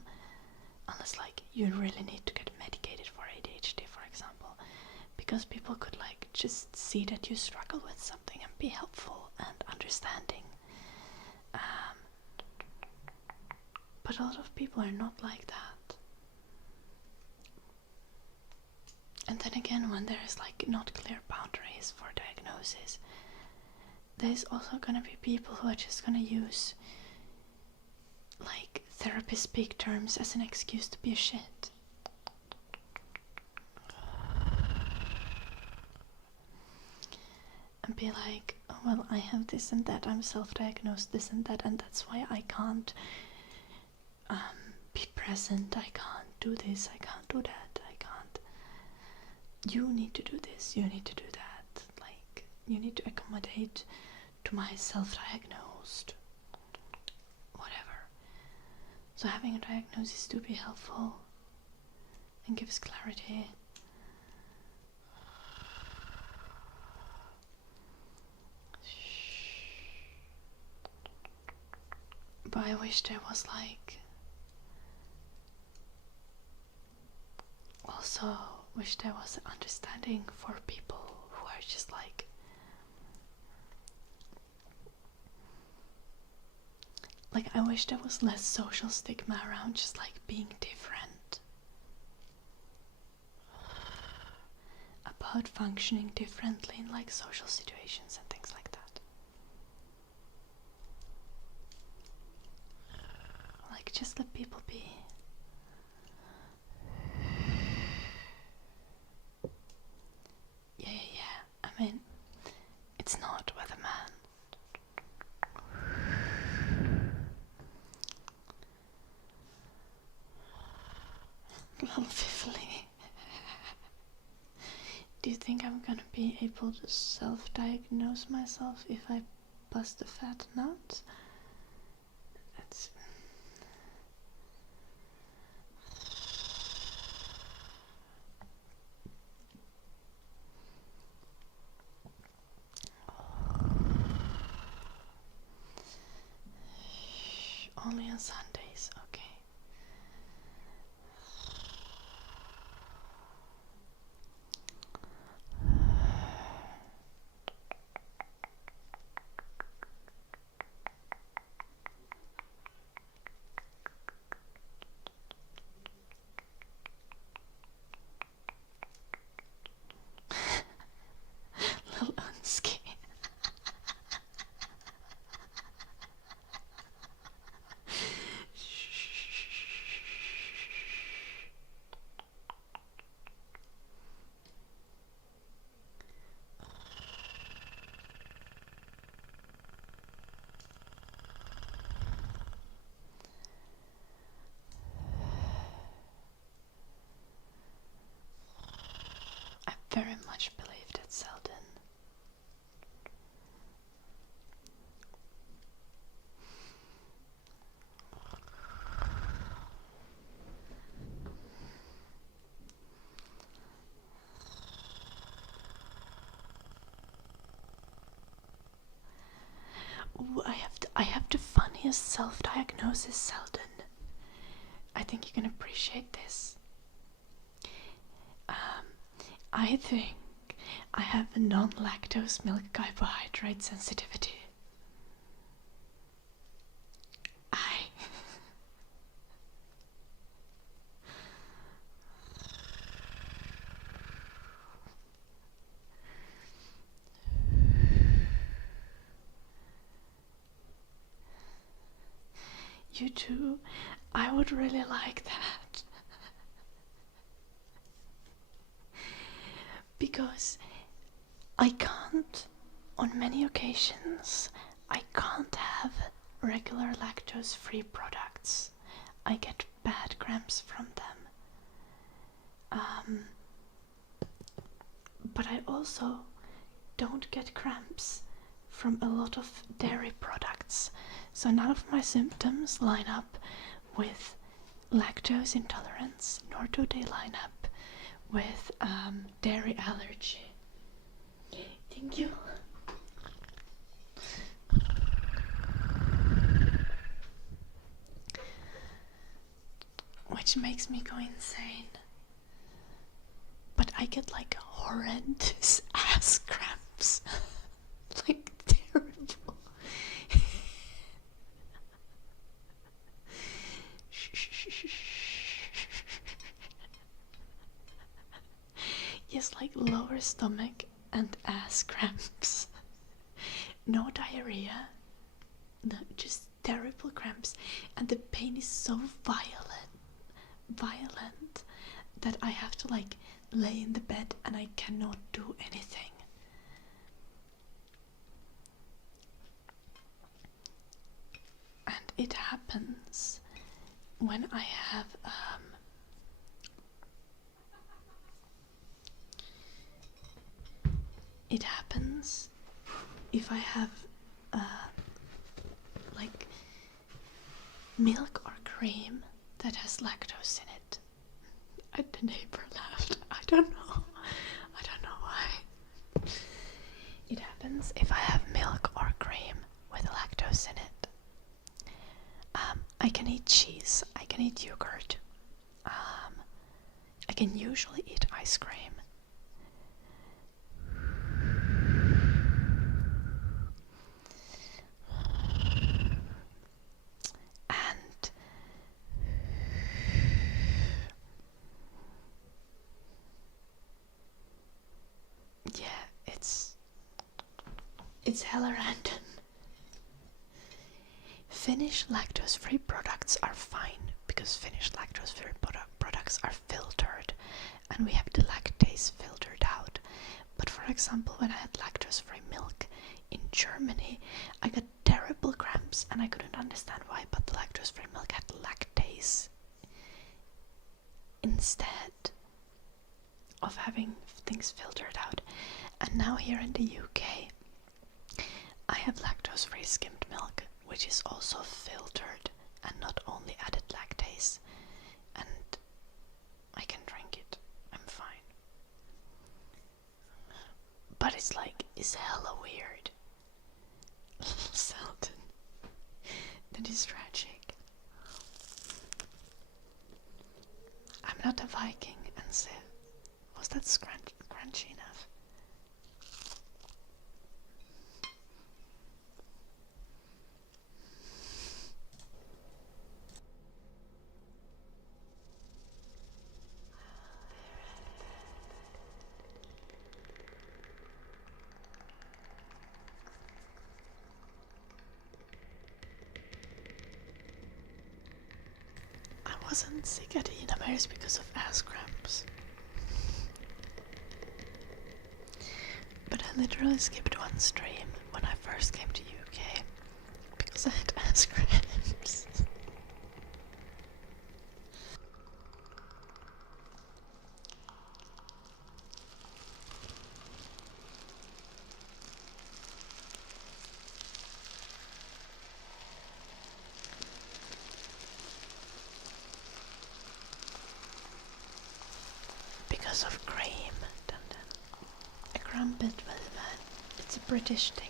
unless like you really need to get medicated for ADHD, for example, because people could like just see that you struggle with something and be helpful and understanding. But a lot of people are not like that. And then again, when there's like not clear boundaries for diagnosis, there's also gonna be people who are just gonna use like therapist speak terms as an excuse to be a shit. And be like, oh, well, I have this and that, I'm self-diagnosed this and that's why I can't be present, I can't do this, I can't do that, I can't. You need to do this, you need to do that. Like, you need to accommodate to my self-diagnosed whatever. So having a diagnosis to be helpful and gives clarity. But I wish there was like, also wish there was understanding for people who are just like I wish there was less social stigma around just like being different, about functioning differently in like social situations and things like that. Like, just let people be. Yeah. I mean, it's not weatherman. Little fiffly. Do you think I'm gonna be able to self-diagnose myself if I bust a fat nut? That's... Only on Sundays, okay. Little Unsky. I very much believe that Selden. Ooh, I have the funniest self-diagnosis, Selden. I think you can appreciate this. I think I have a non-lactose milk carbohydrate sensitivity. You too? I would really like that. Because I can't, on many occasions, I can't have regular lactose-free products. I get bad cramps from them. But I also don't get cramps from a lot of dairy products. So none of my symptoms line up with lactose intolerance, nor do they line up with dairy allergy. Thank you. Which makes me go insane. But I get like horrendous ass cramps. Like terrible. Yes, like lower stomach and ass cramps. No diarrhea. No, just terrible cramps. And the pain is so violent that I have to like lay in the bed and I cannot do anything. And it happens when I have it happens if I have like milk or cream that has lactose in it. The neighbor laughed. I don't know why. It happens if I have milk or cream with lactose in it. I can eat cheese, I can eat yogurt, I can usually eat ice cream. And yeah, it's hella random. Finnish lactose-free products are fine because Finnish lactose-free products are filtered and we have the lactase filtered out. But for example, when I had lactose-free milk in Germany, I got terrible cramps and I couldn't understand why, but the lactose-free milk had lactase instead of having things filtered out. And now here in the UK, I have lactose-free skimmed milk, which is also filtered and not only added lactase, and I can drink it. I'm fine. But it's hella weird. Selden. That is tragic. I'm not a Viking, and so was that crunchy enough? I wasn't sick at Enamir's because of ass cramps. But I literally skipped one stream when I first came to UK because I had ass cramps. Because of cream. A Armpit, it's a British thing.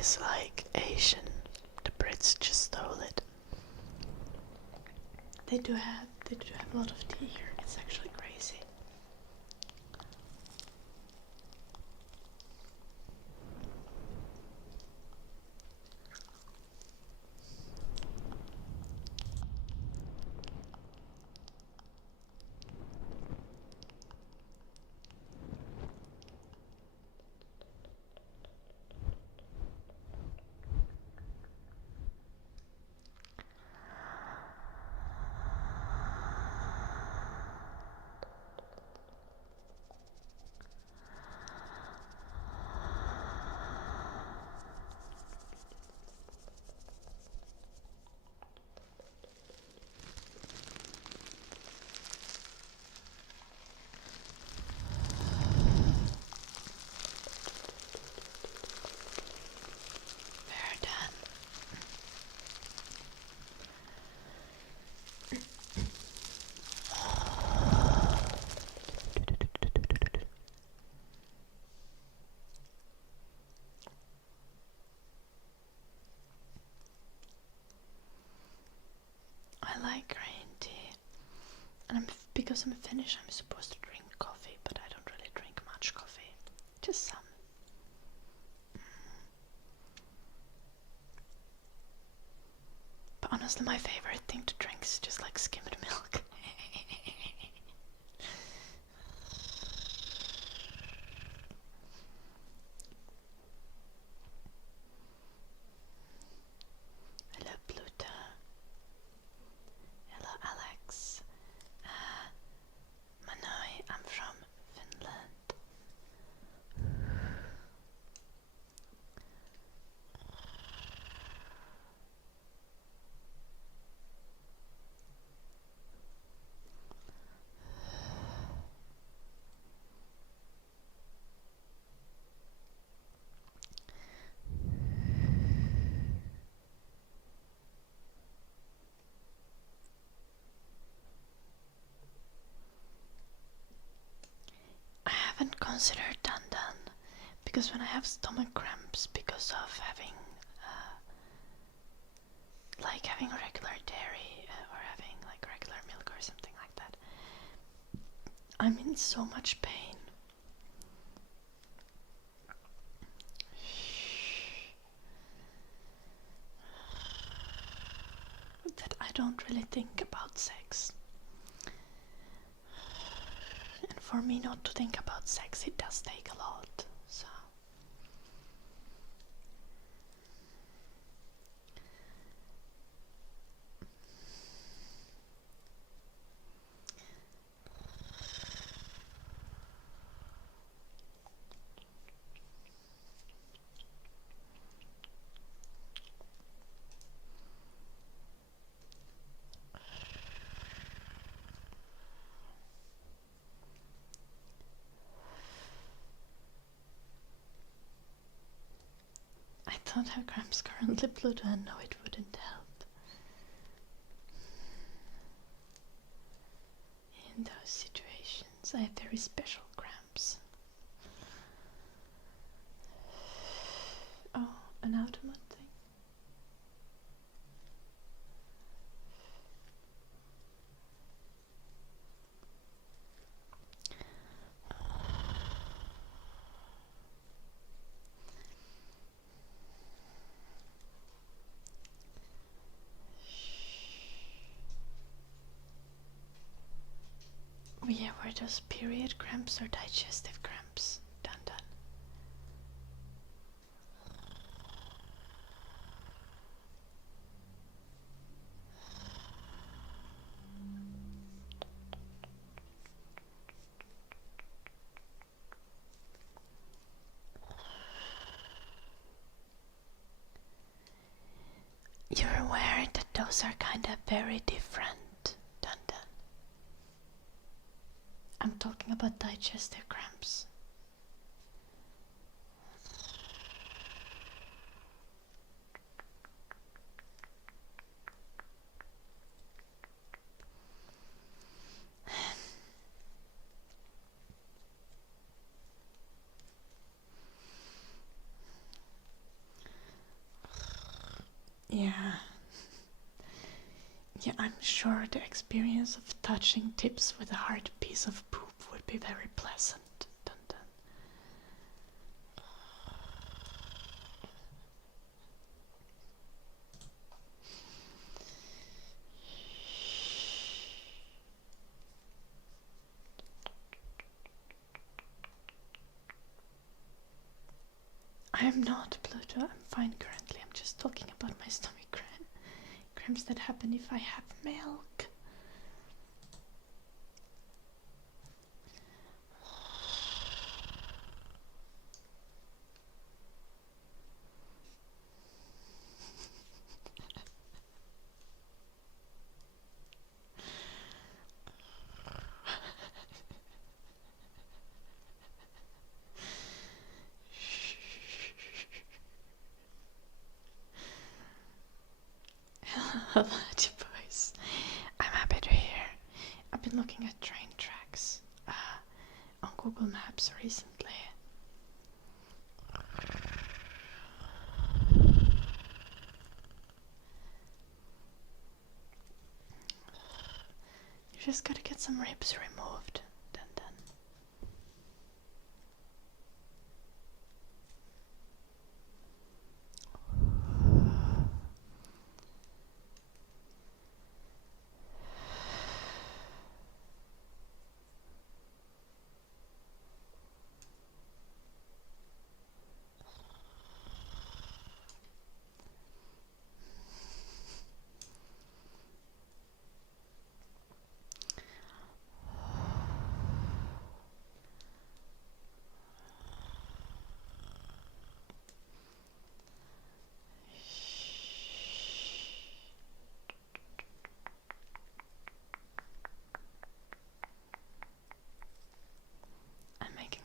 Is like Asian. The Brits just stole it. They do have a lot of tea here. It's actually crazy. like green tea. And because I'm Finnish, I'm supposed to drink coffee, but I don't really drink much coffee. Just some. But honestly, my favorite thing to drink is just like skimmed milk. Hello Pluto. Hello Alex. Manoi, I'm from Finland. I haven't considered dandan because when I have stomach cramps because of having like having regular dairy or having like regular milk or something like that, I'm in so much pain that I don't really think about sex. And for me not to think about sex, it does take a lot, so. I don't have cramps currently, Pluto, and no, it wouldn't help. In those situations, I have very special cramps. Oh, an automat thing. Oh yeah, were those period cramps or digestive cramps? Dun dun. You're aware that those are kind of very different, dun dun. I'm talking about digestive cramps. Yeah. Yeah, I'm sure the experience of touching tips with a hard piece of poop would be very pleasant. Dun dun. I am not, Pluto. I'm fine currently. I'm just talking about my stomach cramps that happen if I have milk. Hello, boys. I'm happy to hear. I've been looking at train tracks on Google Maps recently. Just gotta get some ribs removed. Dun dun.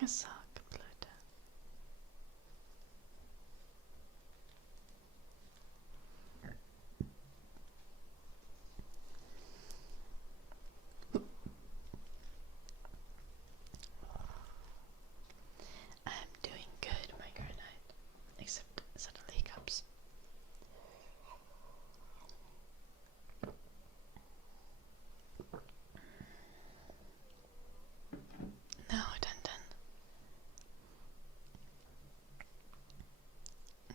A sak, blöd. I'm doing good, my girl night, except sudden hiccups. No, dun.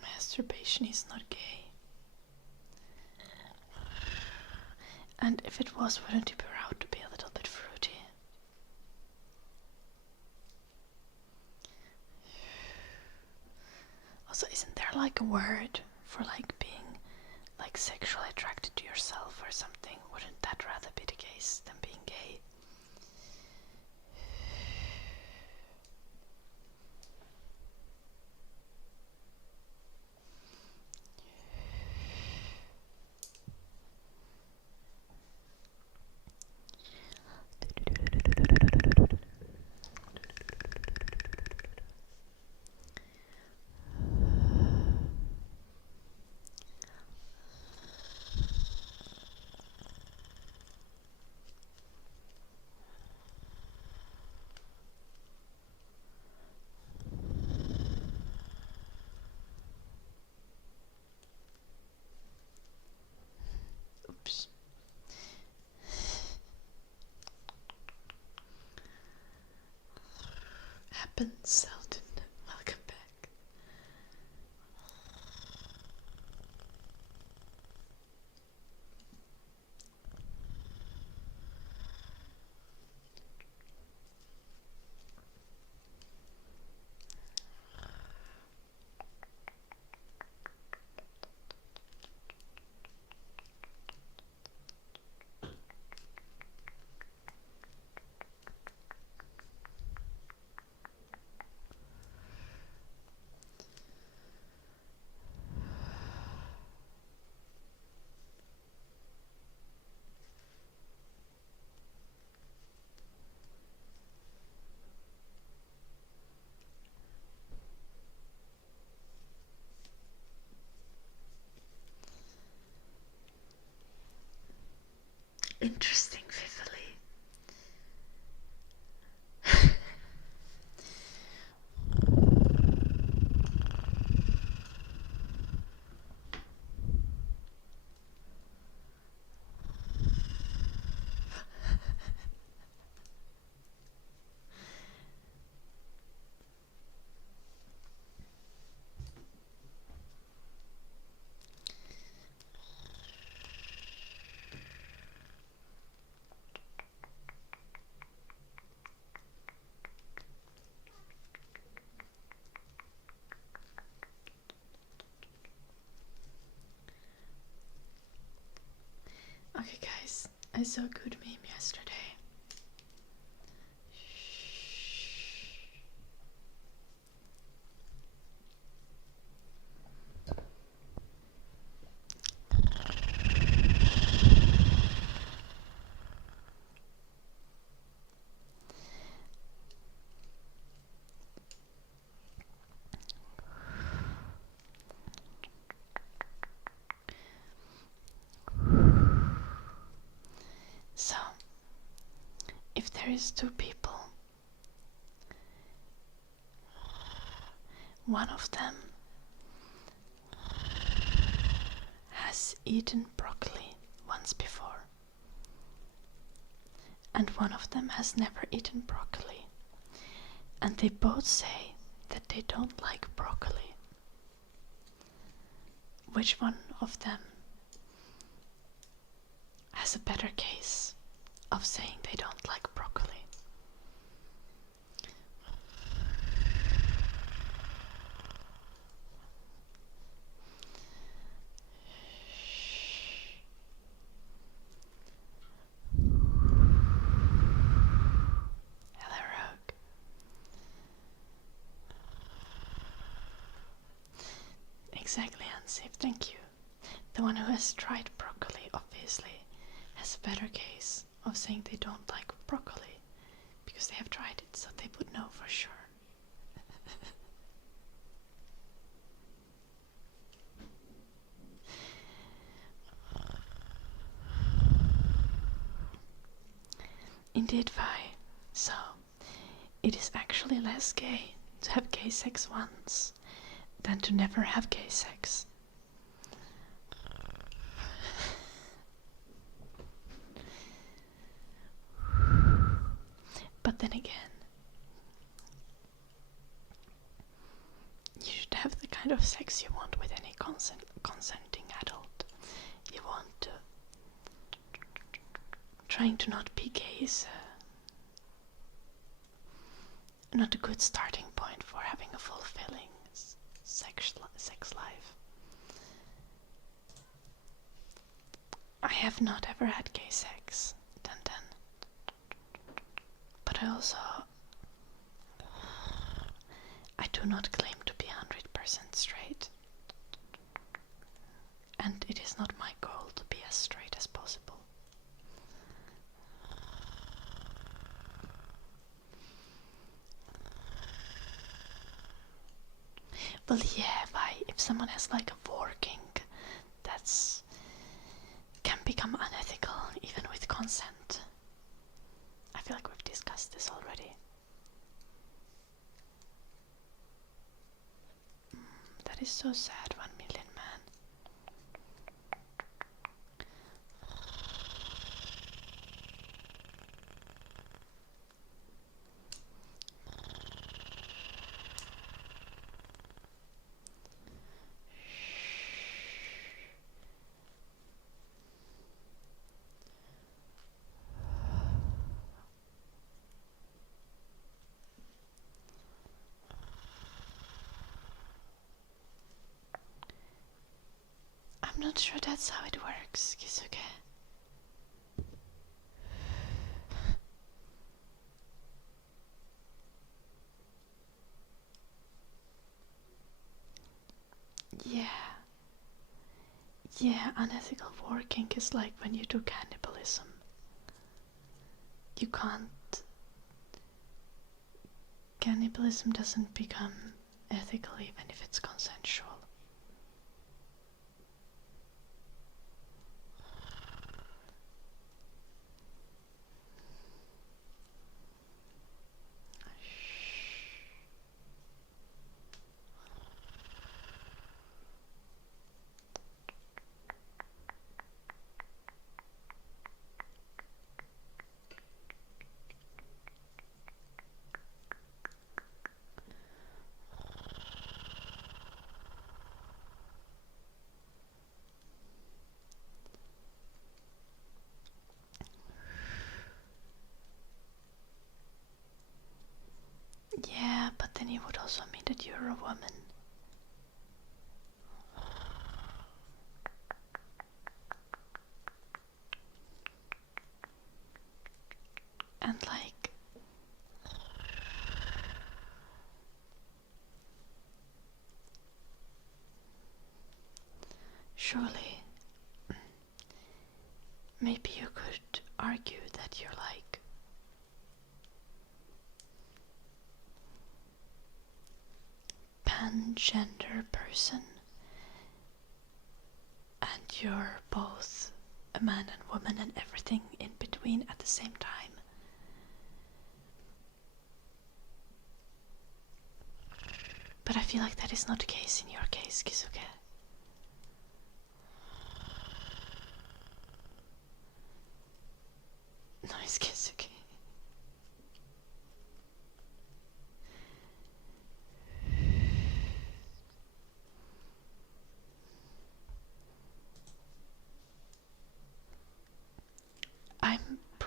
Masturbation is not gay. And if it was, wouldn't it be proud to be a little bit fruity? Also, isn't there like a word for like being like sexually attracted to yourself or something? Wouldn't that rather be the case than being gay? Oops. Happens seldom. Welcome back. Interesting, Fifily. Okay guys, I saw a good meme yesterday. So, if there is two people, one of them has eaten broccoli once before, and one of them has never eaten broccoli. And they both say that they don't like broccoli. Which one of them has a better case of saying they don't like broccoli? Hello, Rogue. Exactly, unsafe, thank you. The one who has tried broccoli obviously has a better case of saying they don't like broccoli because they have tried it, so they would know for sure. Indeed, Vi. So, it is actually less gay to have gay sex once than to never have gay sex. But then again, you should have the kind of sex you want with any consenting adult. You want to. Trying to not be gay is not a good starting point for having a fulfilling sex life. I have not ever had gay sex, but I do not claim to be 100% straight, and it is not my goal to be as straight as possible. Well, yeah, if someone has like a working, that's can become unethical even with consent. I feel like we've discussed this already. That is so sad, 1 million man. I'm not sure that's how it works, Kisuke. Yeah, unethical working is like when you do cannibalism. You can't. Cannibalism doesn't become ethical even if it's consensual. Yeah, but then you would also mean that you're a woman. And like, surely, maybe you could argue that you're like pan-gender person and you're both a man and woman and everything in between at the same time. But I feel like that is not the case in your case, Kisuke. Nice, Kisuke.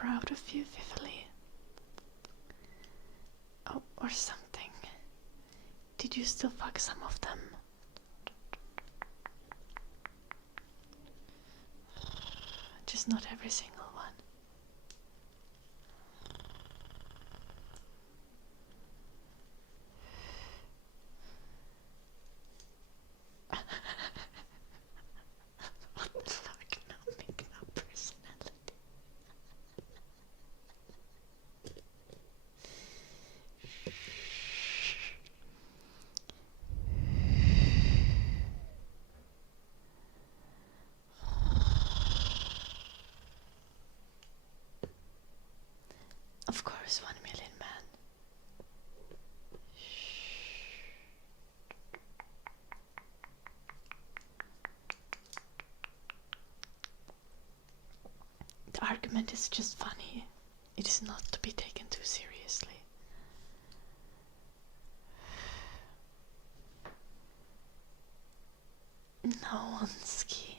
out of you, Vivali. Oh, or something. Did you still fuck some of them? Just not every single one. What the fuck? No, make no personality. Of course, 1 million man. The argument is just funny. It is not to be taken too seriously. No, Onski.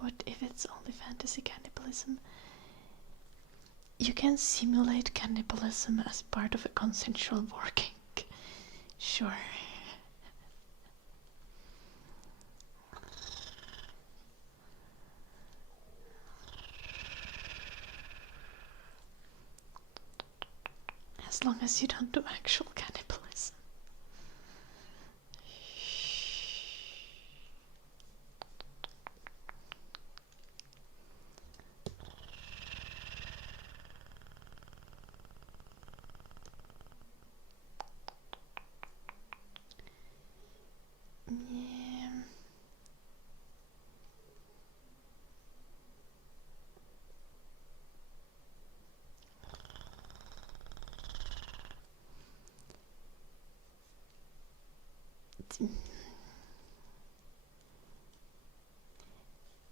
What if it's only fantasy cannibalism? You can simulate cannibalism as part of a consensual working. Sure. As long as you don't do actual cannibalism. Yeah.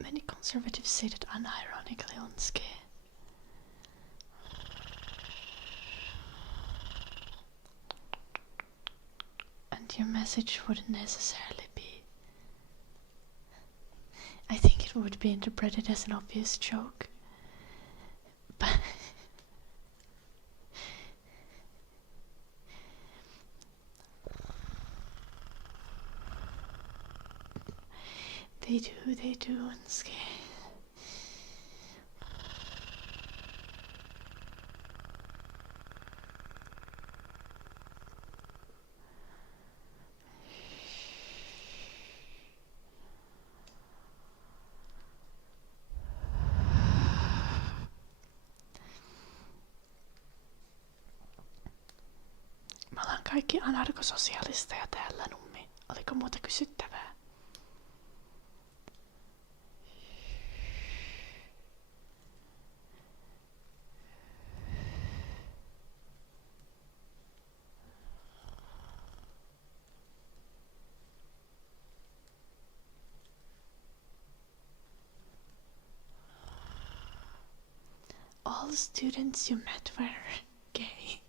Many conservatives say that unironically on scale. And your message wouldn't necessarily be. I think it would be interpreted as an obvious joke. But they do on scale. Me ollaan kaikki anarkososialisteja täällä, Nummi. Oliko muuta kysyttävää? All the students you met were gay.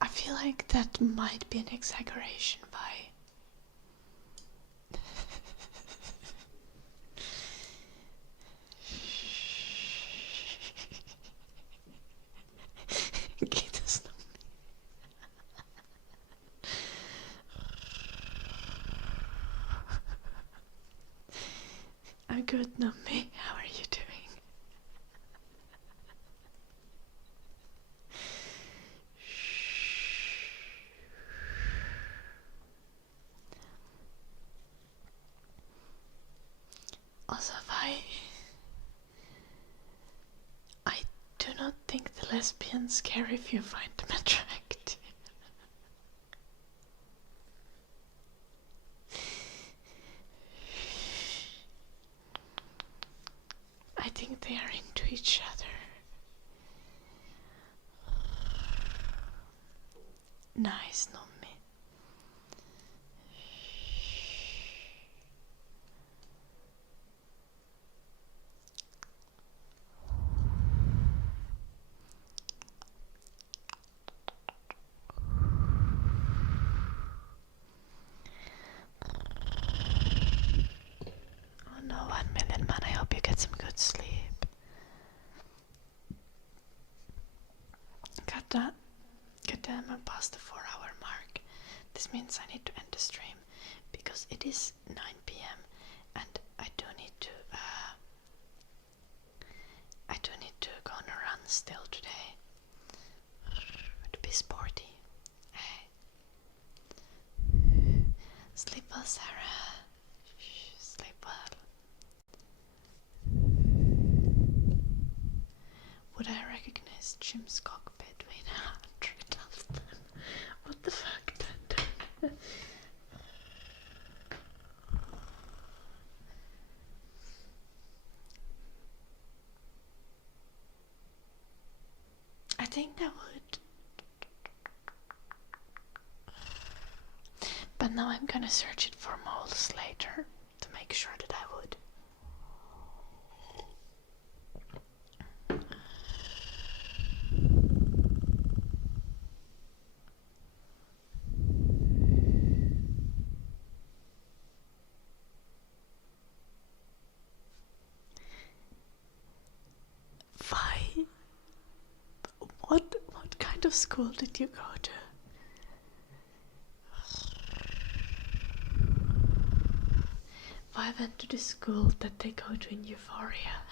I feel like that might be an exaggeration by Kiitos. I'm good, Nummi. How are you doing? Also, I do not think the lesbians care if you find them attractive. I think they are into each other. Nice, Nommi. Oh no, 1 million man, I hope you get some good sleep. Goddamn, I'm past the 4-hour mark. This means I need to end the stream because it is 9 p.m. and I do need to go on a run still today. To be sporty. Hey. Sleep well, Sarah. Sleep well. Would I recognize Jim's cockpit between 100 of them? What the fuck, Tender? I think I would. But now I'm gonna search it for moles later to make sure that I would. Why? What kind of school did you go to? I went to the school that they go to in Euphoria.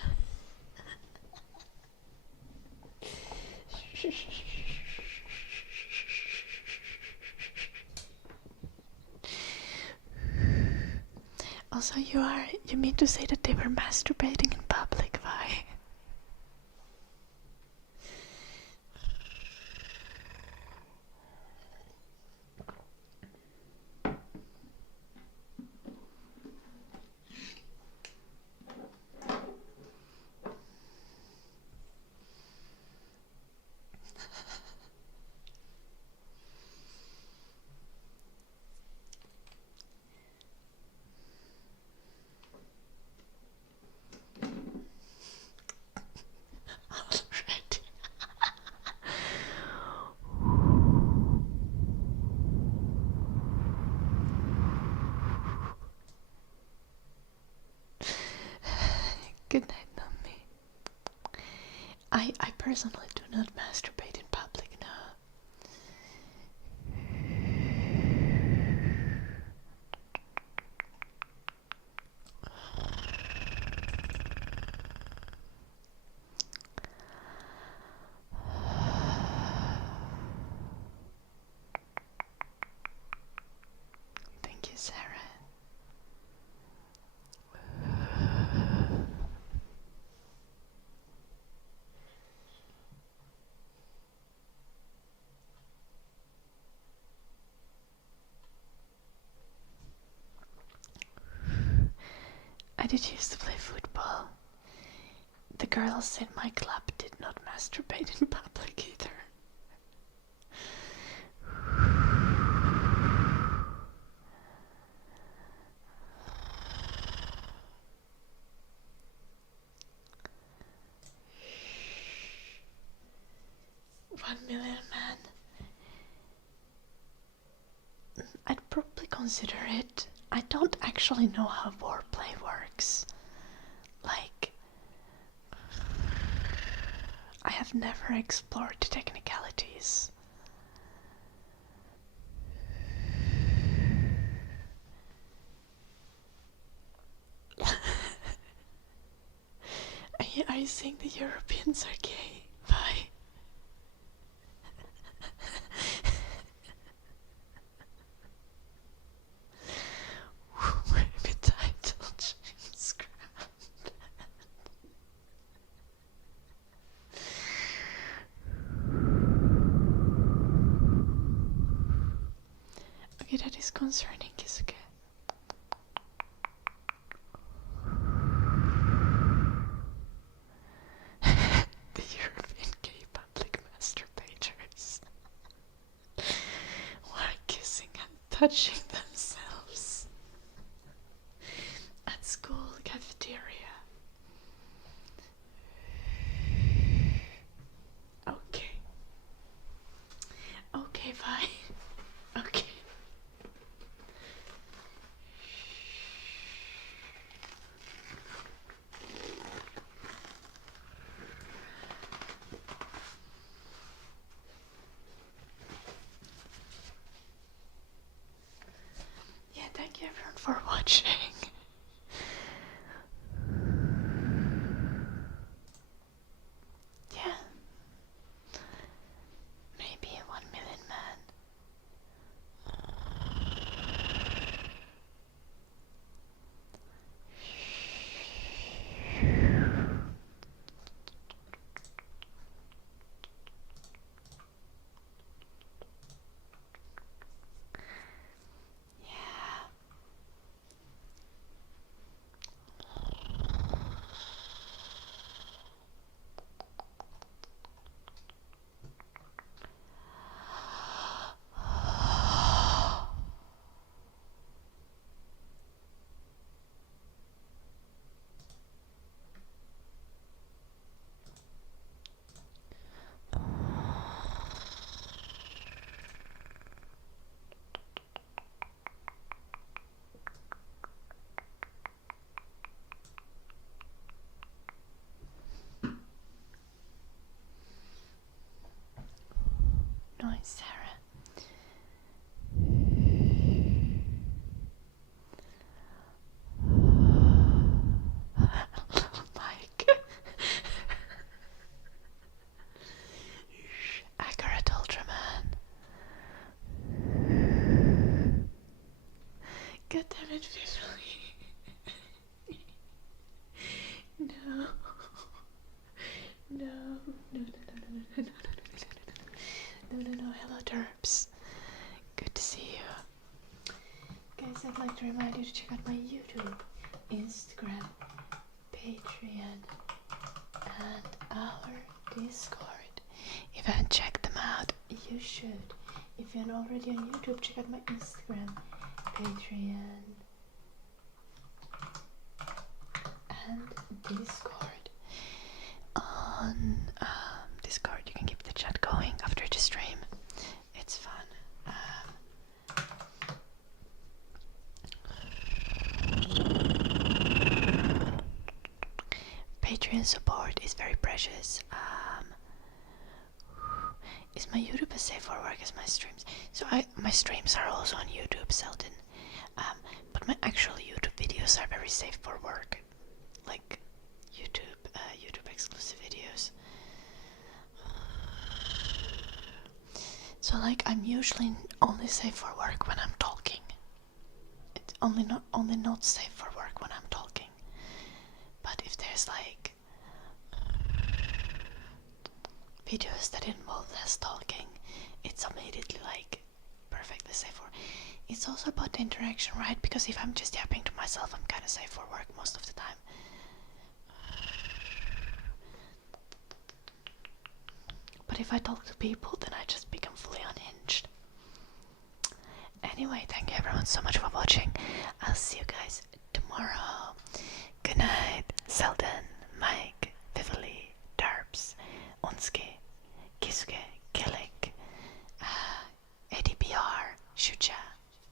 Also, you mean to say that they were masturbating in public, why? Good night, Nummy. I personally do not masturbate in public, no. Thank you, Sarah. I did used to play football. The girls in my club did not masturbate in public either. $1 million man. I'd probably consider it. I don't actually know how warplay works. Like, I have never explored the technicalities. Are you saying the Europeans are gay? Why? Maybe title James Grant. Okay, that is concerning, Kisuke. The European gay public masturbators. touching themselves at school cafeteria. Okay. Okay, fine. Okay. Yeah, thank you everyone for watching. Yeah. Maybe 1 million man. Yeah. Nice, Sarah. Mike. Accurate Ultraman. God damn it, Fizzly. No. No. No. Hello, Derps. Good to see you. Guys, I'd like to remind you to check out my YouTube, Instagram, Patreon, and our Discord. If you haven't checked them out, you should. If you're not already on YouTube, check out my Instagram, Patreon, and Discord. On Discord, you can keep the chat going after the stream. It's fun. Patreon support is very precious. Is my YouTube as safe for work as my streams? So my streams are also on YouTube, Selden. But my actual YouTube videos are very safe for work. Like YouTube exclusive videos. So like I'm usually only safe for work when I'm talking. It's only not safe for work when I'm talking. But if there's like videos that involve less talking, it's immediately like perfectly safe for. It's also about the interaction, right? Because if I'm just yapping to myself, I'm kind of safe for work most of the time. But if I talk to people, then I just become fully unhinged. Anyway, thank you everyone so much for watching. I'll see you guys tomorrow. Good night, Selden, Mike, Vivali, Derps, Unski, Kisuke, Killik, ADPR, Shucha,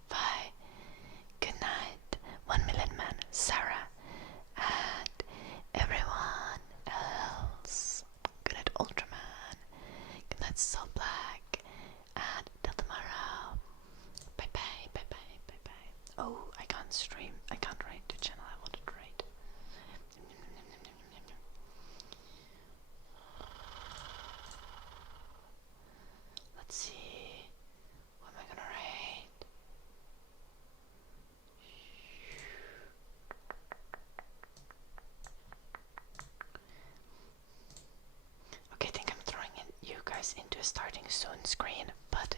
bye. Good night, 1 million man, Sarah, and everyone else. Good night, Ultraman. Good night, Soul Black, and till tomorrow. Bye bye, bye bye, bye bye. Oh, I can't stream. I can't rate the channel I wanted to rate. Let's see. What am I gonna rate? Okay, I think I'm throwing you guys into a starting soon screen, but